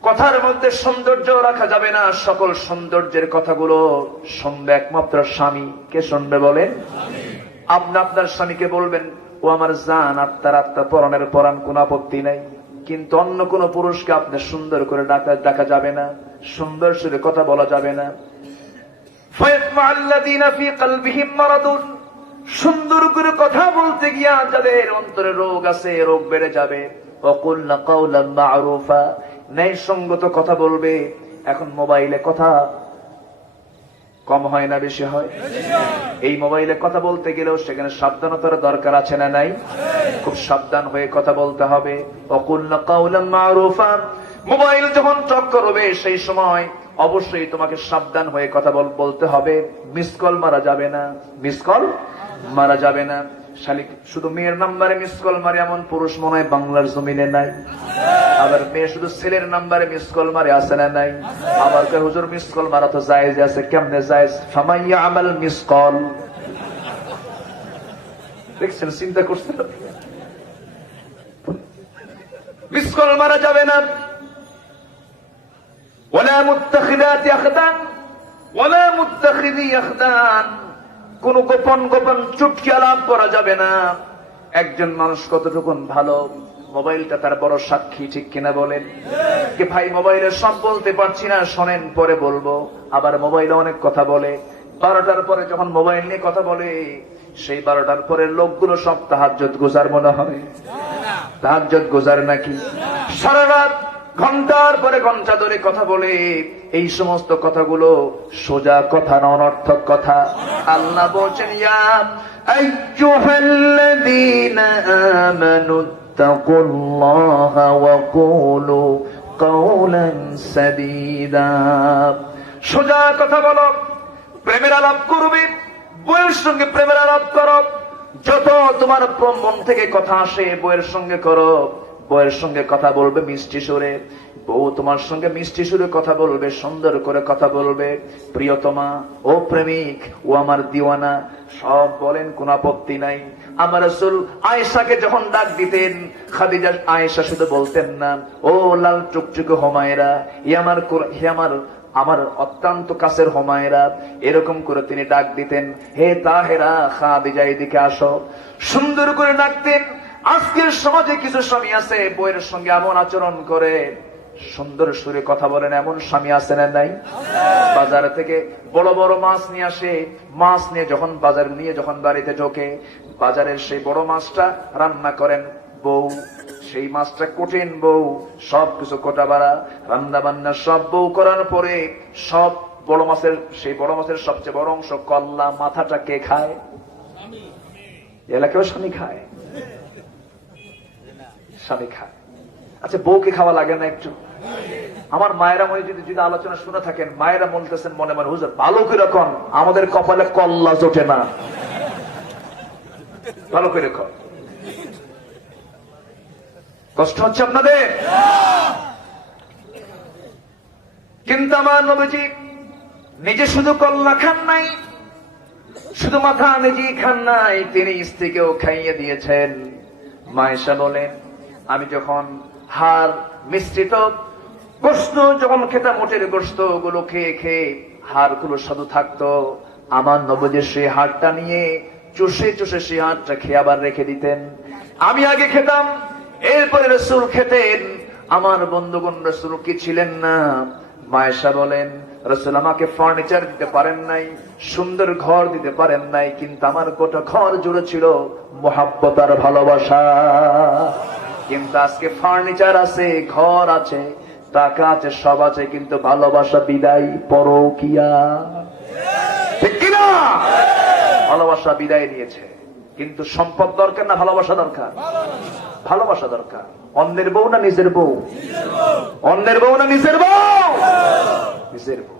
কথার মধ্যে সৌন্দর্য রাখা যাবে না। সকল সৌন্দর্যের কথাগুলো শুনবে একমাত্র স্বামী। কে শুনবে বলেন? আপনি আপনার স্বামীকে বলবেন, ও আমার জান, আত্মার আত্মা, পরাণের পরাণ, কোন আপত্তি নাই। কিন্তু অন্য কোন পুরুষকে আপনি সুন্দর করে ডাকা যাবে না, সুন্দর সুরে কথা বলা যাবে না। সুন্দর করে কথা বলতে গিয়া যাদের অন্তরে রোগ আছে, রোগ বেড়ে যাবে। ওয়াকুলনা কাওলাম মা'রুফা, ন্যায়সঙ্গত কথা বলবে। এখন মোবাইলে কথা কম হয় না বেশি হয়? এই মোবাইলে কথা বলতে গেলেও সেখানে সাবধানতার দরকার আছে না নাই? খুব সাবধান হয়ে কথা বলতে হবে। ওয়াকুলনা কাওলাম মা'রুফা। মোবাইল যখন টক করবে সেই সময় অবশ্যই তোমাকে সাবধান হয়ে কথা বলতে হবে। মিস কল মারা যাবে না, মিস কল মারা যাবে না। শালিক শুধু মেয়ের নাম্বারে মিস কল মারে এমন পুরুষ মনে হয় বাংলার জমিনে নাই। আবার মেয়ে শুধু ছেলের নাম্বারে মিস কল মারে, আছে না নাই? আবার কে হুজুর মিস কল মারা তো জায়েজ আছে। কেমনে জায়েজ? ফামাইয়া আমাল মিস কল। দেখছেন, চিন্তা করছেন? মিস কল মারা যাবে না। ওয়ালা মুত্তাখিদাতি আখদান ওয়ালা মুত্তাখিদি আখদান। কোন গোপন গোপন চুটকি আলাপ করা যাবে না। একজন মানুষ কতটুকুন ভালো, মোবাইলটা তার বড় সাক্ষী, ঠিক কিনা বলেন? কি ভাই মোবাইলে সব বলতে পারছি না, শোনেন পরে বলবো। আবার মোবাইলে অনেক কথা বলে। 12টার পরে যখন মোবাইল নিয়ে কথা বলে, সেই 12টার পরে লোকগুলো সব তাহাজ্জুদ গুজার মনে হয়। তাহাজ্জুদ গুজার নাকি? সারা রাত ঘন্টার পরে ঘন্টা ধরে কথা বলে। এই সমস্ত কথাগুলো সোজা কথা না, অনর্থক কথা। আল্লাহ বলছেন, ইয়া আইয়ুহাল্লাযীনা আমানু তাকুল্লাহা ওয়া কুলু কাওলান সাদীদা। সোজা কথা বলো। প্রেমের আলাপ করবে, বউয়ের সঙ্গে প্রেমের আলাপ করো। যত তোমার মন থেকে কথা আসে বউয়ের সঙ্গে করো। বউয়ের সঙ্গে কথা বলবে মিষ্টি সুরে। বউ তোমার সঙ্গে মিষ্টি সুরে কথা বলবে, সুন্দর করে কথা বলবে, প্রিয়তমা, ও প্রেমিক, ও আমার দিওয়ানা, সব বলেন, কোন আপত্তি নাই। আমার রাসূল আয়েশাকে যখন ডাক দিতেন, খাদিজা আয়েশা শুধু বলতেন না, ও লাল টুকটুকে হুমায়রা, আমার অত্যন্ত কাছের হুমায়রা, এরকম করে তিনি ডাক দিতেন, হে তাহেরা, খাদিজা এদিকে আসো, সুন্দর করে ডাকতেন। আজকের সমাজে কিছু স্বামী আছে বউয়ের সঙ্গে এমন আচরণ করে, সুন্দর সুরে কথা বলেন, এমন স্বামী আছে না নাই? বাজার থেকে বড় বড় মাছ নিয়ে আসে, মাছ নিয়ে যখন বাজার নিয়ে যখন বাড়িতে ঢোকে, বাজারের সেই বড় মাছটা রান্না করেন বউ, সেই মাছটা কঠিন বউ, সবকিছু কোটা বাড়া, রান্না বান্না সব বউ করার পরে সব বড় মাছের, সেই বড় মাছের সবচেয়ে বড় অংশ কল্লা, মাথাটা কে খায়? এলাকাও স্বামী খায়, স্বামী খায়। আচ্ছা, বউকে খাওয়া লাগে না একটু? আমার মায়েরা মনে যদি আলোচনা শুনে থাকেন, মায়েরা বলতেছেন মনে মনে, হুজুর ভালো করে কন, আমাদের কপালে কল্লা জোটে না, ভালো করে কন। কষ্ট হচ্ছে আপনাদের? কিন্তু আমার নবীজি নিজে শুধু কল্লা খান নাই, শুধু মাথা নিজেই খান নাই, তিনি স্ত্রীকেও খাইয়ে দিয়েছেন। মায়েশা বলেন, আমি যখন হাড় মিশ্রিত গোস্ত যখন খেতাম, মোটের গোস্ত গুলো খেয়ে খেয়ে হাড়গুলো সাধু থাকতো, আমার নবীজি সেই হাড়টা নিয়ে চুষে চুষে সেই হাড়টা খেয়ে আবার রেখে দিতেন। আমি আগে খেতাম, এরপরে রাসূল খেতেন। আমার বন্ধুগণ, রাসূল কি ছিলেন না? মায়েশা বলেন, রাসূল আমাকে ফার্নিচার দিতে পারেন নাই, সুন্দর ঘর দিতে পারেন নাই, কিন্তু আমার গোটা ঘর জুড়ে ছিল মুহাব্বত আর ভালোবাসা। কিন্তু আজকে ফার্নিচার আছে, ঘর আছে, টাকা আছে, সব আছে, কিন্তু ভালোবাসা বিদায়, পরকিয়া, ঠিক কিনা? ভালোবাসা বিদায় নিয়েছে। কিন্তু সম্পদ দরকার না ভালোবাসা দরকার? ভালোবাসা দরকার। অন্যের বউ না নিজের বউ? অন্যের বউ না নিজের বউ? নিজের বউ।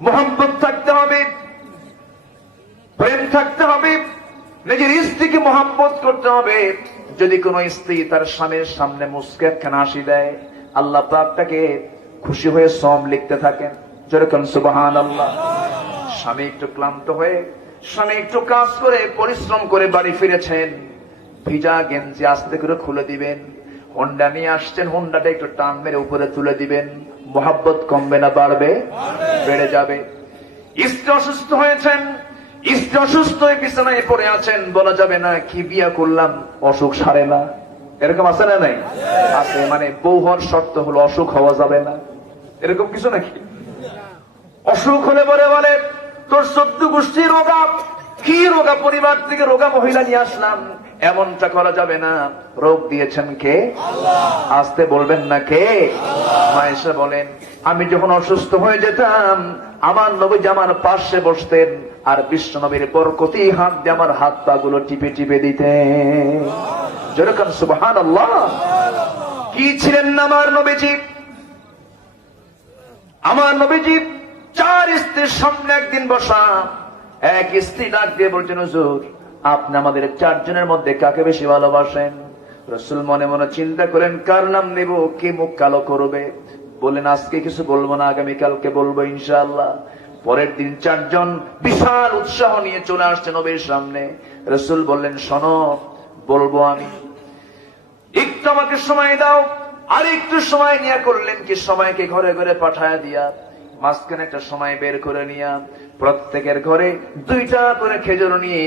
মোহাম্মত থাকতে হবে, প্রেম থাকতে হবে, নিজের স্ত্রীকে মোহাম্মত করতে হবে। যদি কোন স্ত্রী তার স্বামীর সামনে মুস্কে একখানা হাসি দেয়, আল্লাহ পাক তাকে খুশি হয়ে সওয়াব লিখতে থাকেন। যেরকম সুবহানাল্লাহ। স্বামী একটু ক্লান্ত হয়ে, স্বামী একটু কাজ করে পরিশ্রম করে বাড়ি ফিরেছেন, ভিজা গেঞ্জি আস্তে করে খুলে দিবেন, হোন্ডা নিয়ে আসছেন, হোন্ডাটা একটু টান মেরে উপরে তুলে দিবেন। মোহাব্বত কমবে না বাড়বে? বেড়ে যাবে। স্ত্রী অসুস্থ হয়েছেন, স্ত্রী অসুস্থ হয়ে বিছানায় পড়ে আছেন, বলা যাবে না কি বিয়া করলাম, অসুখ সারে না, এরকম আছে না নাই? আছে। মানে বউ হওয়ার শর্ত হলো অসুখ হওয়া যাবে না, এরকম কিছু নাকি? অসুখ হলে বলে তোর 14 গোষ্ঠী রোগা, কি রোগা, পরিবার থেকে রোগা মহিলা নিয়ে আসলাম, এমনটা করা যাবে না। রোগ দিয়েছেন কে? আসতে বলবেন না কে? মায়েশা বলেন, আমি যখন অসুস্থ হয়ে যেতাম, আমার নবী আমার পাশে বসতেন, আর বিশ্ব নবীর বরকতি হাত দিয়ে আমার হাত পা গুলো টিপে টিপে দিতেন। যেরকম সুবহানাল্লাহ। কি ছিলেন না আমার নবীজি? আমার নবীজি 4 স্ত্রীর সামনে একদিন বসা, এক স্ত্রী ডাক দিয়ে বলছেন, হুজুর আপনি আমাদের 4 জনের মধ্যে কাকে বেশি ভালোবাসেন? রাসূল মনে মনে চিন্তা করেন, কার নাম নেব, কে মুখ কালো করবে। বলেন, আজকে কিছু বলবো না, আগামীকালকে বলবো ইনশাআল্লাহ। পরের দিন 4 জন বিশাল উৎসাহ নিয়ে চলে আসছে নবীর সামনে। রাসূল বললেন, শোনো, বলবো আমি, একটু আমাকে সময় দাও। আর একটু সময় নিয়ে করলেন কি, সবাইকে ঘরে ঘরে পাঠায় দিয়া মাঝখানে একটা সময় বের করে নিয়া প্রত্যেকের ঘরে 2টা করে খেজুর নিয়ে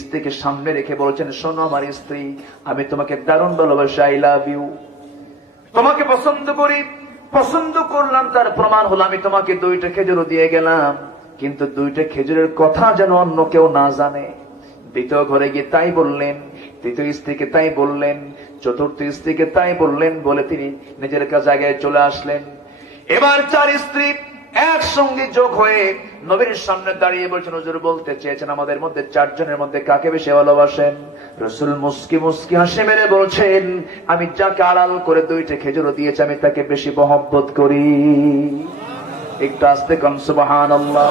স্ত্রীকে সামনে রেখে বলছেন, শোনো আমার স্ত্রী, আমি তোমাকে দারুণ ভালোবাসি, আই লাভ ইউ, তোমাকে পছন্দ করি, পছন্দ করলাম, তার প্রমাণ হলো আমি তোমাকে 2টা খেজুর দিয়ে গেলাম, কিন্তু 2টা খেজুরের কথা যেন অন্য কেউ না জানে। দ্বিতীয় ঘরে গিয়ে তাই বললেন, তৃতীয় স্ত্রীকে তাই বললেন, চতুর্থ স্ত্রীকে তাই বললেন, বলে তিনি নিজের জায়গায় চলে আসলেন। এবার 4 স্ত্রী একসঙ্গে যোগ হয়ে নবীর সামনে দাঁড়িয়ে বলছেন, হুজুর বলতে চেয়েছেন আমাদের মধ্যে 4 জনের মধ্যে কাকে বেশি ভালোবাসেন? রাসূল মুস্কি মুস্কি হাসি মেরে বলছেন, আমি যাকে আড়াল করে 2টা খেজুর দিয়েছি, আমি তাকে বেশি মহব্বত করি। একটু আস্তে কোন সুবহানাল্লাহ,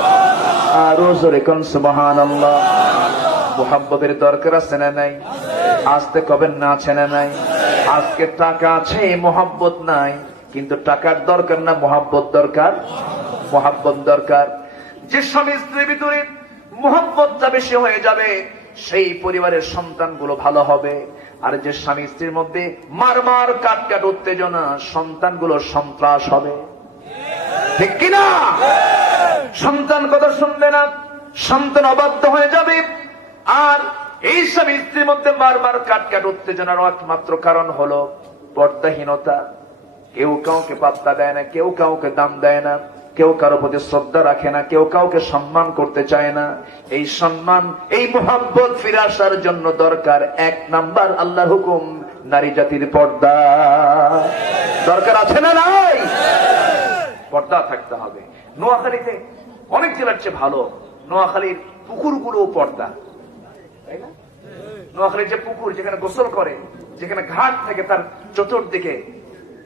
আরো জোরে কোন সুবহানাল্লাহ। মহব্বতের দরকার আছে না নাই? আস্তে কবেন না, আছে না নাই? আজকে টাকা আছে, মহব্বত নাই, কিন্তু টাকার দরকার না মোহাব্বত দরকার? মোহাব্বত দরকার। যে স্বামী স্ত্রীর ভিতরে মোহাব্বতটা বেশি হয়ে যাবে সেই পরিবারের সন্তানগুলো ভালো হবে। আর যে স্বামী স্ত্রীর মধ্যে মারমার কাট উত্তেজনা, সন্তানগুলো সন্ত্রাস হবে। ঠিক কিনা? সন্তান কথা শুনবে না, সন্তান অবাধ্য হয়ে যাবে। আর এই স্বামী স্ত্রীর মধ্যে মারমার কাট উত্তেজনার একমাত্র কারণ হলো পর্দাহীনতা। কেউ কাউকে পাত্তা দেয় না, কেউ কাউকে দাম দেয় না, কেউ কারো প্রতি শ্রদ্ধা রাখে না, কেউ কাউকে সম্মান করতে চায় না। এই সম্মান, এই মোহাব্বত ফিরে আসার জন্য দরকার 1 নাম্বার আল্লাহর হুকুম, নারী জাতির পর্দা। দরকার আছে না নাই? পর্দা থাকতে হবে। নোয়াখালীতে অনেক জেলার চেয়ে ভালো, নোয়াখালীর পুকুরগুলো পর্দা, তাই না? নোয়াখালীর যে পুকুর, যেখানে গোসল করে, যেখানে ঘাট থেকে তার চতুর্দিকে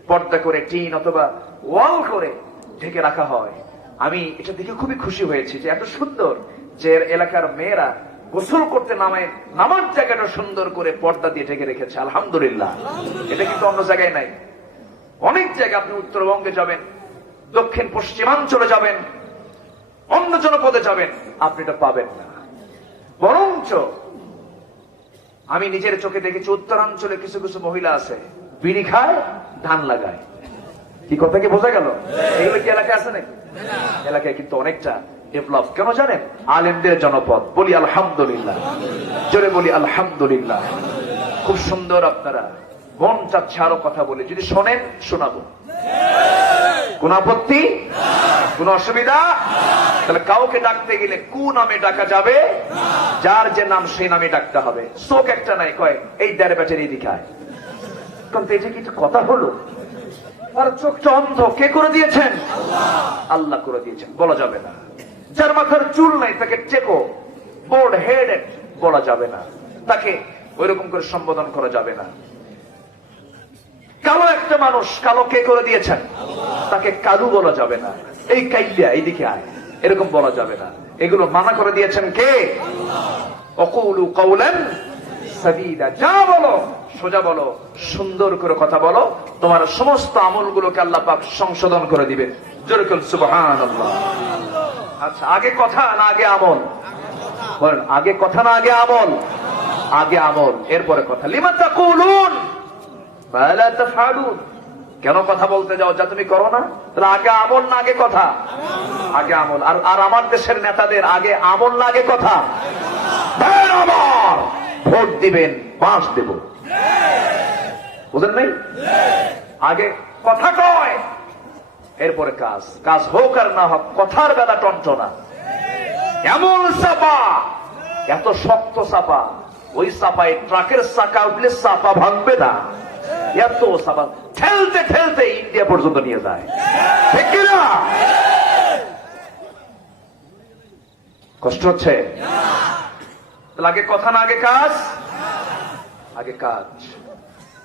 পর্দা করে টিন অথবা ওয়াল করে ঢেকে রাখা হয়। আমি এটা দেখে খুবই খুশি হয়েছি যে এত সুন্দর যে এলাকার মেয়েরা গোসল করতে নামার জায়গাটা সুন্দর করে পর্দা দিয়ে ঢেকে রেখেছে। আলহামদুলিল্লাহ। এটা কিন্তু অন্য জায়গায় নাই। অনেক জায়গায় আপনি উত্তরবঙ্গে যাবেন, দক্ষিণ পশ্চিমাঞ্চলে যাবেন, অন্য জনপদে যাবেন, আপনি এটা পাবেন না। বরঞ্চ আমি নিজের চোখে দেখেছি উত্তরাঞ্চলে কিছু কিছু মহিলা আছে, বিড়ি খায়, ধান লাগায়। কি কথা কি বোঝা গেল? এগুলো কি এলাকায় আছে নাকি? এলাকায় কিন্তু অনেকটা ডেভেলপ। কেন জানেন? আলেমদের জনপদ। বলি আলহামদুলিল্লাহ, জোরে বলি আলহামদুলিল্লাহ। খুব সুন্দর। আপনারা মন চাচ্ছে আরো কথা বলে, যদি শোনেন শোনাবো। কোন আপত্তি? কোন অসুবিধা? তাহলে কাউকে ডাকতে গেলে কু নামে ডাকা যাবে, যার যে নাম সেই নামে ডাকতে হবে। শোক একটা নাই, কয় এই দেড় ব্যাচের এই দিকায়। কিন্তু এটা কি কথা হলো? আর চোখটা অন্ধ কে করে দিয়েছেন? আল্লাহ করে দিয়েছেন, বলা যাবে না। যার মাথার চুল নাই তাকে টেকো, বোল্ড হেডেড বলা যাবে না, তাকে ওইরকম করে সম্বোধন করা যাবে না। কালো একটা মানুষ, কালো কে করে দিয়েছেন? তাকে কালু বলা যাবে না। এই কাইলিয়া, এইদিকে আয়, এরকম বলা যাবে না। এগুলো মানা করে দিয়েছেন কে? অকুলু কাউলান সাদীদা। যা বলো সোজা বলো, সুন্দর করে কথা বলো, তোমার সমস্ত আমলগুলোকে আল্লাহ পাক সংশোধন করে দিবে। জোরে বলুন সুবহানাল্লাহ। আচ্ছা, আগে কথা না আগে আমল? বলেন, আগে কথা না আগে আমল? আগে আমল, এরপরে কথা। লিমা তাকুলুন মা লা তাফআলুন। কেন কথা বলতে যাও যা তুমি করো না? তাহলে আগে আমল না আগে কথা? আগে আমল। আর আমার দেশের নেতাদের আগে আমল না আগে কথা? ভোট দিবেন, বাঁশ দেব, বুঝেন নাই? আগে কথা কয়, এরপরে কাজ। কাজ হোক আর না হোক, কথার বেলা টনটনা। এমন চাপা, এত শক্ত চাপা, ওই চাপায় ট্রাকের চাকা উঠলে চাপা ভাঙবে না। এত চাপা ঠেলতে ঠেলতে ইন্ডিয়া পর্যন্ত নিয়ে যায়। ঠিক কিনা? কষ্ট হচ্ছে? আগে কথা না আগে কাজ? আগে কাজ।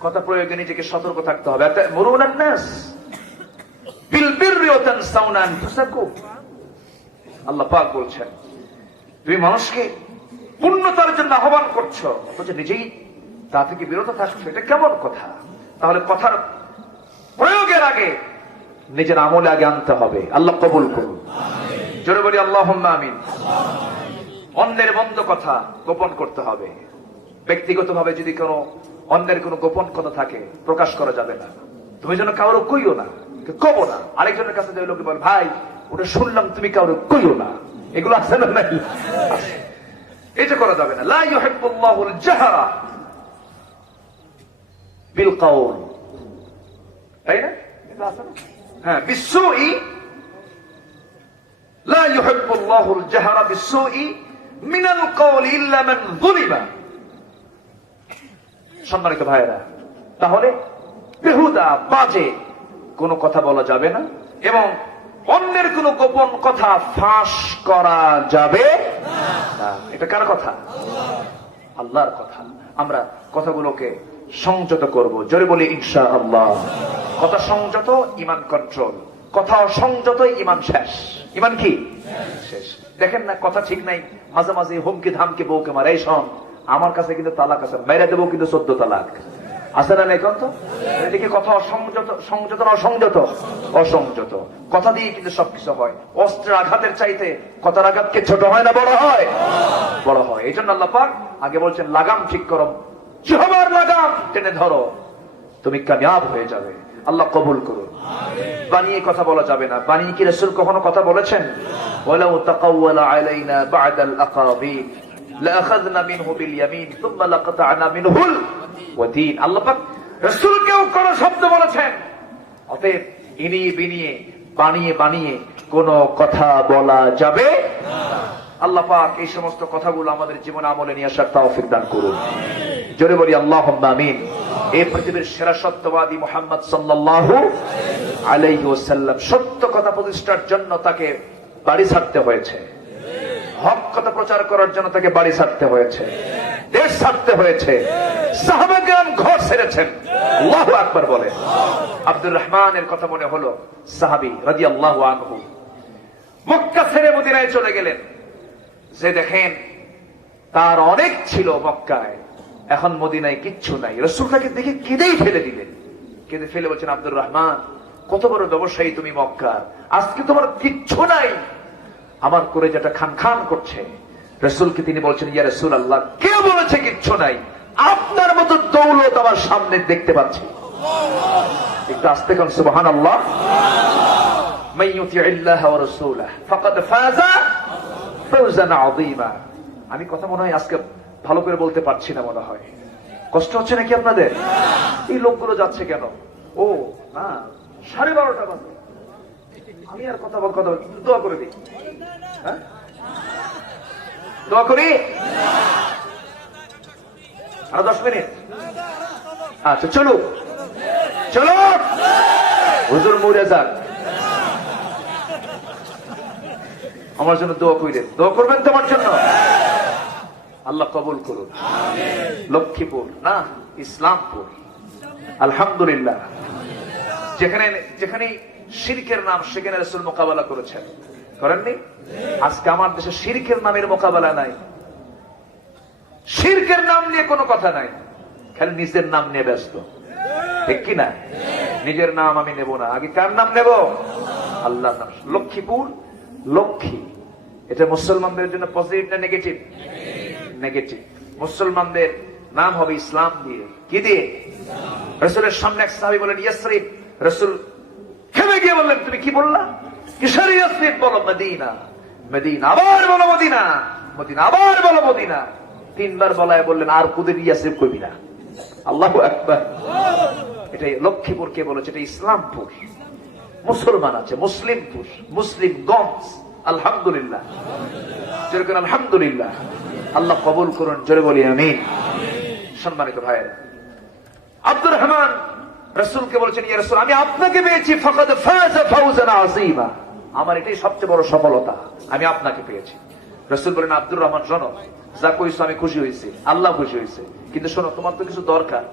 কথা প্রয়োগে নিজেকে সতর্ক থাকতে হবে। আল্লাহ পাক বলছেন, তুমি মানুষকে পূর্ণতার জন্য আহ্বান করছো, অথচ নিজেই তা থেকে বিরত থাকছো। এটা কেমন কথা? তাহলে কথার প্রয়োগের আগে নিজের আমলে আগে আনতে হবে। আল্লাহ কবুল করুন। জোরে বলি আল্লাহুম্মা আমিন। অন্যের মন্দ কথা গোপন করতে হবে। ব্যক্তিগতভাবে যদি কোনো অন্যের কোনো গোপন কথা থাকে, প্রকাশ করা যাবে না। তুমি যেন কারো কইও না, কব না। আরেকজনের কাছে যে লোকে বল, ভাই ওটা শুনলাম, তুমি কারো কইও না। এগুলো আছে না নাকি? এটা করা যাবে না। লা ইউহিব্বুল্লাহুল জাহরা বিল কাউল, তাই না? এটা আছে না? হ্যাঁ, বিসসুই। লা ইউহিব্বুল্লাহুল জাহরা বিসসুই মিনাল কাউলি ইল্লা মান যুলিমা। সম্মানিত ভাইয়েরা, তাহলে বেহুদা বাজে কোনো কথা বলা যাবে না, এবং অন্যের কোনো গোপন কথা ফাঁস করা যাবে না। এটা কার কথা? আল্লাহর কথা। আমরা কথাগুলোকে সংযত করব। জোরে বলি ইনশাআল্লাহ। কথা সংযত, ইমান কন্ট্রোল। কথা সংযত, ইমান শেষ। ইমান কি শেষ? দেখেন না, কথা ঠিক নাই, মাঝে মাঝে হুমকি ধামকি বউকে মারে, এই শোন আমার কাছে কিন্তু তালাক আছে, মেরে দেবো কিন্তু 14 তালাক। আছে না নাই কত? এদিকে কথা অসংযত, সংযত না অসংযত? অসংযত। কথা দিয়ে কিন্তু সবকিছু হয়। অস্ত্রের আঘাতের চাইতে কথার আঘাতকে ছোট হয় না বড় হয়? বড় হয়। এই জন্য আল্লাহ পাক আগে বলছেন লাগাম ঠিক করো, জিহ্বার লাগাম টেনে ধরো, তুমি কামিয়াব হয়ে যাবে। আল্লাহ কবুল করুন। বানিয়ে কথা বলা যাবে না। বানিয়ে কি রাসূল কখনো কথা বলেছেন? ওয়ালাউ তাকাওয়ালা আলাইনা বা'দাল আকাবিল লাআখাযনা মিনহু বিল ইয়ামিন সুম্মা লাকাতা'না মিনহুল ওয়াতিন। আল্লাহ পাক রাসূলকেও কোন শব্দ বলেছেন। অতএব ইনিয়ে বিনিয়ে বানিয়ে বানিয়ে কোন কথা বলা যাবে না। আল্লাহ পাক এই সমস্ত কথাগুলো আমাদের জীবনে আমলে নিয়ে আসার তৌফিক দান করুন। জোরে বলি আল্লাহুম্মা আমিন। এই পৃথিবীর সেরা সত্যবাদী মুহাম্মদ সাল্লাল্লাহু আলাইহি ওয়াসাল্লাম, সত্য কথা প্রতিষ্ঠার জন্য তাকে বাড়ি ছাড়তে হয়েছে, হক কথা প্রচার করার জন্য তাকে বাড়ি ছাড়তে হয়েছে, দেশ ছাড়তে হয়েছে, সাহাবায়ে কেরাম ঘর ছেড়েছেন। আল্লাহু আকবার বলে। আব্দুর রহমানের কথা মনে হলো, সাহাবী রাদিয়াল্লাহু আনহু মক্কা ছেড়ে মদিনায় চলে গেলেন। যে দেখেন তার অনেক ছিল মক্কায়, এখন মদিনায় কিচ্ছু নাই। রাসূলকে দেখে কেঁদেই ফেলে দিলেন। কেঁদে ফেলে বলছেন, আব্দুর রহমান কত বড় ব্যবসায়ী তুমি মক্কার, আজকে তোমার কিচ্ছু নাই, আমার কলেজাটা খান খান করছে। রাসূলকে তিনি বলছেন, ইয়া রাসূলুল্লাহ কে বলেছে কিচ্ছু নাই? আপনার মতো দৌলত আমার সামনে দেখতে পাচ্ছি। একটু আস্তে কোন সুবহানাল্লাহ। মান ইউতিইল্লাহ ওয়া রাসূলাহু ফাকাদ ফাযা ফাওজান আযীমা। আমি কথা মনে হয় আজকে ভালো করে বলতে পারছি না, মনে হয় কষ্ট হচ্ছে নাকি আপনাদের? এই লোকগুলো যাচ্ছে কেন? ও না, 12:30 বাজে। আমি আর কথা দোয়া করে দিই। হ্যাঁ, দোয়া করি। আর 10 মিনিট। আচ্ছা চলো চলো, হুজুর মরে যাক, আমার জন্য দোয়া কইরেন। দোয়া করবেন তো আমার জন্য? আল্লাহ কবুল করুন। লক্ষ্মীপুর না, ইসলামপুর, আলহামদুলিল্লাহ। যেখানে যেখানে শিরকের নাম, সেখানে রাসূল মোকাবেলা করেছেন, করেননি? আজকে আমার দেশে শিরকের নামের মোকাবেলা নাই, শিরকের নাম নিয়ে কোনো কথা নাই, খালি নিজের নাম নিয়ে ব্যস্ত, ঠিক কিনা? নিজের নাম আমি নেব না, আগে কার নাম নেব? আল্লাহর নাম। লক্ষ্মীপুর, লক্ষ্মী, এটা মুসলমানদের জন্য পজিটিভ না নেগেটিভ? নেগেটিভ। মুসলমানদের নাম হবে ইসলাম দিয়ে। কি দিয়ে? রাসূলের সামনে এক সাহাবী বলেন ইয়াসরিব। রাসূল খেমে গিয়ে বললেন, তুমি কি বললা? কিসের ইয়াসরিব? বলো মদিনা। মদিনা। আবার বলো মদিনা। মদিনা। আবার বলো মদিনা। 3 বার বলায় বললেন, আর কুদের ইয়াসরিব কইবি না। আল্লাহু আকবার। এটা লক্ষ্মীপুর কে বলেছে? এটা ইসলামপুর। মুসলমান আছে, মুসলিমপুর, মুসলিমগঞ্জ। আলহামদুলিল্লাহ, যেরকম আলহামদুলিল্লাহ। আল্লাহ কবুল করুন, জোরে বলি আমিন। সম্মানিত ভাইয়েরা, আব্দুর রহমান রাসূলকে বলেছেন, ইয়া রাসূল আমি আপনাকে পেয়েছি, ফাকাদ ফাযা ফাওজান আযীমা, আমার এটাই সবচেয়ে বড় সফলতা, আমি আপনাকে পেয়েছি। রাসূল বলেন, আব্দুর রহমান শোনো, যা কইছো আমি খুশি হয়েছি, আল্লাহ খুশি হয়েছে, কিন্তু শোনো তোমার তো কিছু দরকার।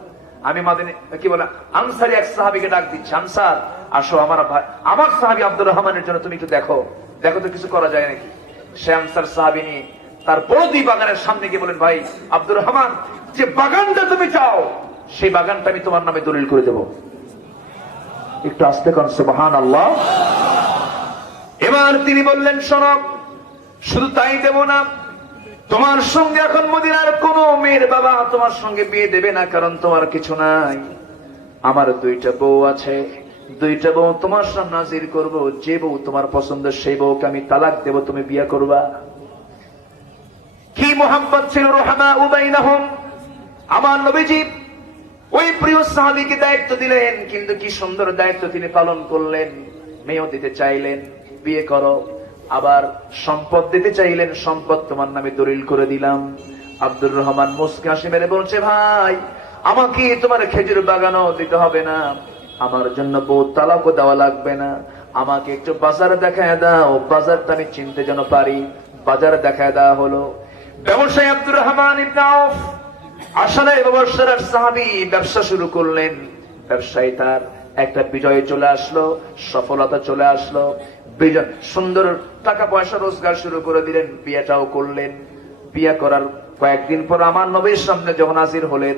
আমি মাদিনা কি বলে আনসারী এক সাহাবীকে ডাক দিচ্ছি, আনসার আসো, আমার সাহাবী আব্দুর রহমানের জন্য তুমি একটু দেখো, দেখো তো কিছু করা যায় নাকি। সে আনসার সাহাবী নিয়ে তার বড়দি বাগানের সামনে গিয়ে বলেন, ভাই আব্দুর রহমান, যে বাগানটা তুমি চাও সেই বাগানটা আমি তোমার নামে দলিল করে দেব। একটু আস্তে কোন সুবহানাল্লাহ। এবার তিনি বললেন, শোনো, শুধু তাই দেব না, তোমার সঙ্গে এখন মদিনার কোন মেয়ের বাবা তোমার সঙ্গে বিয়ে দেবে না, কারণ তোমার কিছু নাই। আমার 2টা বউ আছে, 2টা বউ তোমার সামনে হাজির করব, যে বউ তোমার পছন্দ সেই বউকে আমি তালাক দেব, তুমি বিয়ে করবা। কি মোহাম্মত ছিল রহমা উবাইনাহুম। আমার নবীজি ওই প্রিয় সাহাবীকে দায়িত্ব দিলেন, কিন্তু কি সুন্দর দায়িত্ব তিনি পালন করলেন। মেয়েও দিতে চাইলেন, বিয়ে করো, আবার সম্পদ দিতে চাইলেন, সম্পদ তোমার নামে দলিল করে দিলাম। আব্দুর রহমান মুস্কি হাসি মেরে বলছে, ভাই আমাকে তোমার খেজুর বাগানও দিতে হবে না, আমার জন্য বউ তালাকও দেওয়া লাগবে না, আমাকে একটু বাজার দেখায় দাও, বাজারটা আমি চিনতে যেন পারি। বাজার দেখায় দেওয়া হলো। ব্যবসায়ী আব্দুর রহমান ইবনে আউফ আসলে ব্যবসার সাহাবী, ব্যবসা শুরু করলেন। ব্যবসায়ী তার একটা বিজয় চলে আসলো, সফলতা চলে আসলো, সুন্দর টাকা পয়সা রোজগার শুরু করে দিলেন, বিয়েটাও করলেন। বিয়ে করার কয়েকদিন পর আমার নবীর সামনে যখন হাজির হলেন,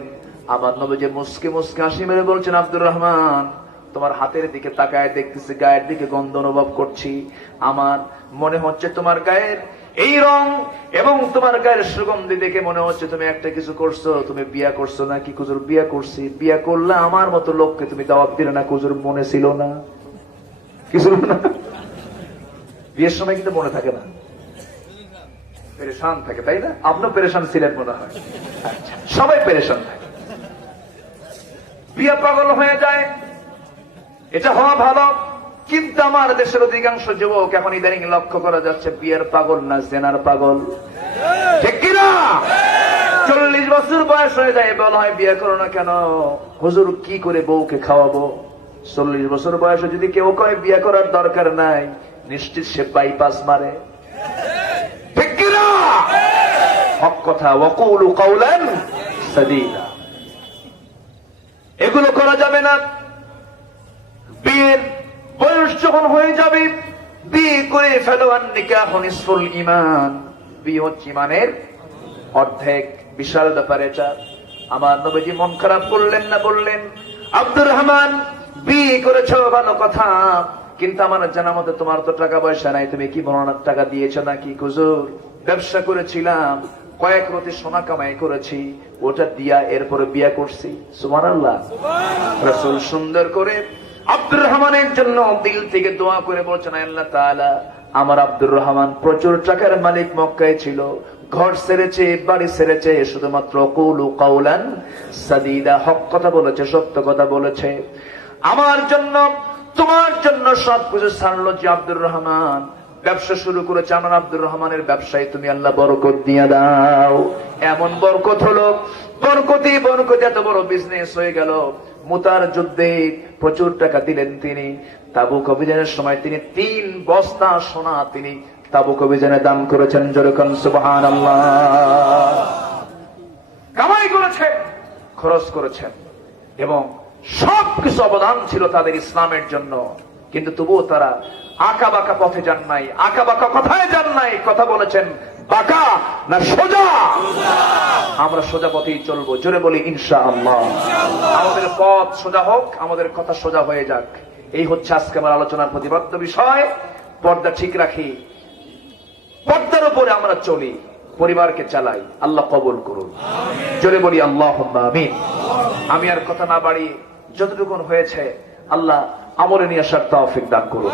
আমার নবীজি মুস্কে মুস্কে হাসি মেরে বলছেন, আব্দুর রহমান, তোমার হাতের দিকে তাকায় দেখতেছি, গায়ের দিকে গন্ধ অনুভব করছি। আমার মনে হচ্ছে তোমার গায়ের এই রং এবং তোমার গায়ের সুগন্ধি দেখে মনে হচ্ছে তুমি একটা কিছু করছো। তুমি বিয়া করছো নাকি? হুজুর বিয়া করছি। বিয়া করলে আমার মতো লোককে তুমি দাওয়াত দিলে না? হুজুর মনে ছিল না। কিছু না, বিয়ের সময় কিন্তু মনে থাকে না, পেরেশান থাকে, তাই না? আপনিও পেরেশান ছিলেন মনে হয়। আচ্ছা, সবাই পেরেশান থাকে, বিয়ে পাগল হয়ে যায়, এটা হওয়া ভালো। কিন্তু আমার দেশের অধিকাংশ যুবক এখন ইদানিং লক্ষ্য করা যাচ্ছে বিয়ের পাগল না জেনার পাগল, ঠিক কিনা? 40 বছর বয়স হয়ে যায়, বলা হয় বিয়ে করো না কেন? হুজুর কি করে বউকে খাওয়াবো? 40 বছর বয়সে যদি কেউ কয় বিয়ে করার দরকার নাই, নিশ্চিত সে বাইপাস মারে, ঠিক কিনা? হক কথা, ওয়াকুলু কাওলান সাদীদা। এগুলো করা যাবে না। বিয়ের বয়স যখন হয়ে যাবে, বিয়ে করে ফেলো। আর নিকাহুন নিসফুল ঈমান, বিয়ে হচ্ছে ঈমানের অর্ধেক। বিশাল ব্যাপার এটা। আমার নবীজি মন খারাপ করলেন না, বললেন, আব্দুর রহমান, বিয়ে করেছো ভালো কথা, কিন্তু আমার জানা মতে তোমার তো টাকা পয়সা নাই, তুমি কি বর্ণনার টাকা দিয়েছো নাকি? হুজুর ব্যবসা করেছিলাম, কয়েক রতি সোনা কামাই করেছি, ওটা দিয়া এরপরে বিয়া করছি। সুবহানাল্লাহ। রাসূল সুন্দর করে আব্দুর রহমানের জন্য দিল থেকে দোয়া করে বলছেন, আল্লাহ তাআলা, আমার আব্দুর রহমান প্রচুর টাকার মালিক, মক্কায় ছিল, ঘর ছেড়েছে, বাড়ি ছেড়েছে, শুধুমাত্র কুলু কাওলান সাদীদা, হক কথা বলেছে, সত্য কথা বলেছে। আমার জন্য তোমার জন্য সবকিছু ছাড়লো যে আব্দুর রহমান ব্যবসা শুরু করেছে। আমার আব্দুর রহমানের ব্যবসায় তুমি আল্লাহ বরকত দিয়ে দাও। এমন বরকত হলো, বরকতে বরকতে এত বড় বিজনেস হয়ে গেল। মুতার যুদ্ধে প্রচুর টাকা দিলেন তিনি। তাবুক অভিযানের সময় তিনি 3 বস্তা সোনা তিনি তাবুক অভিযানে দান করেছেন। যেরকম সুবহানাল্লাহ, কামাই করেছেন, খরচ করেছেন, এবং সবকিছু অবদান ছিল তাদের ইসলামের জন্য। কিন্তু তবুও তারা আঁকা বাঁকা পথে যান নাই, আঁকা বাঁকা কথায় যান নাই। কথা বলেছেন বাঁকা না সোজা? আমরা সোজা পথেই চলবো। জোরে বলি ইনশাআল্লাহ। আমাদের পথ সোজা হোক, আমাদের কথা সোজা হয়ে যাক। এই হচ্ছে আজকে আমার আলোচনার প্রতিপাদ্য বিষয়। পর্দা ঠিক রাখি, পর্দার উপরে আমরা চলি, পরিবারকে চালাই। আল্লাহ কবুল করুন। জোরে বলি আল্লাহুম্মা আমিন। আমি আর কথা না বাড়ি, যতটুকু হয়েছে আল্লাহ আমলে নিয়ে আসার তৌফিক দান করুন।